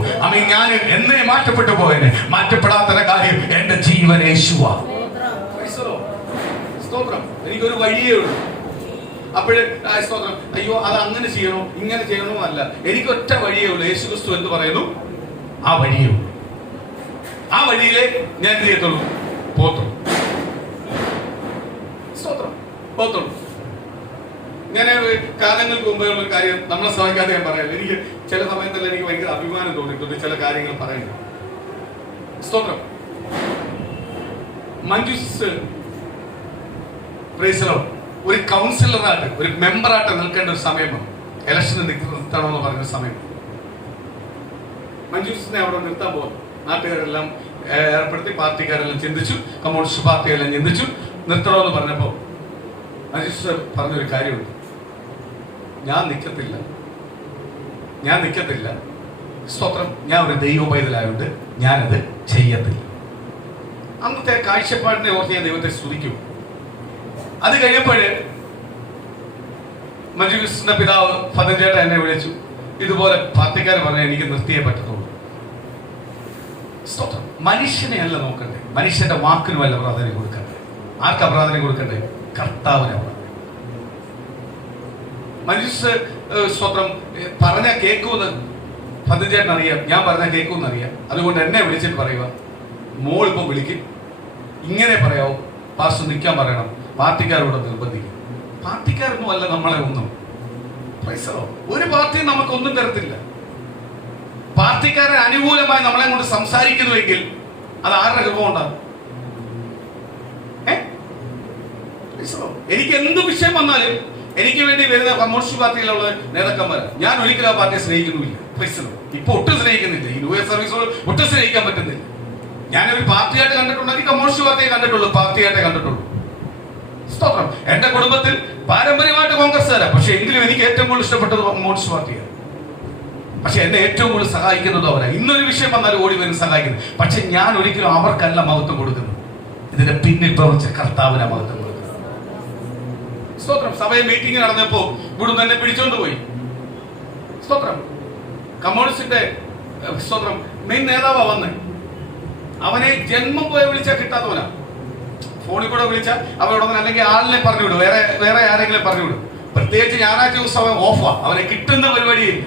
ഞാൻ എന്നെ മാറ്റപ്പെട്ടു പോയേനെ. മാറ്റപ്പെടാത്ത കാര്യം എന്റെ ജീവൻ യേശുവാ. സ്തോത്രം. എനിക്കൊരു വഴിയേ ഉള്ളൂ. അപ്പോഴേ സ്തോത്രം, അയ്യോ അത് അങ്ങനെ ചെയ്യണോ ഇങ്ങനെ ചെയ്യണോ അല്ല, എനിക്കൊറ്റ വഴിയേ ഉള്ളൂ. യേശു ക്രിസ്തു എന്ന് പറയുന്നു, ആ വഴിയേ ഉള്ളൂ. ആ വഴിയിലെ ഞാൻ എന്ത് ചെയ്യത്തുള്ളൂ? പോത്തുള്ളൂ. സ്തോത്രം. പോത്തുള്ളൂ. ഞാൻ കാലങ്ങൾക്ക് മുമ്പുള്ള ഒരു കാര്യം നമ്മളെ സഹായിക്കാതെ ഞാൻ പറയാം. എനിക്ക് ചില സമയത്തല്ല എനിക്ക് ഭയങ്കര അഭിമാനം തോന്നിയിട്ടുണ്ട് ചില കാര്യങ്ങൾ പറയുന്നത്. സ്തോത്രം. മഞ്ജുസ് ഒരു കൗൺസിലറായിട്ട്, ഒരു മെമ്പറായിട്ട് നിൽക്കേണ്ട ഒരു സമയം, ഇലക്ഷന് നിർത്തണമെന്ന് പറഞ്ഞ സമയം, മഞ്ജുസിനെ അവിടെ നിർത്താൻ പോകും. നാട്ടുകാരെല്ലാം ഏർപ്പെടുത്തി, പാർട്ടിക്കാരെല്ലാം ചിന്തിച്ചു, കമ്മ്യൂണിസ്റ്റ് പാർട്ടിയെല്ലാം ചിന്തിച്ചു, നിർത്തണമെന്ന് പറഞ്ഞപ്പോൾ മഞ്ജുസ് പറഞ്ഞൊരു കാര്യമുണ്ട്, ഞാൻ നിൽക്കത്തില്ല. സ്തോത്രം. ഞാൻ ഒരു ദൈവ പൈതലായോണ്ട് ഞാനത് ചെയ്യത്തില്ല. അന്നത്തെ കാഴ്ചപ്പാടിനെ ഓർത്ത് ഞാൻ ദൈവത്തെ സ്തുതിക്കും. അത് കഴിഞ്ഞപ്പോഴേ മഞ്ജുസിന്റെ പിതാവ് ഫതൻചേട്ടൻ എന്നെ വിളിച്ചു. ഇതുപോലെ പാർട്ടിക്കാർ പറഞ്ഞാൽ എനിക്ക് നിർത്തിയേ പറ്റത്തുള്ളൂ. സ്തോത്രം. മനുഷ്യനെ അല്ല നോക്കണ്ടേ, മനുഷ്യന്റെ വാക്കിനുമല്ല പ്രാധാന്യം കൊടുക്കണ്ടേ. ആർക്കാ പ്രാധാന്യം കൊടുക്കണ്ടേ? കർത്താവിനെ. മനുഷ്യ സ്വത്രം പറഞ്ഞ കേൾക്കുമെന്ന് ഫതൻചേട്ടൻ അറിയാം, ഞാൻ പറഞ്ഞ കേൾക്കുമെന്ന് അറിയാം. അതുകൊണ്ട് എന്നെ വിളിച്ചിട്ട് പറയുക, മോളിപ്പം വിളിക്കും, ഇങ്ങനെ പറയാവോ, പാസ്റ്റർ നിൽക്കാൻ പറയണം, പാർട്ടിക്കാരോട് നിർബന്ധിക്കും. പാർട്ടിക്കാരൊന്നും അല്ല നമ്മളെ ഒന്നും. ഒരു പാർട്ടിയും നമുക്കൊന്നും തരത്തില്ല. പാർട്ടിക്കാരൻ അനുകൂലമായി നമ്മളെ കൊണ്ട് സംസാരിക്കുന്നുവെങ്കിൽ അത് ആരുടെ കൃപ ഉണ്ടാകും? എനിക്ക് എന്ത് വിഷയം വന്നാലും എനിക്ക് വേണ്ടി വരുന്ന കമ്മ്യൂണിസ്റ്റ് പാർട്ടിയിലുള്ള നേതാക്കന്മാർ, ഞാൻ ഒരിക്കലും ആ പാർട്ടിയെ സ്നേഹിക്കുന്നുമില്ല. ഇപ്പൊ ഒട്ടും സ്നേഹിക്കുന്നില്ല. ഈ ന്യൂ ഇയർ സർവീസുകൾ ഒട്ടും സ്നേഹിക്കാൻ പറ്റുന്നില്ല. ഞാനൊരു പാർട്ടിയായിട്ട് കണ്ടിട്ടുണ്ടെങ്കിൽ കമ്മ്യൂണിസ്റ്റ് പാർട്ടിയെ കണ്ടിട്ടുള്ളൂ, പാർട്ടിയായിട്ടേ കണ്ടിട്ടുള്ളൂ. സ്തോത്രം. എന്റെ കുടുംബത്തിൽ പാരമ്പര്യമായിട്ട് കോൺഗ്രസ്സുകാരാ, പക്ഷെ എങ്കിലും എനിക്ക് ഏറ്റവും കൂടുതൽ ഇഷ്ടപ്പെട്ടത് കമ്മ്യൂണിസ്റ്റ് പാർട്ടിയാണ്. പക്ഷെ എന്നെ ഏറ്റവും കൂടുതൽ സഹായിക്കുന്നത് അവരാ. ഇന്നൊരു വിഷയം വന്നാലും ഓടി വരും സഹായിക്കുന്നത്. പക്ഷെ ഞാൻ ഒരിക്കലും അവർക്കല്ല മഹത്വം കൊടുക്കുന്നത്, ഇതിന്റെ പിന്നിൽ പ്രവർത്തിച്ച കർത്താവിനെ മഹത്വം കൊടുക്കുന്നത്. സ്തോത്രം. സഭയിൽ മീറ്റിംഗ് നടന്നപ്പോ ഇവിടുന്ന് എന്നെ പിടിച്ചോണ്ട് പോയി. സ്തോത്രം. കമ്മ്യൂണിസ്റ്റിന്റെ സ്തോത്രം മെയിൻ നേതാവാ വന്ന്. അവനെ ജന്മം പോയി വിളിച്ചാൽ കിട്ടാത്തവനാ. ഫോണിൽ കൂടെ വിളിച്ചാൽ അവരോടൊന്നും, അല്ലെങ്കിൽ ആളിനെ പറഞ്ഞു വിടും, വേറെ ആരെങ്കിലും പറഞ്ഞു വിടും. പ്രത്യേകിച്ച് ഞായറാഴ്ച ദിവസം അവൻ ഓഫാ, അവനെ കിട്ടുന്ന പരിപാടിയില്ല.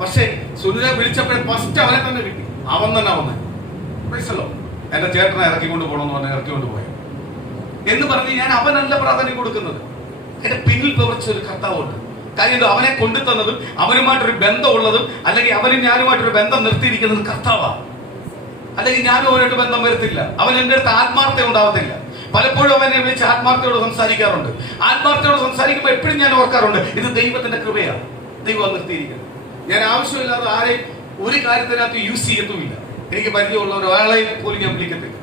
പക്ഷേ സുനിത വിളിച്ചപ്പോഴേ ഫസ്റ്റ് അവനെ തന്നെ കിട്ടി. അവൻ തന്നെ വന്ന് എന്റെ ചേട്ടനെ ഇറക്കിക്കൊണ്ട് പോകണമെന്ന് പറഞ്ഞ് ഇറക്കിക്കൊണ്ട് പോയത് എന്ന് പറഞ്ഞ് ഞാൻ അവനല്ല പ്രാധാന്യം കൊടുക്കുന്നത്. എന്റെ പിന്നിൽ പ്രവർത്തിച്ച ഒരു കർത്താവുണ്ട്. കാര്യം അവനെ കൊണ്ടുതന്നതും അവനുമായിട്ടൊരു ബന്ധമുള്ളതും, അല്ലെങ്കിൽ അവനും ഞാനുമായിട്ടൊരു ബന്ധം നിർത്തിയിരിക്കുന്നതും കർത്താവാ. അല്ലെങ്കിൽ ഞാനും അവനായിട്ട് ബന്ധം വരത്തില്ല. അവൻ എൻ്റെ അടുത്ത് ആത്മാർത്ഥത ഉണ്ടാവത്തില്ല. പലപ്പോഴും അവനെ വിളിച്ച് ആത്മാർത്ഥയോട് സംസാരിക്കാറുണ്ട്. ആത്മാർത്ഥയോട് സംസാരിക്കുമ്പോൾ എപ്പോഴും ഞാൻ ഓർക്കാറുണ്ട്, ഇത് ദൈവത്തിന്റെ കൃപയാണ്, ദൈവം നിർത്തിയിരിക്കുന്നത്. ഞാൻ ആവശ്യമില്ലാതെ ആരെയും ഒരു കാര്യത്തിനകത്ത് യൂസ് ചെയ്യത്തുമില്ല. എനിക്ക് പരിചയമുള്ള ഒരാളെ പോലും ഞാൻ വിളിക്കത്തില്ല.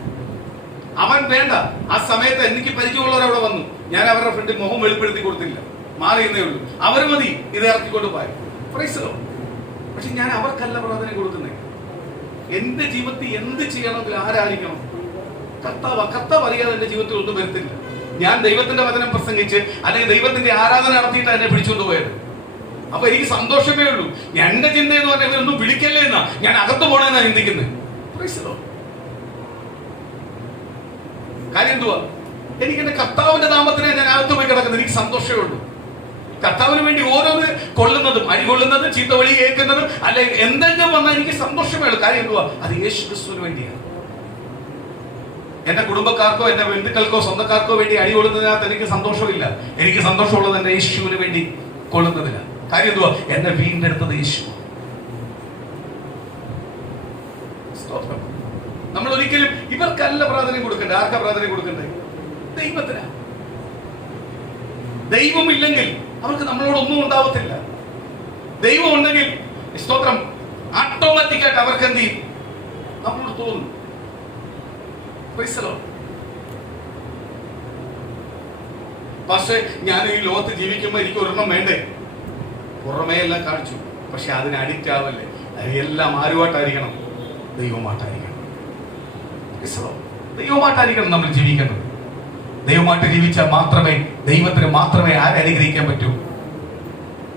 അവൻ വേണ്ട. ആ സമയത്ത് എനിക്ക് പരിചയമുള്ളവരവിടെ വന്നു, ഞാൻ അവരുടെ ഫ്രണ്ടിൽ മുഖം വെളിപ്പെടുത്തി കൊടുത്തില്ല, മാറിയെന്നേ ഉള്ളൂ. അവർ മതി ഇത് ഇറക്കിക്കൊണ്ട് പോയി. പക്ഷെ ഞാൻ അവർക്കല്ല പ്രാധാന്യം കൊടുക്കുന്നത്. എന്റെ ജീവിതത്തിൽ എന്ത് ചെയ്യണമെങ്കിൽ ആരായിരിക്കണം? കർത്താവ് അറിയാതെ എന്റെ ജീവിതത്തിൽ ഒന്നും വരത്തില്ല. ഞാൻ ദൈവത്തിന്റെ വചനം പ്രസംഗിച്ച് അല്ലെങ്കിൽ ദൈവത്തിന്റെ ആരാധന നടത്തിയിട്ടാണ് എന്നെ പിടിച്ചുകൊണ്ട് പോയത്. അപ്പൊ എനിക്ക് സന്തോഷമേ ഉള്ളൂ. എന്റെ ചിന്ത എന്ന് പറഞ്ഞാൽ ഇവരൊന്നും വിളിക്കല്ലേ എന്നാ, ഞാൻ അകത്ത് പോണെന്നാ ചിന്തിക്കുന്നത്. കാര്യം എന്തുവാ? എനിക്ക് എന്റെ കർത്താവിന്റെ നാമത്തിനെ ഞാൻ അകത്ത് പോയി കിടക്കുന്നത് എനിക്ക് സന്തോഷമേ ഉള്ളൂ. കർത്താവിന് വേണ്ടി ഓരോന്ന് കൊള്ളുന്നതും അടികൊള്ളുന്നതും ചീത്ത വിളി കേൾക്കുന്നതും അല്ലെങ്കിൽ എന്തെങ്കിലും വന്നാൽ എനിക്ക് സന്തോഷമേ ഉള്ളൂ. കാര്യം എന്തുവാ? അത് യേശു ക്രിസ്തുവിന് വേണ്ടിയാണ്. എന്റെ കുടുംബക്കാർക്കോ എന്റെ ബന്ധുക്കൾക്കോ സ്വന്തക്കാർക്കോ വേണ്ടി അടികൊള്ളുന്നതിനകത്ത് എനിക്ക് സന്തോഷമില്ല. എനിക്ക് സന്തോഷമുള്ളത് എന്റെ യേശുവിന് വേണ്ടി കൊള്ളുന്നതില്ല. കാര്യം എന്തുവാ? എന്നെ വീണ്ടെടുത്തത് യേശു. നമ്മൾ ഒരിക്കലും ഇവർക്കല്ല പ്രാധാന്യം കൊടുക്കണ്ടേ. ആർക്കാ പ്രാധാന്യം കൊടുക്കണ്ടേ? ദൈവത്തിനാ. ദൈവമില്ലെങ്കിൽ അവർക്ക് നമ്മളോടൊന്നും ഉണ്ടാവത്തില്ല. ദൈവം ഉണ്ടെങ്കിൽ സ്തോത്രം ഓട്ടോമാറ്റിക്കായിട്ട് അവർക്ക് എന്ത് ചെയ്യും? നമ്മളോട് തോന്നും. പക്ഷെ ഞാൻ ഈ ലോകത്ത് ജീവിക്കുമ്പോൾ എനിക്ക് ഒരെണ്ണം വേണ്ടേ? പുറമേ എല്ലാം കാണിച്ചു, പക്ഷെ അതിന് അഡിക്റ്റ് ആവല്ലേ. എല്ലാം ആരുമായിട്ടായിരിക്കണം? ദൈവമായിട്ടായിരിക്കണം. ദൈവമായിട്ടായിരിക്കണം നമ്മൾ ജീവിക്കുന്നത്. ദൈവമായിട്ട് ജീവിച്ചാൽ മാത്രമേ ദൈവത്തിന് മാത്രമേ അനുഗ്രഹിക്കാൻ പറ്റൂ,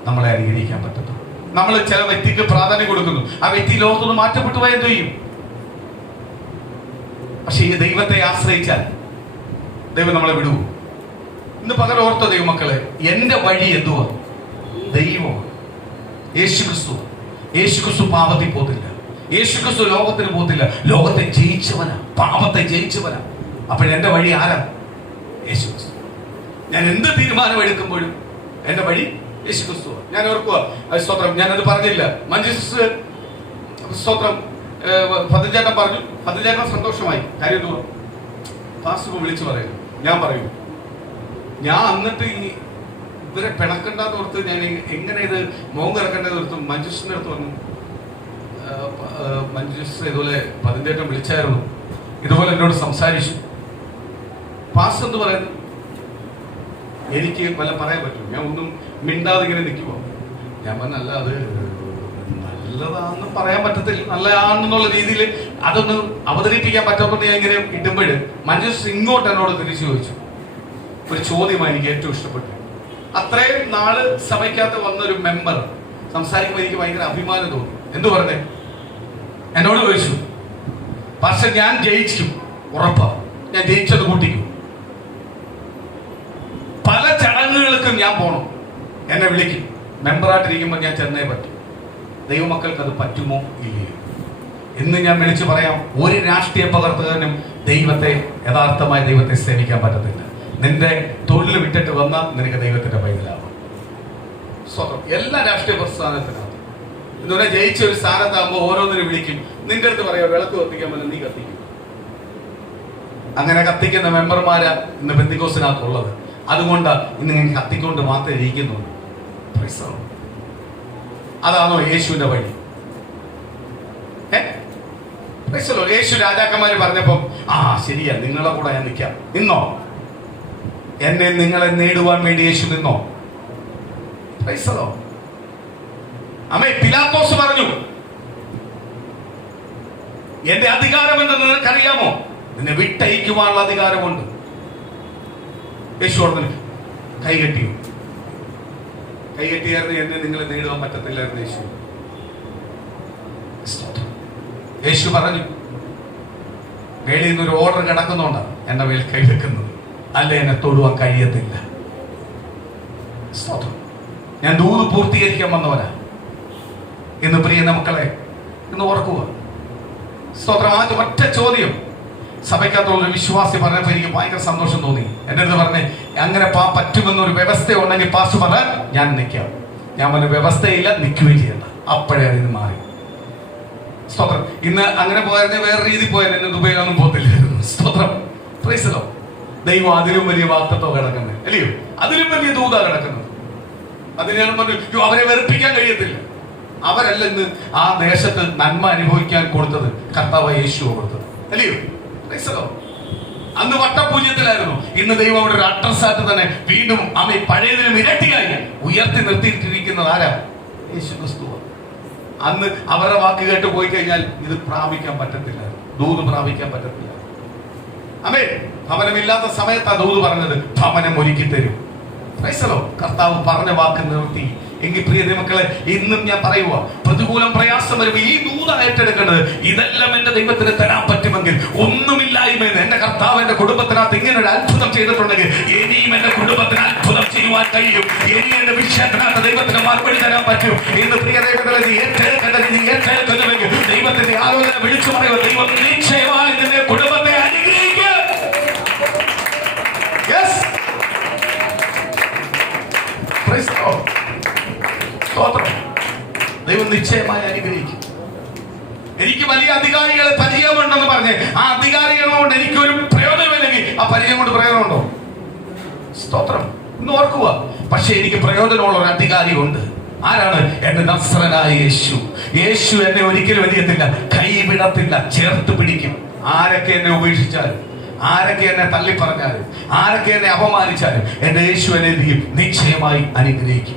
നമ്മളെ അനുഗ്രഹിക്കാൻ പറ്റത്തുള്ളൂ. നമ്മൾ ചില വ്യക്തിക്ക് പ്രാധാന്യം കൊടുക്കുന്നു, ആ വ്യക്തി ലോകത്തുനിന്ന് മാറ്റപ്പെട്ടു പോയാൽ എന്ത് ചെയ്യും? പക്ഷെ ഈ ദൈവത്തെ ആശ്രയിച്ചാൽ ദൈവം നമ്മളെ വിടുവോ? ഇന്ന് പകരം ഓർത്ത ദൈവമക്കളെ, എന്റെ വഴി എന്തുവാ? ദൈവമാണ്. യേശുക്രിസ്തു. യേശുക്രിസ്തു പാപത്തിൽ പോകത്തില്ല. യേശുക്രിസ്തു ലോകത്തിന് പോകത്തില്ല. ലോകത്തെ ജയിച്ചവനാ, പാപത്തെ ജയിച്ചവനാ. അപ്പോഴെന്റെ വഴി ആരാ? യേശുക്രിസ്തു. ഞാൻ എന്ത് തീരുമാനം എടുക്കുമ്പോഴും എന്റെ വഴി യേശുക്രിസ്തു. ഞാൻ ഓർക്കുക, സ്തോത്രം, ഞാനത് പറഞ്ഞില്ല. മഞ്ജുസ് സ്തോത്രം പതിഞ്ചേട്ടൻ പറഞ്ഞു. പതിഞ്ചേട്ടൻ സന്തോഷമായി. കാര്യം എന്തുവാ? പാസ്റ്റർ വിളിച്ചു പറയും. ഞാൻ പറയൂ, ഞാൻ എന്നിട്ട് ഇവരെ പിണക്കണ്ടെന്ന് ഓർത്ത് ഞാൻ എങ്ങനെ ഇത് മോൻ കിടക്കേണ്ടത് ഓർത്ത് മഞ്ജുസിന്റെ അടുത്ത് വന്നു. മഞ്ജുസ് ഇതുപോലെ പതിഞ്ചേട്ടൻ വിളിച്ചായിരുന്നു, ഇതുപോലെ എന്നോട് സംസാരിച്ചു. പാസ്റ്റർ എന്ത് പറയുന്നു? എനിക്ക് വല്ല പറയാൻ പറ്റും? ഞാൻ ഒന്നും മിണ്ടാതെ ഇങ്ങനെ നിൽക്കുമോ? ഞാൻ പറഞ്ഞല്ല, അത് നല്ലതാണെന്ന് പറയാൻ പറ്റത്തില്ല, നല്ലതാണെന്നുള്ള രീതിയിൽ അതൊന്ന് അവതരിപ്പിക്കാൻ പറ്റാത്തതുകൊണ്ട് ഞാൻ ഇങ്ങനെ ഇടുമ്പോൾ മഞ്ജുസ് ഇങ്ങോട്ട് എന്നോട് തിരിച്ചു ചോദിച്ചു ഒരു ചോദ്യമാണ് എനിക്ക് ഏറ്റവും ഇഷ്ടപ്പെട്ടു. അത്രയും നാള് സഭയ്ക്കകത്ത് വന്നൊരു മെമ്പർ സംസാരിക്കുമ്പോൾ എനിക്ക് ഭയങ്കര അഭിമാനം തോന്നി. എന്തു പറഞ്ഞേ? എന്നോട് ചോദിച്ചു, പക്ഷെ ഞാൻ ജയിക്കും, ഉറപ്പാ, ഞാൻ ജയിച്ചത് കൂട്ടിക്കും, പല ചടങ്ങുകൾക്കും ഞാൻ പോണം, എന്നെ വിളിക്കും, മെമ്പറായിട്ടിരിക്കുമ്പോൾ ഞാൻ ചെന്നേ പറ്റും. ദൈവമക്കൾക്ക് അത് പറ്റുമോ ഇല്ലയോ? ഇന്ന് ഞാൻ വിളിച്ചു പറയാം, ഒരു രാഷ്ട്രീയ പ്രവർത്തകനും യഥാർത്ഥമായി ദൈവത്തെ സേവിക്കാൻ പറ്റത്തില്ല. നിന്റെ തൊഴിൽ വിട്ടിട്ട് വന്നാൽ നിനക്ക് ദൈവത്തിന്റെ പൈതലാവാം. സ്വതം എല്ലാ രാഷ്ട്രീയ പ്രസ്ഥാനത്തിനകത്ത് ഇതുവരെ ജയിച്ച ഒരു സ്ഥാനത്താകുമ്പോൾ ഓരോന്നിനും വിളിക്കും. നിന്റെ അടുത്ത് പറയാം വിളക്ക് കത്തിക്കാൻ പറ്റും, നീ കത്തിക്കും. അങ്ങനെ കത്തിക്കുന്ന മെമ്പർമാരാ ഇന്ന് പെന്തിക്കോസിനകത്തുള്ളത്. അതുകൊണ്ട് ഇന്ന് ഞാൻ കത്തിക്കൊണ്ട് മാത്രമേ ഇരിക്കുന്നുള്ളൂ. അതാണോ യേശുവിന്റെ വഴി? യേശു രാജാക്കന്മാര് പറഞ്ഞപ്പം ശരിയാ, നിങ്ങളെ കൂടെ ഞാൻ നിൽക്കാം. നിന്നോ? എന്നെ നിങ്ങളെ നേടുവാൻ വേണ്ടി യേശു നിന്നോ? അമ്മേ, പിലാത്തോസ് പറഞ്ഞു, എന്റെ അധികാരം എന്ന് നിനക്കറിയാമോ? നിന്നെ വിട്ടയക്കുവാനുള്ള അധികാരമുണ്ട്. യേശു പറഞ്ഞു, കൈകെട്ടിയോ? കൈകെട്ടിയായിരുന്നു എന്നെ നിങ്ങളെ നേടുവാൻ പറ്റത്തില്ലായിരുന്നു യേശു. യേശു പറഞ്ഞു, മേളിൽ നിന്നൊരു ഓർഡർ കിടക്കുന്നുണ്ടാണ് എന്റെ മേൽ കൈവെക്കുന്നത്, അല്ല എന്നെ തൊടുവാൻ കഴിയത്തില്ല. ഞാൻ ദൂത് പൂർത്തീകരിക്കാൻ വന്നവനാ. ഇന്ന് പ്രിയ മക്കളെ, ഇന്ന് ഓർക്കുക. സ്തോത്രം. ആദ്യം ഒറ്റ ചോദ്യം സഭയ്ക്കകത്തുള്ള ഒരു വിശ്വാസി പറഞ്ഞപ്പോൾ എനിക്ക് ഭയങ്കര സന്തോഷം തോന്നി. എൻ്റെ അടുത്ത് പറഞ്ഞേ, അങ്ങനെ പറ്റുമെന്നൊരു വ്യവസ്ഥ ഉണ്ടെങ്കിൽ പാസ്റ്റർ പറഞ്ഞാൽ ഞാൻ നിൽക്കാം. ഞാൻ പറഞ്ഞ വ്യവസ്ഥയില്ല, നിൽക്കുകയും ചെയ്യണ്ട. അപ്പോഴേ അതിന് മാറി. സ്തോത്രം. ഇന്ന് അങ്ങനെ പോയാൽ വേറെ രീതി പോയാൽ എന്നെ ദുബൈയിലൊന്നും പോകത്തില്ലായിരുന്നു. സ്തോത്രം. പ്രൈസലോ. ദൈവം അതിലും വലിയ വാക്തത്വം കിടക്കുന്നത്, അല്ലയോ? അതിലും വലിയ ദൂത കിടക്കുന്നത്. അത് ഞാൻ പറഞ്ഞു, അവരെ വെറുപ്പിക്കാൻ കഴിയത്തില്ല. അവരല്ല ഇന്ന് ആ ദേശത്ത് നന്മ അനുഭവിക്കാൻ കൊടുത്തത്, കർത്താവ് യേശു കൊടുത്തത്, അല്ലയോ? അന്ന് വട്ടപൂജ്യത്തിലായിരുന്നു. ഇന്ന് ദൈവം അവിടെ ഒരു അഡ്രസ്സായിട്ട് തന്നെ വീണ്ടും പഴയതിനും ഇരട്ടിയായി ഉയർത്തി നിർത്തിയിട്ടിരിക്കുന്നത് ആരാ? യേശു ക്രിസ്തു. അന്ന് അവരുടെ വാക്ക് കേട്ട് പോയി കഴിഞ്ഞാൽ ഇത് പ്രാപിക്കാൻ പറ്റത്തില്ല, ദൂത് പ്രാപിക്കാൻ പറ്റത്തില്ല. ഭവനമില്ലാത്ത സമയത്താ ദൂത് പറഞ്ഞത്, ഭവനം ഒരുക്കി തരും. കർത്താവ് പറഞ്ഞ വാക്ക് നിർത്തി. എങ്കിൽ പ്രിയ മക്കളെ, ഇന്നും ഞാൻ പറയുക, പ്രതികൂലം പ്രയാസം വരുമ്പോൾ ഈ ദൂത ഏറ്റെടുക്കേണ്ടത്, ഇതെല്ലാം എന്റെ ദൈവത്തിന് തരാൻ പറ്റുമെങ്കിൽ ഒന്നുമില്ലായ്മയെന്ന് എന്റെ കർത്താവ് എന്റെ കുടുംബത്തിനകത്ത് ഇങ്ങനെ ഒരു അത്ഭുതം ചെയ്തിട്ടുണ്ടെങ്കിൽ ഇനിയും എന്റെ കുടുംബത്തിന് അത്ഭുതം ചെയ്യുവാൻ കഴിയും. ഇനി എന്റെ വിഷയത്തിനകത്ത് ദൈവത്തിന് മറുപടി തരാൻ പറ്റും. ഇന്ന് പ്രിയ ദൈവങ്ങളെ, നീ ഏറ്റെടുക്കുന്നുവെങ്കിൽ ദൈവത്തിന്റെ ആലോചന വിളിച്ചു പറയുക, ദൈവം നിശ്ചയമായി നിന്റെ കുടുംബത്തെ അനുഗ്രഹിക്കും. ദൈവം നിശ്ചയമായി അനുഗ്രഹിക്കും. എനിക്ക് വലിയ അധികാരികളെ പരിചയമുണ്ടെന്ന് പറഞ്ഞ് ആ അധികാരികളെ കൊണ്ട് എനിക്കൊരു പ്രയോജനമില്ലെങ്കിൽ ആ പരിചയം കൊണ്ട് പ്രയോജനമുണ്ടോ? സ്തോത്രം. ഇന്ന് ഓർക്കുക, പക്ഷെ എനിക്ക് പ്രയോജനമുള്ള ഒരു അധികാരി ഉണ്ട്. ആരാണ്? എന്റെ നസ്രനായ യേശു. യേശു എന്നെ ഒരിക്കലും വലിയത്തില്ല, കൈവിടത്തില്ല, ചേർത്ത് പിടിക്കും. ആരൊക്കെ എന്നെ ഉപേക്ഷിച്ചാലും, ആരൊക്കെ എന്നെ തള്ളിപ്പറഞ്ഞാലും, ആരൊക്കെ എന്നെ അപമാനിച്ചാലും, എന്റെ യേശു എന്നെ നിശ്ചയമായി അനുഗ്രഹിക്കും.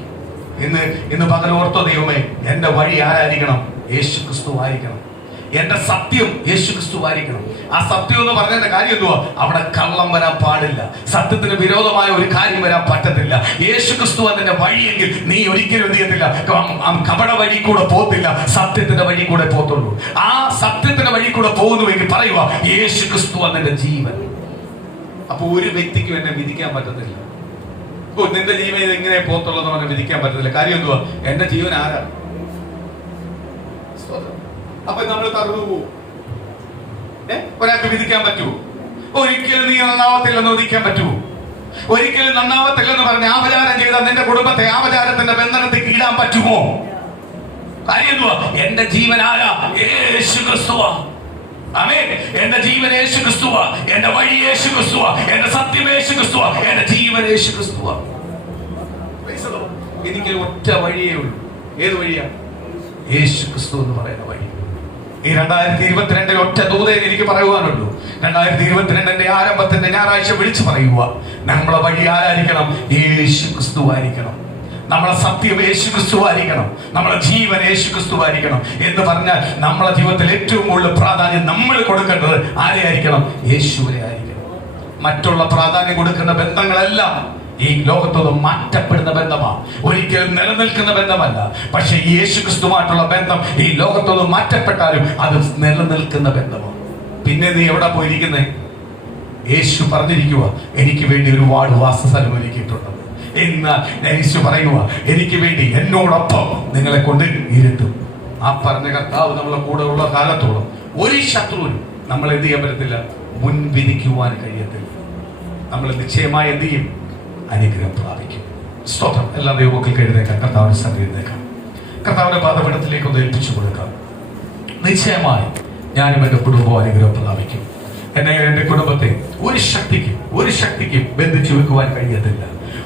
ഇന്ന് പകൽ ഓർത്തോ ദൈവമേ, എന്റെ വഴി ആരായിരിക്കണം? യേശു ക്രിസ്തു ആയിരിക്കണം. എന്റെ സത്യം യേശു ക്രിസ്തു ആയിരിക്കണം. ആ സത്യം എന്ന് പറഞ്ഞതിന്റെ കാര്യം എന്തുവാ? അവിടെ കള്ളം വരാൻ പാടില്ല, സത്യത്തിന് വിരോധമായ ഒരു കാര്യം വരാൻ പറ്റത്തില്ല. യേശു ക്രിസ്തു അതിന്റെ വഴിയെങ്കിൽ നീ ഒരിക്കലും എന്ത് ചെയ്യത്തില്ല, കപട വഴി കൂടെ പോകത്തില്ല, സത്യത്തിന്റെ വഴി കൂടെ പോകത്തുള്ളൂ. ആ സത്യത്തിന്റെ വഴി കൂടെ പോകുന്നുവെങ്കിൽ പറയുക, യേശു ക്രിസ്തു അതിന്റെ ജീവൻ. അപ്പൊ ഒരു വ്യക്തിക്കും എന്നെ വിധിക്കാൻ പറ്റത്തില്ല. നിന്റെ ജീവൻ ഇതെങ്ങനെ പോകത്തുള്ളൂ എന്ന് വിധിക്കാൻ പറ്റത്തില്ല. കാര്യം എന്തുവാ? എന്റെ ജീവൻ ആരാ? അപ്പൊ നമ്മൾ തറന്നു പോവും. ഒരാൾക്ക് വിധിക്കാൻ പറ്റുമോ? ഒരിക്കലും നീ നന്നാവത്തില്ലെന്ന് വിധിക്കാൻ പറ്റുമോ? ഒരിക്കലും നന്നാവത്തില്ലെന്ന് പറഞ്ഞ് ആപചാരം ചെയ്താൽ നിന്റെ കുടുംബത്തെ ആപചാരത്തിന്റെ ബന്ധനത്തിൽ കീഴാൻ പറ്റുമോ? കാര്യം എന്തുവാ? എന്റെ ജീവൻ ആരാ? യേശു ക്രിസ്തുവാ. ആമേൻ. എന്റെ ജീവൻ യേശു ക്രിസ്തുവാ, എന്റെ വഴി യേശു ക്രിസ്തുവാ, എന്റെ സത്യം യേശു ക്രിസ്തുവാ, എന്റെ ജീവൻ യേശു ക്രിസ്തുവാ. എനിക്ക് ഒറ്റ വഴിയേ ഉള്ളൂ. ഏത് വഴിയാ? യേശു ക്രിസ്തു എന്ന് പറയുന്ന വഴി. ഈ 2022 ഒറ്റ ദൂതയിൽ എനിക്ക് പറയുവാനുള്ളൂ. 2022 ആരംഭത്തിന്റെ ഞായറാഴ്ച വിളിച്ചു പറയുക, നമ്മളെ വഴി ആരായിരിക്കണം? യേശു ക്രിസ്തു ആയിരിക്കണം. നമ്മളെ സത്യം യേശു ക്രിസ്തു ആയിരിക്കണം. നമ്മളെ ജീവൻ യേശു ക്രിസ്തു ആയിരിക്കണം. എന്ന് പറഞ്ഞാൽ നമ്മളെ ജീവിതത്തിൽ ഏറ്റവും കൂടുതൽ പ്രാധാന്യം നമ്മൾ കൊടുക്കേണ്ടത് ആരെയായിരിക്കണം? യേശുവിനെ ആയിരിക്കണം. മറ്റുള്ള പ്രാധാന്യം കൊടുക്കുന്ന ബന്ധങ്ങളെല്ലാം ഈ ലോകത്തോട് മാറ്റപ്പെടുന്ന ബന്ധമാണ്, ഒരിക്കലും നിലനിൽക്കുന്ന ബന്ധമല്ല. പക്ഷെ ഈ യേശു ക്രിസ്തുമായിട്ടുള്ള ബന്ധം ഈ ലോകത്തോട് മാറ്റപ്പെട്ടാലും അത് നിലനിൽക്കുന്ന ബന്ധമാണ്. പിന്നെ നീ എവിടെ പോയിരിക്കുന്നേ? യേശു പറഞ്ഞിരിക്കുക, എനിക്ക് വേണ്ടി ഒരുപാട് വാസസ്ഥലം ഒരുക്കിയിട്ടുണ്ട്. എന്നാൽ യേശു പറയുക, എനിക്ക് വേണ്ടി എന്നോടൊപ്പം നിങ്ങളെ കൊണ്ട് ഇരുത്തും. ആ പറഞ്ഞ കർത്താവ് നമ്മളെ കൂടെ ഉള്ള കാലത്തോളം ഒരു ശത്രുവിനും നമ്മൾ എന്ത് ചെയ്യാൻ പറ്റത്തില്ല, മുൻവിധിക്കുവാൻ കഴിയത്തില്ല. നമ്മൾ നിശ്ചയമായി എന്ത് ചെയ്യും? അനുഗ്രഹം പ്രാപിക്കും. സ്തോത്രം. എല്ലാ ദൈവമക്കൾക്ക് എഴുന്നേക്കാം, കർത്താവിന്റെ സന്നിധിയിൽ എഴുന്നേക്കാം, കർത്താവിന്റെ പാദപീഠത്തിലേക്ക് ഒന്ന് ഏൽപ്പിച്ചു കൊടുക്കാം. നിശ്ചയമായി ഞാനും എൻ്റെ കുടുംബവും അനുഗ്രഹം പ്രാപിക്കും. എൻ്റെ കുടുംബത്തെ ഒരു ശക്തിക്കും ബന്ധിച്ചു വെക്കുവാൻ കഴിയത്തില്ല.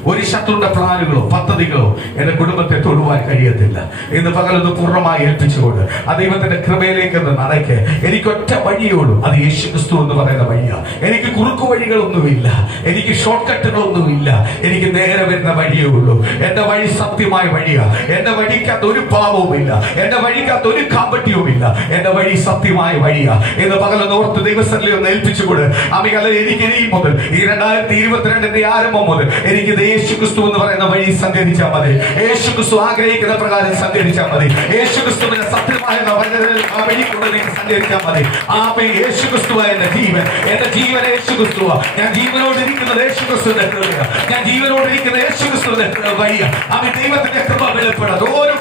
ഒരു ശത്രുവിന്റെ പ്ലാനുകളോ പദ്ധതികളോ എന്റെ കുടുംബത്തെ തൊടുവാൻ കഴിയത്തില്ല. ഇന്ന് പകലൊന്ന് പൂർണ്ണമായി ഏൽപ്പിച്ചുകൊണ്ട് ആ ദൈവത്തിന്റെ കൃപയിലേക്ക് നടക്കെ എനിക്കൊറ്റ വഴിയേ ഉള്ളൂ. അത് യേശു ക്രിസ്തു എന്ന് പറയുന്ന വഴിയാ. എനിക്ക് കുറുക്കു വഴികളൊന്നുമില്ല, എനിക്ക് ഷോർട്ട് കട്ടുകളൊന്നുമില്ല. എനിക്ക് നേരെ വരുന്ന വഴിയേ ഉള്ളൂ. എന്റെ വഴി സത്യമായ വഴിയാ. എന്റെ വഴിക്കകത്ത് ഒരു പാപവുമില്ല, എന്റെ വഴിക്കകത്ത് ഒരു കാമ്പട്യവുമില്ല. എന്റെ വഴി സത്യമായ വഴിയാ. ഇന്ന് പകലൊന്ന് ഓർത്ത് ദൈവസ്ഥലിൽ ഒന്ന് ഏൽപ്പിച്ചുകൊണ്ട് അമികല്ല, എനിക്ക് ഇനി മുതൽ ഈ 2022 ആരംഭം മുതൽ എനിക്ക് യേശു ക്രിസ്തു എന്ന് പറയുന്ന വഴി സഞ്ചരിച്ചാൽ മതി. യേശു ക്രിസ്തു ആഗ്രഹിക്കുന്ന പ്രകാരം സഞ്ചരിച്ചാൽ മതി. യേശു ക്രിസ്തുവിന്റെ സത്യമായ ആ വഴി കൊണ്ട് നിങ്ങൾ സഞ്ചരിച്ചാൽ മതി. യേശു ക്രിസ്തുവായ എന്റെ ജീവൻ യേശു ക്രിസ്തുവാ. ഞാൻ ജീവനോടിരിക്കുന്നത് യേശു ക്രിസ്തുവിന്റെ കൃപയാണ്. ഞാൻ ജീവനോടിരിക്കുന്ന യേശു ക്രിസ്തുവിന്റെ വഴിയാണ്. അവൻ ദൈവത്തിന്റെ കൃപ വെളിപ്പെടട്ടെ. ഓരോ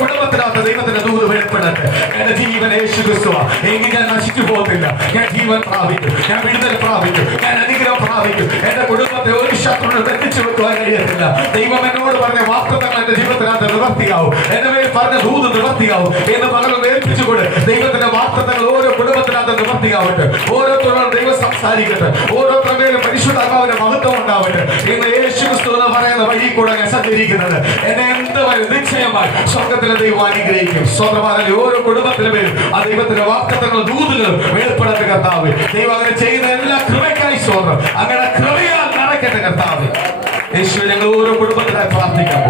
കുടുംബത്തിനകത്ത് ദൈവത്തിന്റെ ദൂത് വെളിപ്പെടട്ടെ. എന്റെ ജീവൻ യേശു ക്രിസ്തുവാ. എങ്കിൽ ഞാൻ നശിച്ചു പോകത്തില്ല. ഞാൻ ജീവൻ പ്രാപിക്കും, ഞാൻ വിടുതൽ പ്രാപിക്കും, ഞാൻ അനുഗ്രഹം പ്രാപിക്കും. എന്റെ കുടുംബത്തെ ഒരു ശത്രുവിനെ ബന്ധിച്ചു വെക്കുവാൻ കഴിയത്തില്ല. ദൈവം എന്നോട് പറഞ്ഞ വാർത്തകൾ എന്റെ ജീവിതത്തിനകത്ത് നിവർത്തിയാവും. എന്റെ മേൽ പറഞ്ഞ ദൂത് നിവർത്തിയാവും എന്ന് പകലും ഏൽപ്പിച്ചുകൊണ്ട് ദൈവത്തിന്റെ വാർത്തകൾ ഓരോ കുടുംബത്തിനകത്ത് നിവർത്തിയാവട്ടെ. ഓരോരുത്തരോടും ദൈവം സംസാരിക്കട്ടെ. ഓരോരുത്തരുടെ മേലും പരിശുദ്ധാത്മാവിന്റെ മഹത്വം ഉണ്ടാവട്ടെ. ഇന്ന് യേശു ക്രിസ്തു എന്ന് പറയുന്ന വഴി കൂടെ ഞാൻ സഞ്ചരിക്കുന്നത് എന്നെ എന്തുവരെ നിശ്ചയമായി സ്വർഗത്തിലെ ദൈവം അനുഗ്രഹിക്കും. സ്വന്തമാനല്ലേ ഓരോ കുടുംബത്തിലെ പേരും ആ ദൈവത്തിന്റെ വാർത്തകളും ദൂതുകളും വെളിപ്പെടട്ടെ കർത്താവ്. ദൈവം അങ്ങനെ ചെയ്യുന്ന എല്ലാ കൃപയ്ക്കായി സ്വന്തം അങ്ങനെ കൃപയാൽ നടക്കട്ടെ കർത്താവ്. യേശു ഞങ്ങൾ ഓരോ കുടുംബത്തിനായി പ്രാർത്ഥിക്കാം.